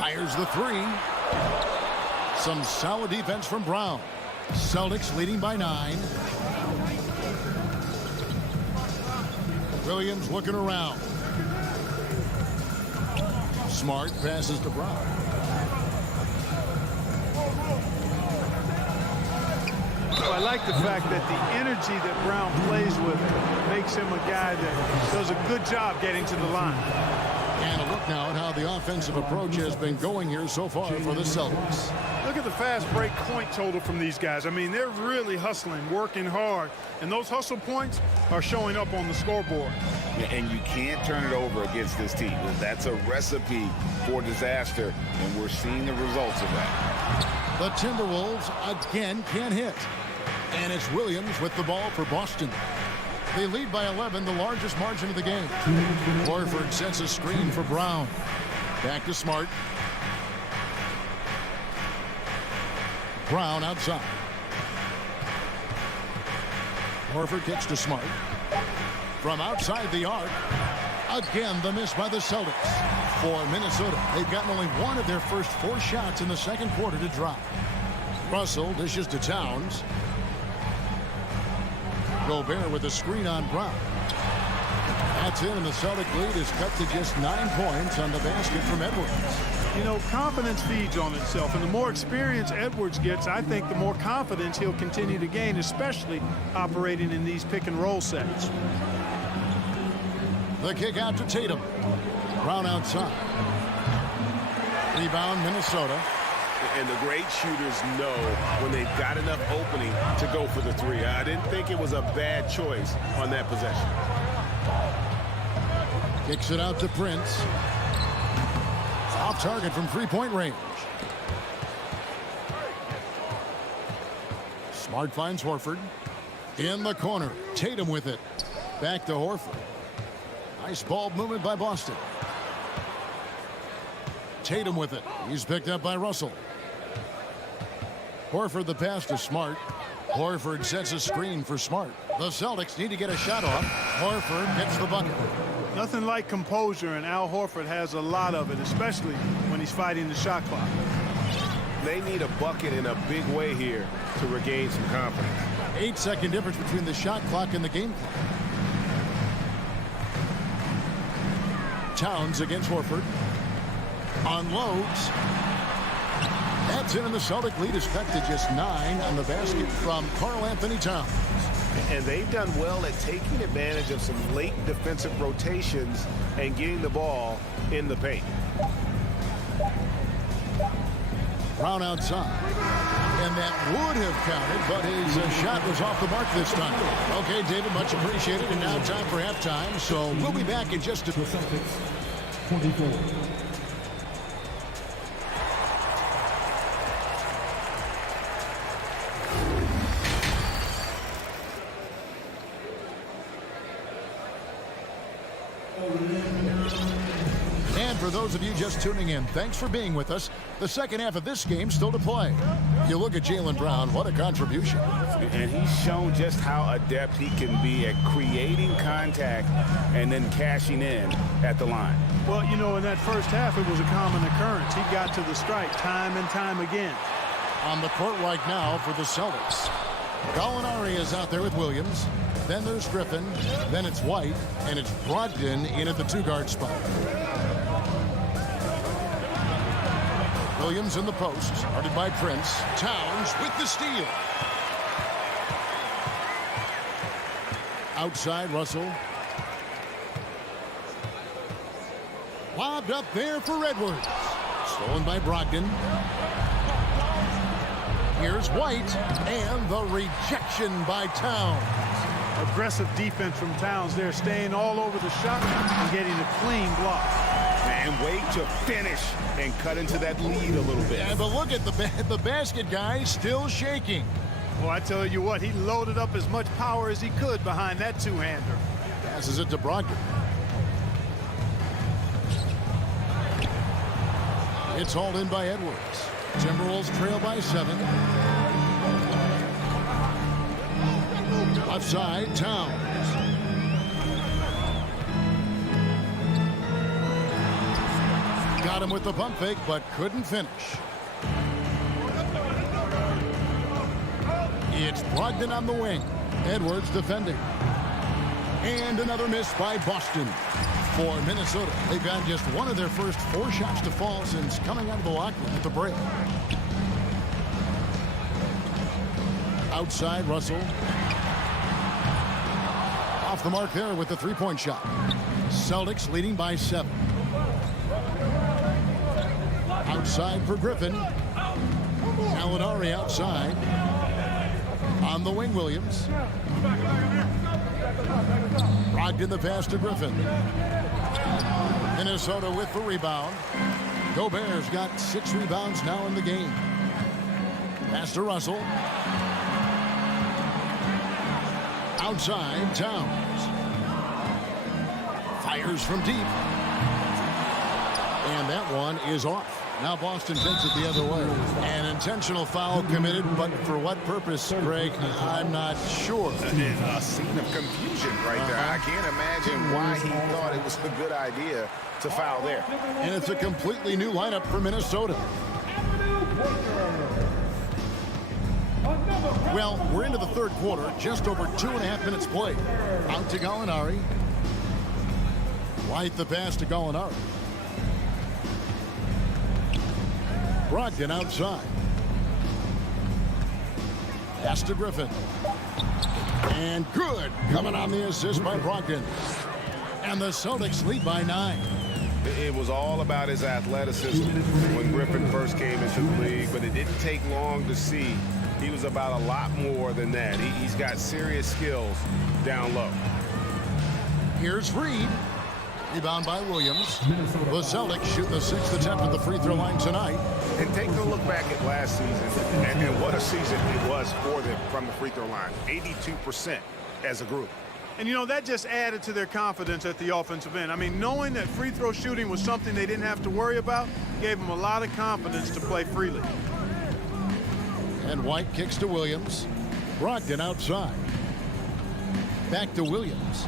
Fires the three. Some solid defense from Brown. Celtics leading by 9. Williams looking around. Smart passes to Brown. Well, I like the fact that the energy that Brown plays with makes him a guy that does a good job getting to the line. And a look now at how the offensive approach has been going here so far for the Celtics. Look at the fast break point total from these guys. I mean, they're really hustling, working hard, and those hustle points are showing up on the scoreboard. Yeah, and you can't turn it over against this team. That's a recipe for disaster, and we're seeing the results of that. The Timberwolves again can't hit. And it's Williams with the ball for Boston. They lead by 11, the largest margin of the game. Horford sets a screen for Brown. Back to Smart. Brown outside. Horford kicks to Smart. From outside the arc. Again, the miss by the Celtics. For Minnesota, they've gotten only one of their first 4 shots in the second quarter to drop. Russell dishes to Towns. Gobert with a screen on Brown. That's it, and the Celtic lead is cut to just 9 points on the basket from Edwards. You know, confidence feeds on itself, and the more experience Edwards gets, I think the more confidence he'll continue to gain, especially operating in these pick-and-roll sets. The kick out to Tatum. Brown outside. Rebound, Minnesota. And the great shooters know when they've got enough opening to go for the 3. I didn't think it was a bad choice on that possession. Kicks it out to Prince. Off target from 3-point range. Smart finds Horford. In the corner. Tatum with it. Back to Horford. Nice ball movement by Boston. Tatum with it. He's picked up by Russell. Horford the pass to Smart. Horford sets a screen for Smart. The Celtics need to get a shot off. Horford gets the bucket. Nothing like composure, and Al Horford has a lot of it, especially when he's fighting the shot clock. They need a bucket in a big way here to regain some confidence. 8-second difference between the shot clock and the game clock. Towns against Horford. Unloads. That's in, and the Celtic lead is cut to just 9 on the basket from Karl Anthony Towns. And they've done well at taking advantage of some late defensive rotations and getting the ball in the paint. Brown outside. And that would have counted, but his shot was off the mark this time. Okay, David, much appreciated. And now time for halftime, so we'll be back in just a few seconds. 24. And for those of you just tuning in, thanks for being with us. The second half of this game still to play. You look at Jaylen Brown, what a contribution. And he's shown just how adept he can be at creating contact and then cashing in at the line. Well, you know, in that first half, it was a common occurrence. He got to the strike time and time again. On the court right now for the Celtics. Gallinari is out there with Williams. Then there's Griffin. Then it's White. And it's Brogdon in at the 2-guard spot. Williams in the post. Started by Prince. Towns with the steal. Outside, Russell. Lobbed up there for Edwards. Stolen by Brogdon. Here's White, and the rejection by Towns. Aggressive defense from Towns there, staying all over the shot and getting a clean block. And wait to finish and cut into that lead a little bit. Yeah, but look at the basket guy still shaking. Well, I tell you what, he loaded up as much power as he could behind that two-hander. Passes it to Brogdon. It's hauled in by Edwards. Timberwolves trail by 7. Left side, Towns. Got him with the pump fake, but couldn't finish. It's Brogdon on the wing. Edwards defending. And another miss by Boston. For Minnesota, they've had just one of their first 4 shots to fall since coming out of the locker room at the break. Outside, Russell. Off the mark there with the 3-point shot. Celtics leading by 7. Outside for Griffin. Gallinari outside. On the wing, Williams. Brogdon the pass to Griffin. Minnesota with the rebound. Gobert's got 6 rebounds now in the game. Pass to Russell. Outside, Towns. Fires from deep. And that one is off. Now Boston takes it the other way. An intentional foul committed, but for what purpose, Greg, I'm not sure. A scene of confusion right there. I can't imagine why he thought it was a good idea to foul there. And it's a completely new lineup for Minnesota. Well, we're into the third quarter, just over 2.5 minutes played. Out to Gallinari. White the pass to Gallinari. Brogdon outside. Pass to Griffin. And good. Coming on the assist by Brogdon. And the Celtics lead by 9. It was all about his athleticism when Griffin first came into the league, but it didn't take long to see he was about a lot more than that. He's got serious skills down low. Here's Reed. Rebound by Williams. The Celtics shoot the 6th attempt at the free throw line tonight. And take a look back at last season, and what a season it was for them from the free throw line. 82% as a group. And, you know, that just added to their confidence at the offensive end. I mean, knowing that free throw shooting was something they didn't have to worry about gave them a lot of confidence to play freely. And White kicks to Williams. Brogdon outside. Back to Williams.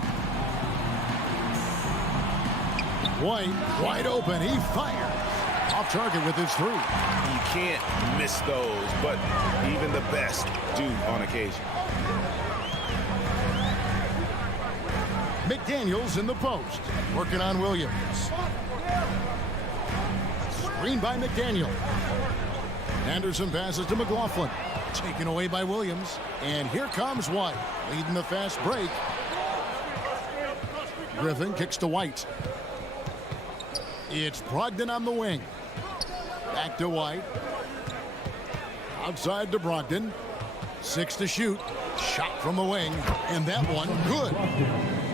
White wide open. He fires. Off target with his 3. You can't miss those, but even the best do on occasion. McDaniels in the post. Working on Williams. Screen by McDaniel. Anderson passes to McLaughlin. Taken away by Williams. And here comes White. Leading the fast break. Griffin kicks to White. It's Brogdon on the wing. Back to White. Outside to Brogdon. 6 to shoot. Shot from the wing. And that one, good.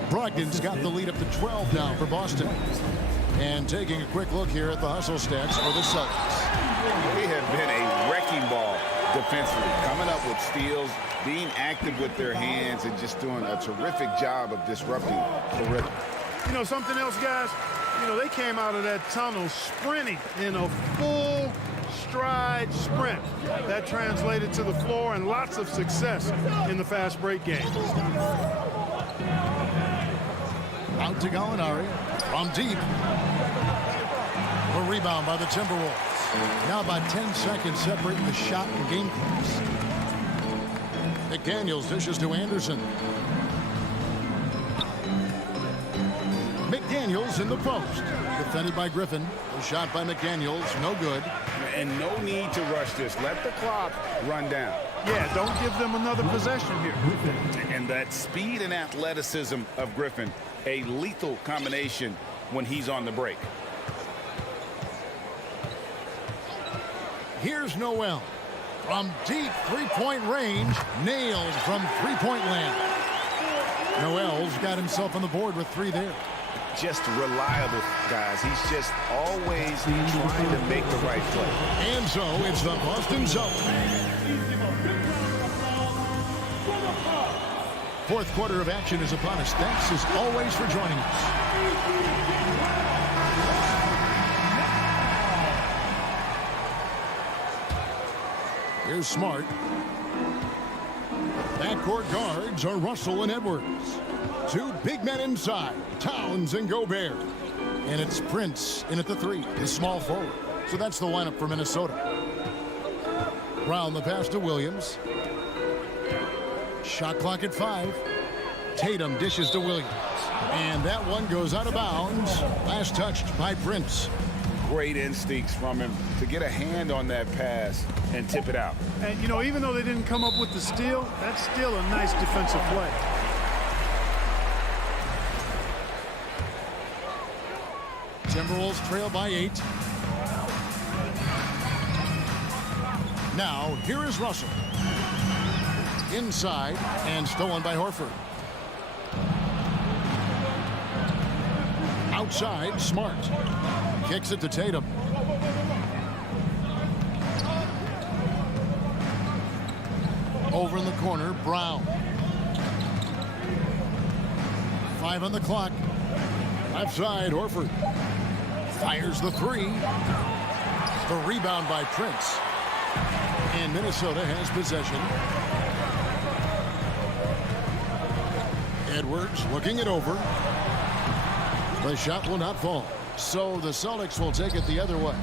Brogdon's got the lead up to 12 now for Boston. And taking a quick look here at the hustle stats for the Celtics. They have been a wrecking ball defensively, coming up with steals, being active with their hands, and just doing a terrific job of disrupting the rhythm. You know, something else, guys? You know, they came out of that tunnel sprinting in a full stride sprint. That translated to the floor and lots of success in the fast break game. Out to Gallinari from deep. A rebound by the Timberwolves. Now about 10 seconds separating the shot and game clocks. McDaniels dishes to Anderson. McDaniels in the post. Defended by Griffin. A shot by McDaniels. No good. And no need to rush this. Let the clock run down. Yeah, don't give them another possession here. And that speed and athleticism of Griffin, a lethal combination when he's on the break. Here's Noel. From deep three-point range. Nailed from three-point land. Noel's got himself on the board with 3 there. Just reliable, guys. He's just always trying to make the right play. And so it's the Boston Celtics. Fourth quarter of action is upon us. Thanks as always for joining us. Here's Smart. Backcourt guards are Russell and Edwards. 2 big men inside, Towns and Gobert. And it's Prince in at the 3, the small forward. So that's the lineup for Minnesota. Brown the pass to Williams. Shot clock at 5. Tatum dishes to Williams. And that one goes out of bounds. Last touched by Prince. Great instincts from him to get a hand on that pass and tip it out. And, you know, even though they didn't come up with the steal, that's still a nice defensive play. Timberwolves trail by 8. Now, here is Russell. Inside and stolen by Horford. Outside, Smart. Kicks it to Tatum. Over in the corner, Brown. 5 on the clock. Left side, Horford. Fires the 3. The rebound by Prince. And Minnesota has possession. Edwards looking it over. The shot will not fall. So the Celtics will take it the other way.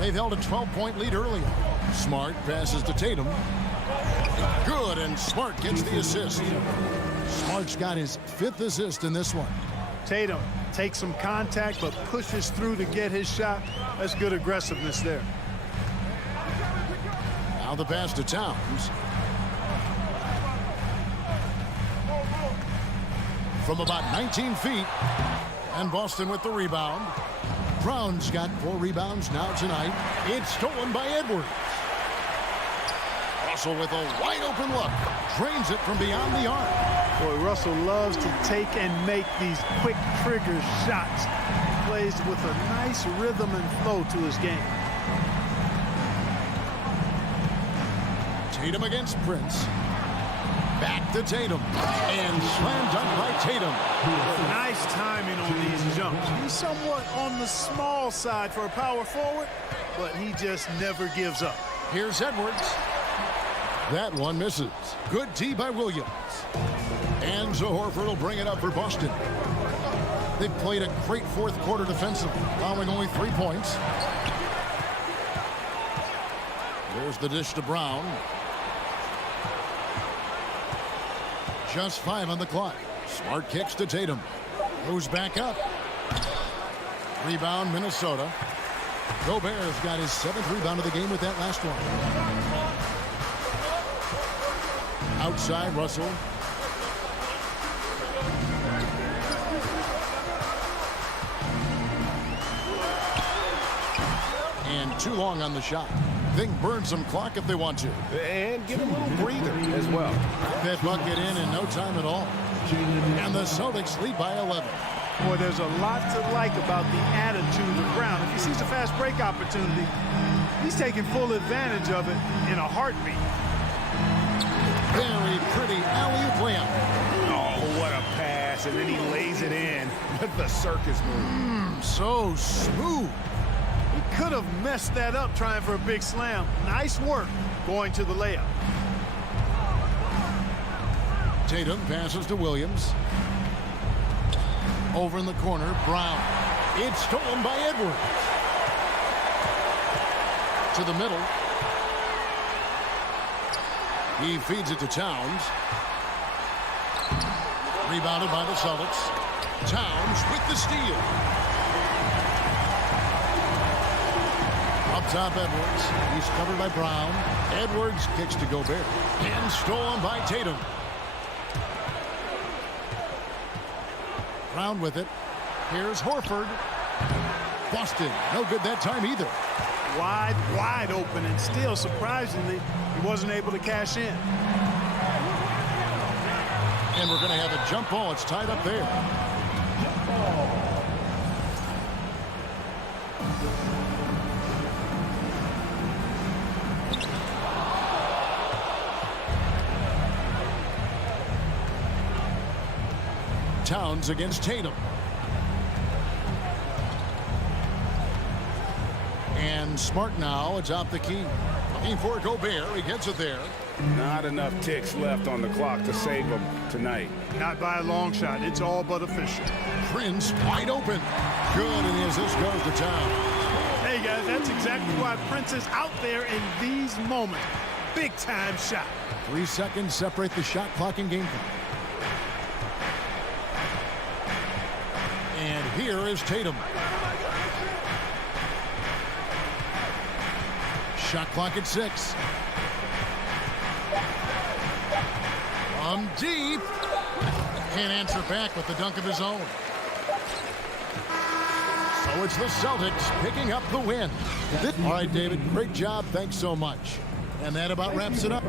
They've held a 12-point lead earlier. Smart passes to Tatum. Good, and Smart gets the assist. Smart's got his 5th assist in this one. Tatum takes some contact but pushes through to get his shot. That's good aggressiveness there. Now the pass to Towns. From about 19 feet. And Boston with the rebound. Brown's got 4 rebounds now tonight. It's stolen by Edwards. Russell with a wide open look. Drains it from beyond the arc. Boy, Russell loves to take and make these quick trigger shots. He plays with a nice rhythm and flow to his game. Tatum against Prince. Back to Tatum. And slam dunk by Tatum. Nice timing on these jumps. He's somewhat on the small side for a power forward, but he just never gives up. Here's Edwards. That one misses. Good D by Williams. And Horford will bring it up for Boston. They've played a great 4th quarter defensively, allowing only 3 points. There's the dish to Brown. Just 5 on the clock. Smart kicks to Tatum. Goes back up. Rebound, Minnesota. Gobert's got his 7th rebound of the game with that last one. Outside, Russell. And too long on the shot. They can burn some clock if they want to. And get a little breather as well. That bucket in no time at all. And the Celtics lead by 11. Boy, there's a lot to like about the attitude of Brown. If he sees a fast break opportunity, he's taking full advantage of it in a heartbeat. Very pretty alley-oop layup. Oh, what a pass, and then he lays it in with the circus move. So smooth. He could have messed that up trying for a big slam. Nice work going to the layup. Tatum passes to Williams. Over in the corner, Brown. It's stolen by Edwards. To the middle. He feeds it to Towns. Rebounded by the Celtics. Towns with the steal. Up top, Edwards. He's covered by Brown. Edwards kicks to Gobert. And stolen by Tatum. Brown with it. Here's Horford. Boston. No good that time either. Wide open, and still, surprisingly, he wasn't able to cash in. And we're going to have a jump ball. It's tied up there. Towns against Tatum. And Smart now atop the key. Looking for Gobert. He gets it there. Not enough ticks left on the clock to save them tonight. Not by a long shot. It's all but official. Prince wide open. Good, and as this goes to town. Hey, guys, that's exactly why Prince is out there in these moments. Big-time shot. 3 seconds separate the shot clock and game clock. And here is Tatum. Shot clock at 6. From deep. Can't answer back with the dunk of his own. So it's the Celtics picking up the win. All right, David, great job. Thanks so much. And that about wraps it up.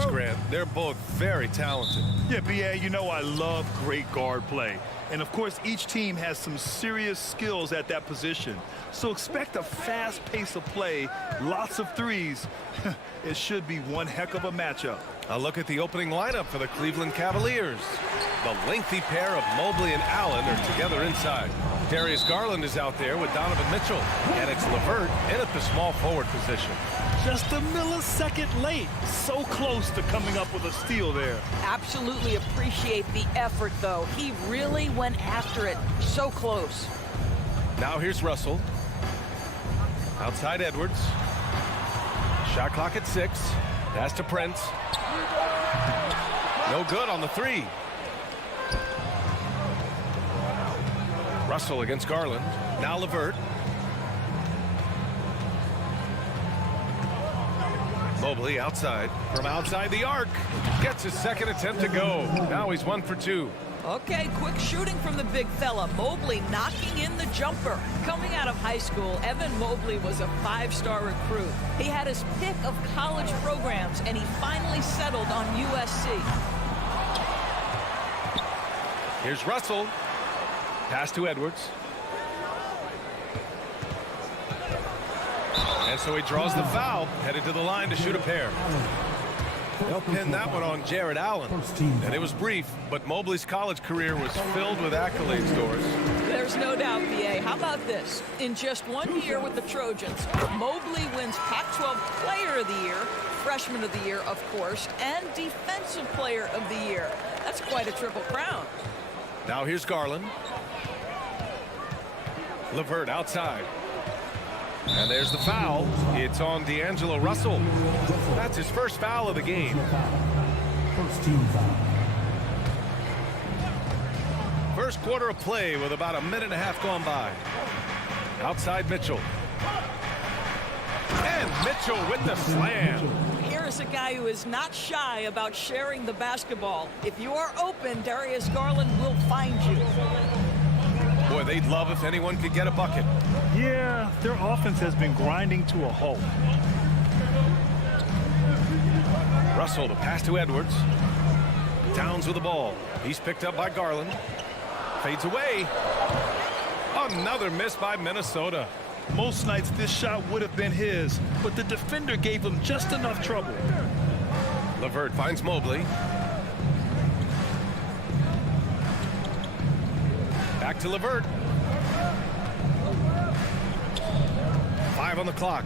much, Grant. They're both very talented. Yeah, B.A., you know I love great guard play. And, of course, each team has some serious skills at that position. So expect a fast pace of play, lots of threes. It should be one heck of a matchup. A look at the opening lineup for the Cleveland Cavaliers. The lengthy pair of Mobley and Allen are together inside. Darius Garland is out there with Donovan Mitchell. And it's LeVert in at the small forward position. Just a millisecond late. So close to coming up with a steal there. Absolutely appreciate the effort, though. He really went after it. So close. Now here's Russell. Outside Edwards. Shot clock at 6. Pass to Prince. No good on the 3. Russell against Garland. Now LeVert. Mobley outside. From outside the arc. Gets his second attempt to go. Now he's 1 for 2. Okay, quick shooting from the big fella. Mobley knocking in the jumper. Coming out of high school, Evan Mobley was a 5-star recruit. He had his pick of college programs, and he finally settled on USC. Here's Russell. Pass to Edwards. And so he draws the foul, headed to the line to shoot a pair. They'll pin that one on Jared Allen. And it was brief, but Mobley's college career was filled with accolades, Doris. There's no doubt, B.A. How about this? In just 1 year with the Trojans, Mobley wins Pac-12 Player of the Year, Freshman of the Year, of course, and Defensive Player of the Year. That's quite a triple crown. Now here's Garland. LeVert outside. And there's the foul. It's on D'Angelo Russell. That's his first foul of the game. First team foul. First quarter of play with about a minute and a half gone by. Outside Mitchell. And Mitchell with the slam. Here is a guy who is not shy about sharing the basketball. If you are open, Darius Garland will find you. Boy, they'd love if anyone could get a bucket. Yeah, their offense has been grinding to a halt. Russell, the pass to Edwards. Towns with the ball. He's picked up by Garland. Fades away. Another miss by Minnesota. Most nights this shot would have been his, but the defender gave him just enough trouble. LeVert finds Mobley. Back to LeVert. 5 on the clock.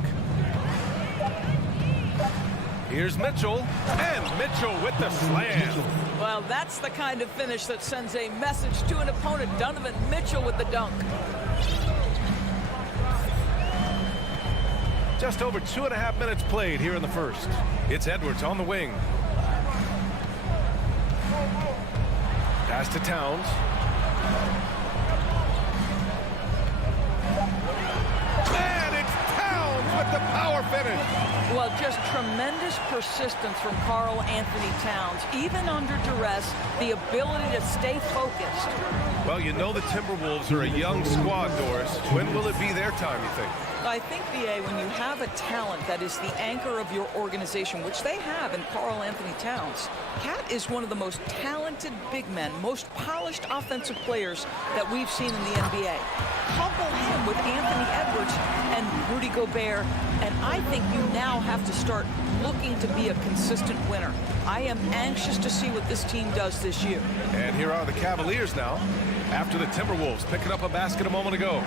Here's Mitchell, and Mitchell with the slam. Well, that's the kind of finish that sends a message to an opponent. Donovan Mitchell with the dunk. Just over 2.5 minutes played here in the first. It's Edwards on the wing. Pass to Towns. And it's Towns with the power finish. Well, just tremendous persistence from Karl Anthony Towns. Even under duress, the ability to stay focused. Well, you know the Timberwolves are a young squad, Doris. When will it be their time, you think? I think, B.A., when you have a talent that is the anchor of your organization, which they have in Karl Anthony Towns, Cat is one of the most talented big men, most polished offensive players that we've seen in the NBA. Couple him with Anthony Edwards and Rudy Gobert, and I think you now have to start looking to be a consistent winner. I am anxious to see what this team does this year. And here are the Cavaliers now, after the Timberwolves picking up a basket a moment ago.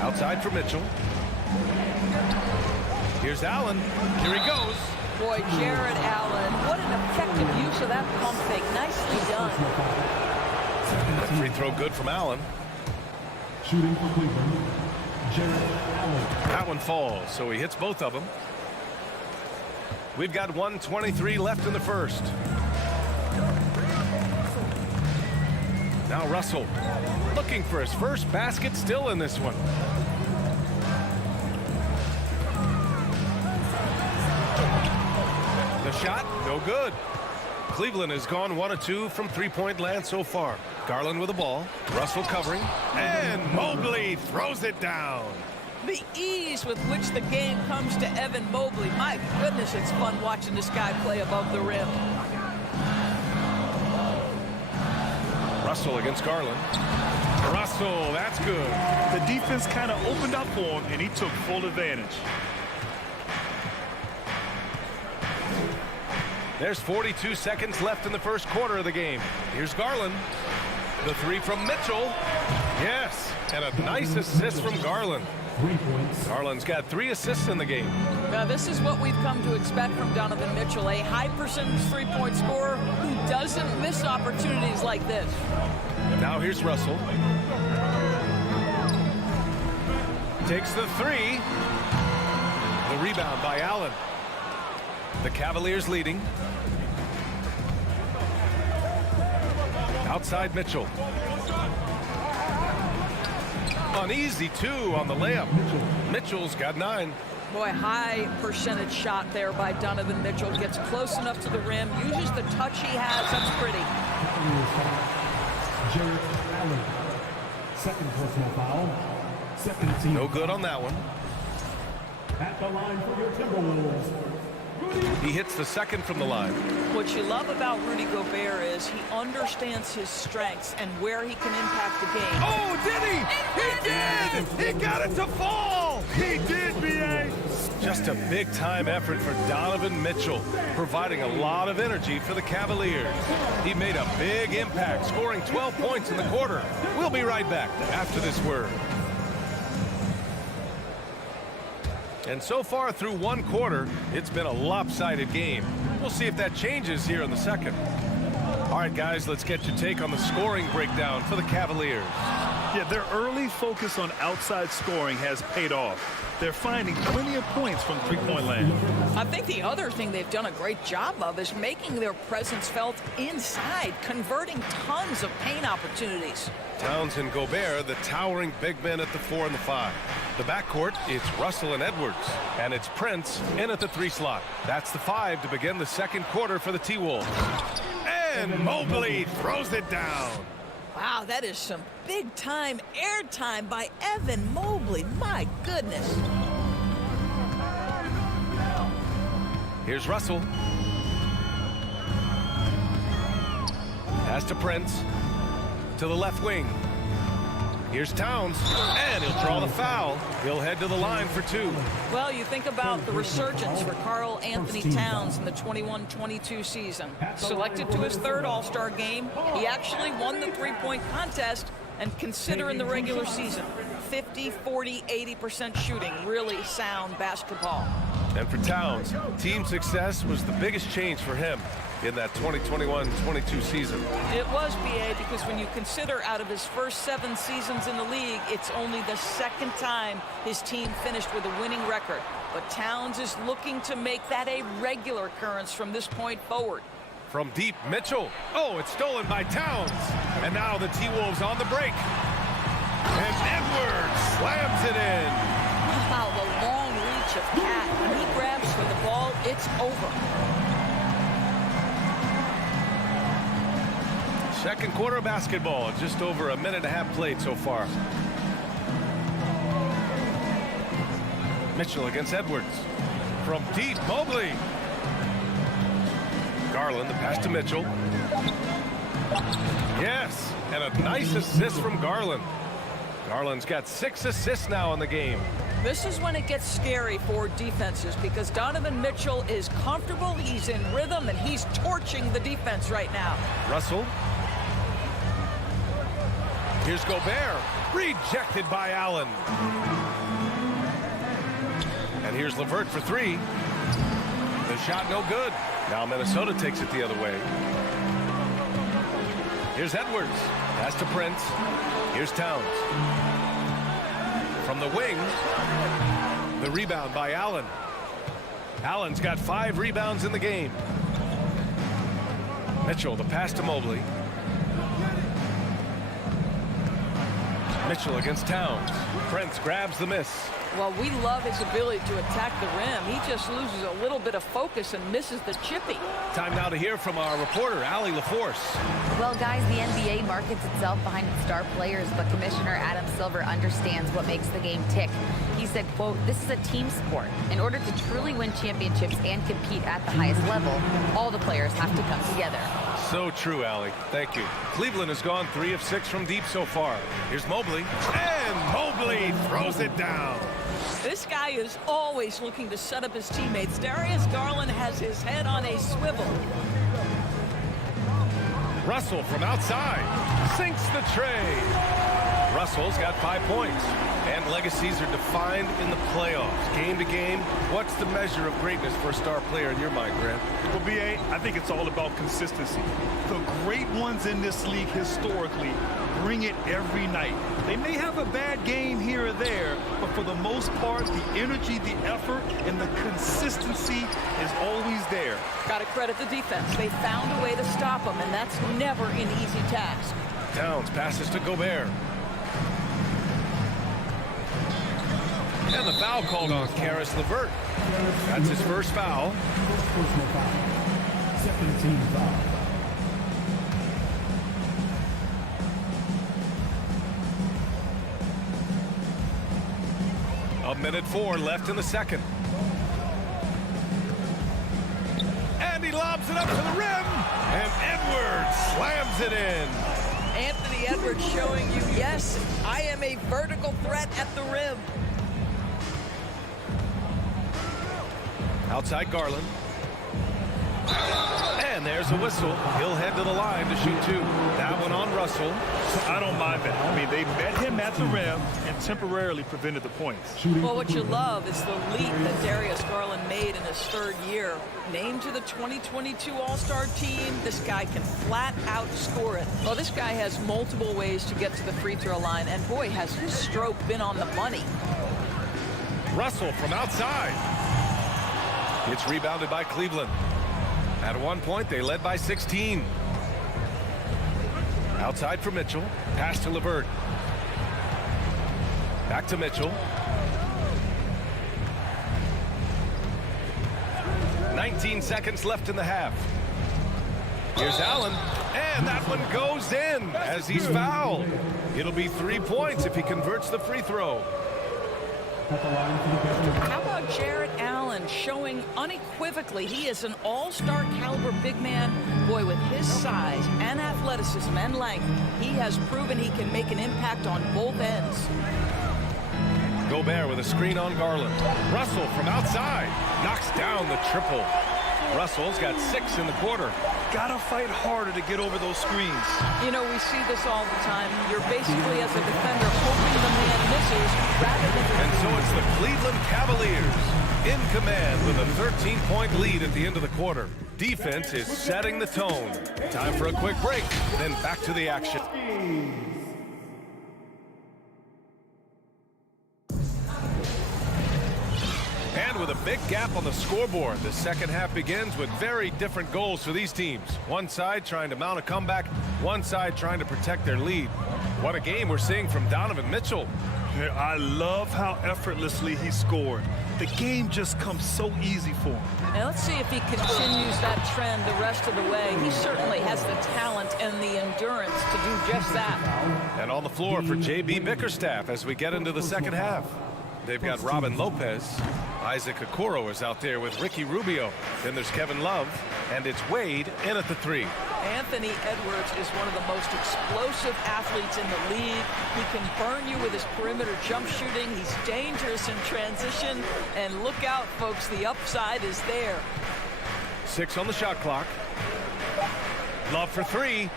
Outside for Mitchell. Here's Allen. Here he goes. Boy, Jared Allen, what an effective use of that pump fake. Nicely done. A free throw good from Allen. Shooting for Cleveland, Jared Allen. That one falls, so he hits both of them. We've got 1:23 left in the first. Now Russell looking for his first basket, still in this one. The shot, no good. Cleveland has gone 1 of 2 from three-point land so far. Garland with the ball. Russell covering. And Mobley throws it down. The ease with which the game comes to Evan Mobley. My goodness, it's fun watching this guy play above the rim. Russell against Garland. Russell, that's good. The defense kind of opened up for him, and he took full advantage. There's 42 seconds left in the first quarter of the game. Here's Garland. The three from Mitchell. Yes, and a nice assist from Garland. Garland's got 3 assists in the game. Now, this is what we've come to expect from Donovan Mitchell, a high percentage three-point scorer who doesn't miss opportunities like this. Now here's Russell. Takes the 3. The rebound by Allen. The Cavaliers leading. Outside Mitchell. Uneasy 2 on the layup. Mitchell's got 9. Boy, high percentage shot there by Donovan Mitchell. Gets close enough to the rim, uses the touch he has. That's pretty. Second personal foul. Second team. No good on that one. At the line for your Timberwolves. He hits the second from the line. What you love about Rudy Gobert is he understands his strengths and where he can impact the game. Oh, did he? He did! He got it to fall! He did, B.A. Just a big-time effort for Donovan Mitchell, providing a lot of energy for the Cavaliers. He made a big impact, scoring 12 points in the quarter. We'll be right back after this word. And so far through one quarter, it's been a lopsided game. We'll see if that changes here in the second. All right, guys, let's get your take on the scoring breakdown for the Cavaliers. Yeah, their early focus on outside scoring has paid off. They're finding plenty of points from three-point land. I think the other thing they've done a great job of is making their presence felt inside, converting tons of paint opportunities. Towns and Gobert, the towering big men at the 4 and the 5. The backcourt, it's Russell and Edwards. And it's Prince in at the 3 slot. That's the 5 to begin the second quarter for the T-Wolves. And Mobley throws it down. Wow, that is some big-time airtime by Evan Mobley. My goodness. Here's Russell. Pass to Prince. To the left wing. Here's Towns, and he'll draw the foul. He'll head to the line for 2. Well, you think about the resurgence for Karl Anthony Towns in the 21-22 season. Selected to his 3rd All-Star game, he actually won the three-point contest, and consider in the regular season, 50, 40, 80% shooting. Really sound basketball. And for Towns, team success was the biggest change for him in that 2021-22 season. It was, B.A., because when you consider out of his first 7 seasons in the league, it's only the 2nd time his team finished with a winning record. But Towns is looking to make that a regular occurrence from this point forward. From deep, Mitchell. Oh, it's stolen by Towns. And now the T-Wolves on the break. And Edwards slams it in. Wow, the long reach of Cat. When he grabs for the ball, it's over. Second quarter of basketball, just over a minute and a half played so far. Mitchell against Edwards. From deep, Mobley. Garland, the pass to Mitchell. Yes, and a nice assist from Garland. Garland's got 6 assists now in the game. This is when it gets scary for defenses because Donovan Mitchell is comfortable, he's in rhythm, and he's torching the defense right now. Russell. Here's Gobert, rejected by Allen. And here's LeVert for 3. The shot no good. Now Minnesota takes it the other way. Here's Edwards, pass to Prince. Here's Towns. From the wing, the rebound by Allen. Allen's got 5 rebounds in the game. Mitchell, the pass to Mobley. Mitchell against Towns. Prince grabs the miss. Well, we love his ability to attack the rim. He just loses a little bit of focus and misses the chippy. Time now to hear from our reporter, Allie LaForce. Well, guys, the NBA markets itself behind its star players, but Commissioner Adam Silver understands what makes the game tick. He said, quote, "This is a team sport. In order to truly win championships and compete at the highest level, all the players have to come together." So true, Allie. Thank you. Cleveland has gone 3 of 6 from deep so far. Here's Mobley, and Mobley throws it down. This guy is always looking to set up his teammates. Darius Garland has his head on a swivel. Russell from outside sinks the tray. Russell's got 5 points, and legacies are defined in the playoffs. Game to game, what's the measure of greatness for a star player in your mind, Grant? Well, B.A., I think it's all about consistency. The great ones in this league historically bring it every night. They may have a bad game here or there, but for the most part, the energy, the effort, and the consistency is always there. Got to credit the defense. They found a way to stop him, and that's never an easy task. Towns passes to Gobert. And the foul called on Karis LeVert. That's his first foul. Personal foul. Second team foul. A minute 4 left in the second. And he lobs it up to the rim. And Edwards slams it in. Anthony Edwards showing you, yes, I am a vertical threat at the rim. Outside Garland. And there's a whistle. He'll head to the line to shoot 2. That one on Russell. I don't mind that. I mean, they met him at the rim and temporarily prevented the points. Well, what you love is the leap that Darius Garland made in his 3rd year. Named to the 2022 All-Star team, this guy can flat out score it. Well, this guy has multiple ways to get to the free throw line, and boy, has his stroke been on the money. Russell from outside. It's rebounded by Cleveland. At one point, they led by 16. Outside for Mitchell. Pass to LeVert. Back to Mitchell. 19 seconds left in the half. Here's Allen. And that one goes in as he's fouled. It'll be 3 points if he converts the free throw. How about Jarrett Allen showing unequivocally he is an all-star caliber big man? Boy, with his size and athleticism and length, he has proven he can make an impact on both ends. Gobert with a screen on Garland. Russell from outside knocks down the triple. Russell's got 6 in the quarter. Gotta fight harder to get over those screens. You know, we see this all the time. You're basically, as a defender, hoping the man misses rather than... And so it's the Cleveland Cavaliers in command with a 13-point lead at the end of the quarter. Defense is setting the tone. Time for a quick break, then back to the action. And with a big gap on the scoreboard, the second half begins with very different goals for these teams. One side trying to mount a comeback, one side trying to protect their lead. What a game we're seeing from Donovan Mitchell. I love how effortlessly he scored. The game just comes so easy for him. Now let's see if he continues that trend the rest of the way. He certainly has the talent and the endurance to do just that. And on the floor for J.B. Bickerstaff as we get into the second half. They've got Robin Lopez. Isaac Okoro is out there with Ricky Rubio. Then there's Kevin Love, and it's Wade in at the 3. Anthony Edwards is one of the most explosive athletes in the league. He can burn you with his perimeter jump shooting. He's dangerous in transition. And look out, folks, the upside is there. 6 on the shot clock. Love for 3.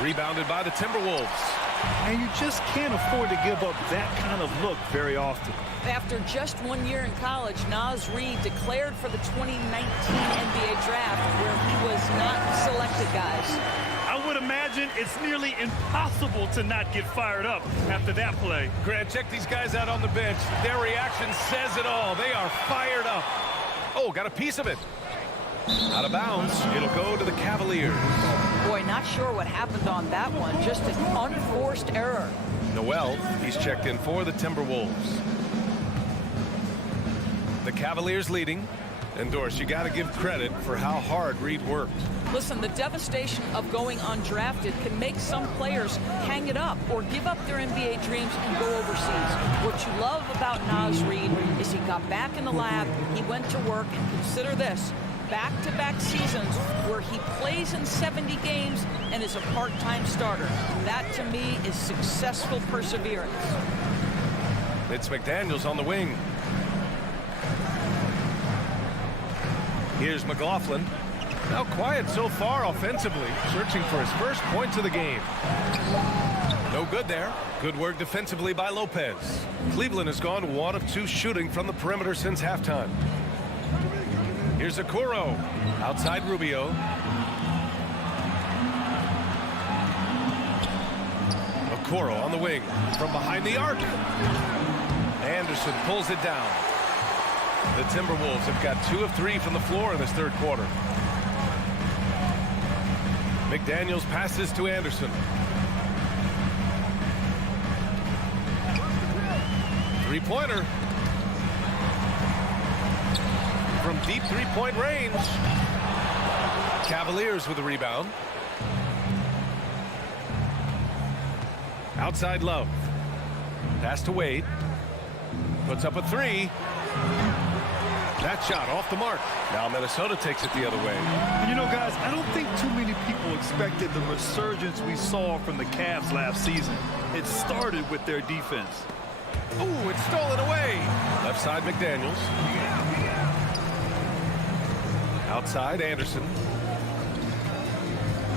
Rebounded by the Timberwolves. And you just can't afford to give up that kind of look very often. After just 1 year in college, Naz Reid declared for the 2019 NBA draft where he was not selected, guys. I would imagine it's nearly impossible to not get fired up after that play. Grant, check these guys out on the bench. Their reaction says it all. They are fired up. Oh, got a piece of it. Out of bounds. It'll go to the Cavaliers. Boy, not sure what happened on that one. Just an unforced error. Noel, he's checked in for the Timberwolves. The Cavaliers leading. And Doris, you got to give credit for how hard Reed worked. Listen, the devastation of going undrafted can make some players hang it up or give up their NBA dreams and go overseas. What you love about Naz Reid is he got back in the lab, he went to work, and consider this, back-to-back seasons where he plays in 70 games and is a part-time starter. That, to me, is successful perseverance. It's McDaniels on the wing. Here's McLaughlin. Now quiet so far offensively, searching for his first points of the game. No good there. Good work defensively by Lopez. Cleveland has gone 1 of 2 shooting from the perimeter since halftime. Here's Okoro. Outside Rubio. Okoro on the wing. From behind the arc. Anderson pulls it down. The Timberwolves have got 2 of 3 from the floor in this third quarter. McDaniels passes to Anderson. Three-pointer. From deep three-point range. Cavaliers with a rebound. Outside Love. Pass to Wade. Puts up a 3. That shot off the mark. Now Minnesota takes it the other way. You know, guys, I don't think too many people expected the resurgence we saw from the Cavs last season. It started with their defense. Ooh, it's stolen away. Left side McDaniels. Outside Anderson.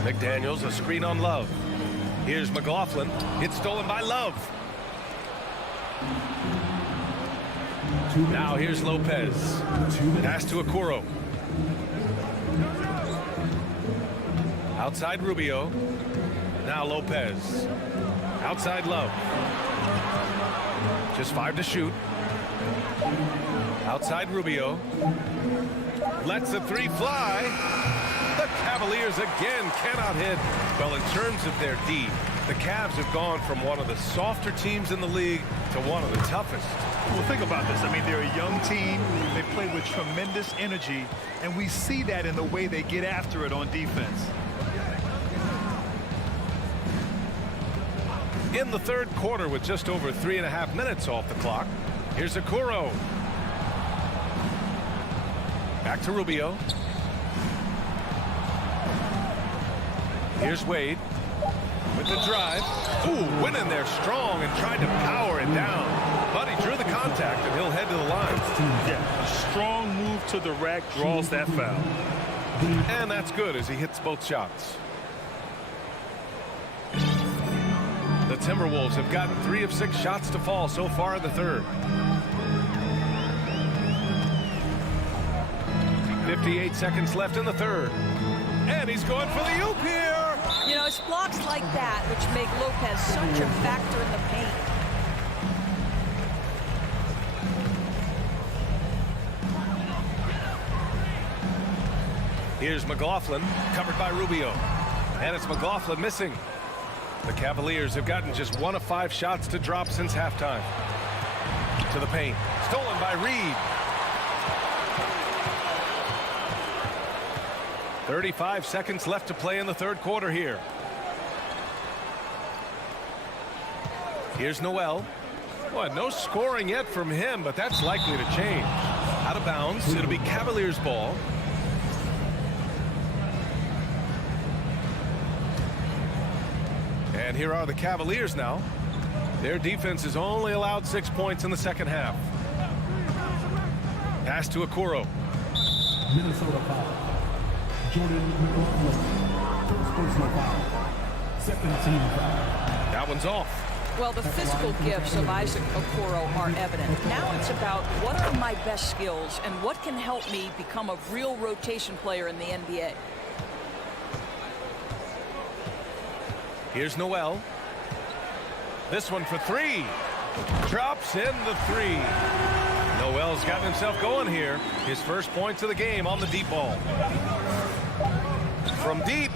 McDaniels, a screen on Love. Here's McLaughlin. It's stolen by Love. Now here's Lopez. Pass to Okoro. Outside Rubio. Now Lopez. Outside Love. Just 5 to shoot. Outside Rubio. Lets the 3 fly. The Cavaliers again cannot hit. Well, in terms of their D, the Cavs have gone from one of the softer teams in the league to one of the toughest. Well, think about this. I mean, they're a young team. They play with tremendous energy, and we see that in the way they get after it on defense. In the third quarter with just over 3.5 minutes off the clock, here's Okoro. Back to Rubio. Here's Wade with the drive. Ooh, went in there strong and tried to power it down. But he drew the contact, and he'll head to the line. Yeah, a strong move to the rack draws that foul. And that's good as he hits both shots. The Timberwolves have gotten 3 of 6 shots to fall so far in the third. 58 seconds left in the third. And he's going for the oop here. You know, it's blocks like that which make Lopez such a factor in the paint. Here's McLaughlin, covered by Rubio. And it's McLaughlin missing. The Cavaliers have gotten just 1 of 5 shots to drop since halftime. To the paint. Stolen by Reed. 35 seconds left to play in the third quarter here. Here's Noel. Well, no scoring yet from him, but that's likely to change. Out of bounds. It'll be Cavaliers ball. And here are the Cavaliers now. Their defense has only allowed 6 points in the second half. Pass to Okoro. Minnesota foul. Jordan McLaughlin. First personal foul. Second team foul. That one's off. Well, the physical gifts of Isaac Okoro are evident. Now it's about what are my best skills and what can help me become a real rotation player in the NBA. Here's Noel. This one for 3. Drops in the 3. Noel's gotten himself going here. His first points of the game on the deep ball. From deep.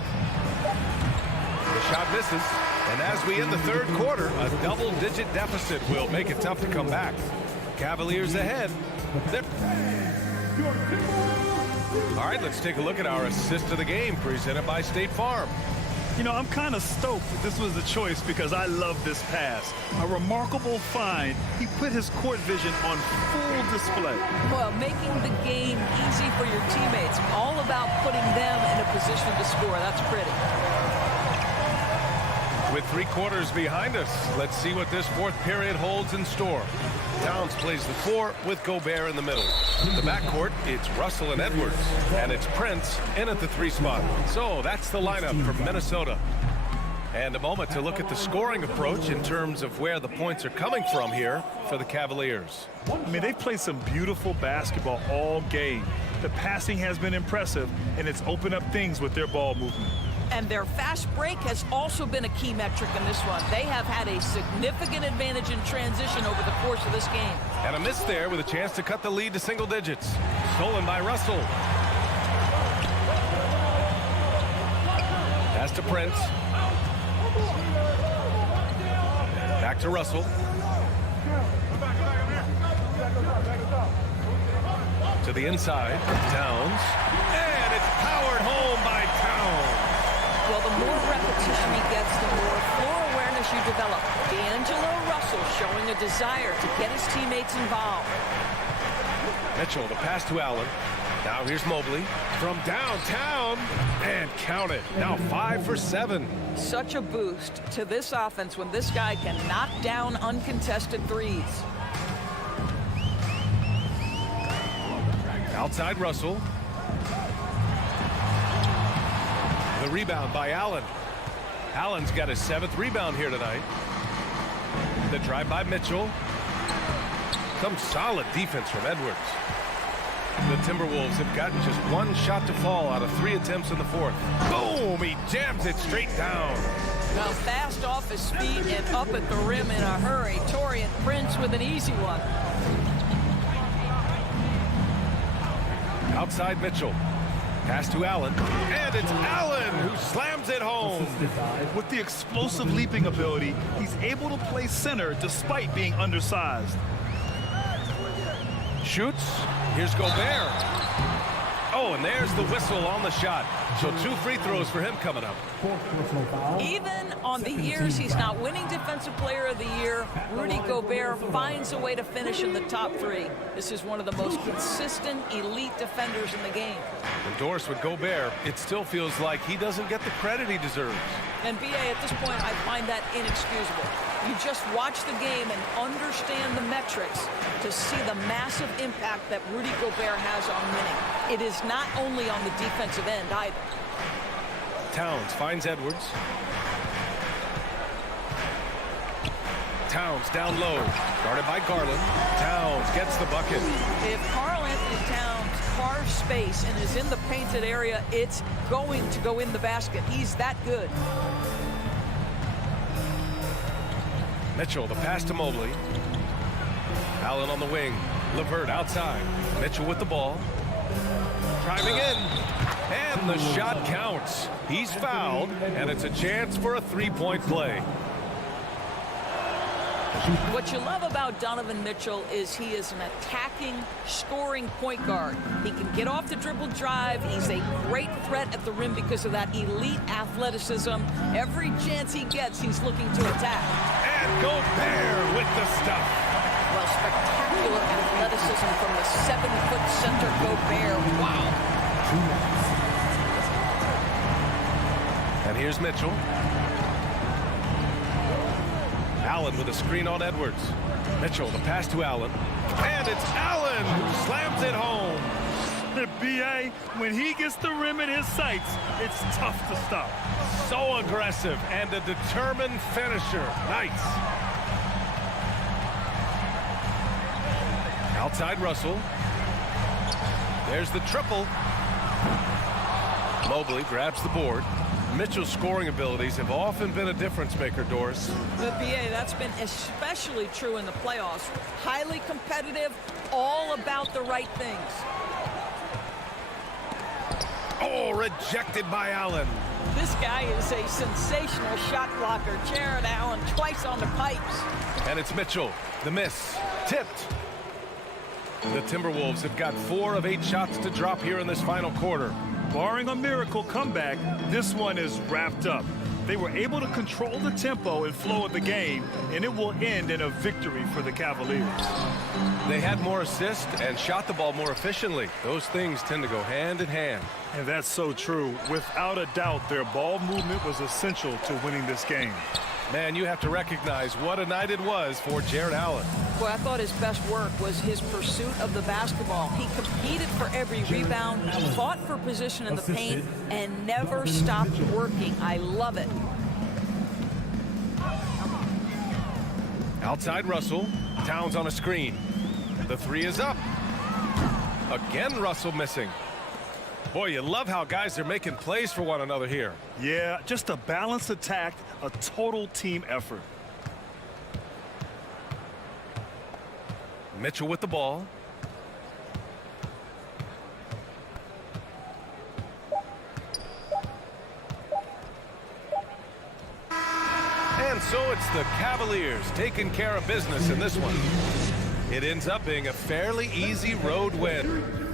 The shot misses. And as we end the third quarter, a double-digit deficit will make it tough to come back. Cavaliers ahead. All right, let's take a look at our assist of the game presented by State Farm. You know, I'm kind of stoked that this was a choice because I love this pass. A remarkable find. He put his court vision on full display. Well, making the game easy for your teammates. All about putting them in a position to score. That's pretty. With 3 quarters behind us, let's see what this fourth period holds in store. Towns plays the 4 with Gobert in the middle. The backcourt, it's Russell and Edwards. And it's Prince in at the 3 spot. So that's the lineup from Minnesota. And a moment to look at the scoring approach in terms of where the points are coming from here for the Cavaliers. I mean, they've played some beautiful basketball all game. The passing has been impressive, and it's opened up things with their ball movement. And their fast break has also been a key metric in this one. They have had a significant advantage in transition over the course of this game. And a miss there with a chance to cut the lead to single digits. Stolen by Russell. Pass to Prince. Back to Russell. To the inside. Towns. And it's powered home by Towns. Well, the more repetition he gets, the more floor awareness you develop. D'Angelo Russell showing a desire to get his teammates involved. Mitchell, the pass to Allen. Now here's Mobley from downtown. And count it. Now 5 for 7. Such a boost to this offense when this guy can knock down uncontested threes. Outside Russell. The rebound by Allen. Allen's got his 7th rebound here tonight. The drive by Mitchell. Some solid defense from Edwards. The Timberwolves have gotten just 1 shot to fall out of 3 attempts in the 4th. Boom! He jams it straight down. Now fast off his feet and up at the rim in a hurry. Taurean Prince with an easy one. Outside Mitchell. Pass to Allen, and it's Allen who slams it home. With the explosive leaping ability, he's able to play center despite being undersized. Shoots. Here's Gobert. Oh, and there's the whistle on the shot. So 2 free throws for him coming up. Even on the years he's not winning Defensive Player of the Year, Rudy Gobert finds a way to finish in the top 3. This is one of the most consistent elite defenders in the game. Endorsed with Gobert, it still feels like he doesn't get the credit he deserves. And BA, at this point, I find that inexcusable. You just watch the game and understand the metrics to see the massive impact that Rudy Gobert has on winning. It is not only on the defensive end either. Towns finds Edwards. Towns down low, guarded by Garland. Towns gets the bucket. If Karl Anthony Towns carves space and is in the painted area, it's going to go in the basket. He's that good. Mitchell, the pass to Mobley. Allen on the wing. LeVert outside. Mitchell with the ball. Driving in. And the shot counts. He's fouled, and it's a chance for a 3-point play. What you love about Donovan Mitchell is he is an attacking, scoring point guard. He can get off the dribble drive. He's a great threat at the rim because of that elite athleticism. Every chance he gets, he's looking to attack. And Gobert with the stuff. Well, spectacular athleticism from the 7-foot center Gobert. Wow. And here's Mitchell. Allen with a screen on Edwards. Mitchell, the pass to Allen. And it's Allen who slams it home. The BA, when he gets the rim in his sights, it's tough to stop. So aggressive and a determined finisher. Nice. Outside Russell. There's the triple. Mobley grabs the board. Mitchell's scoring abilities have often been a difference maker, Doris. The BA, that's been especially true in the playoffs. Highly competitive, all about the right things. Oh, rejected by Allen. This guy is a sensational shot blocker. Jared Allen twice on the pipes. And it's Mitchell. The miss. Tipped. The Timberwolves have got 4 of 8 shots to drop here in this final quarter. Barring a miracle comeback, this one is wrapped up. They were able to control the tempo and flow of the game, and it will end in a victory for the Cavaliers. They had more assists and shot the ball more efficiently. Those things tend to go hand in hand. And that's so true. Without a doubt, their ball movement was essential to winning this game. Man, you have to recognize what a night it was for Jared Allen. Boy, I thought his best work was his pursuit of the basketball. He competed for every rebound, fought for position in the paint, and never stopped working. I love it. Outside Russell. Towns on a screen. The 3 is up. Again, Russell missing. Boy, you love how guys are making plays for one another here. Yeah, just a balanced attack, a total team effort. Mitchell with the ball. And so it's the Cavaliers taking care of business in this one. It ends up being a fairly easy road win.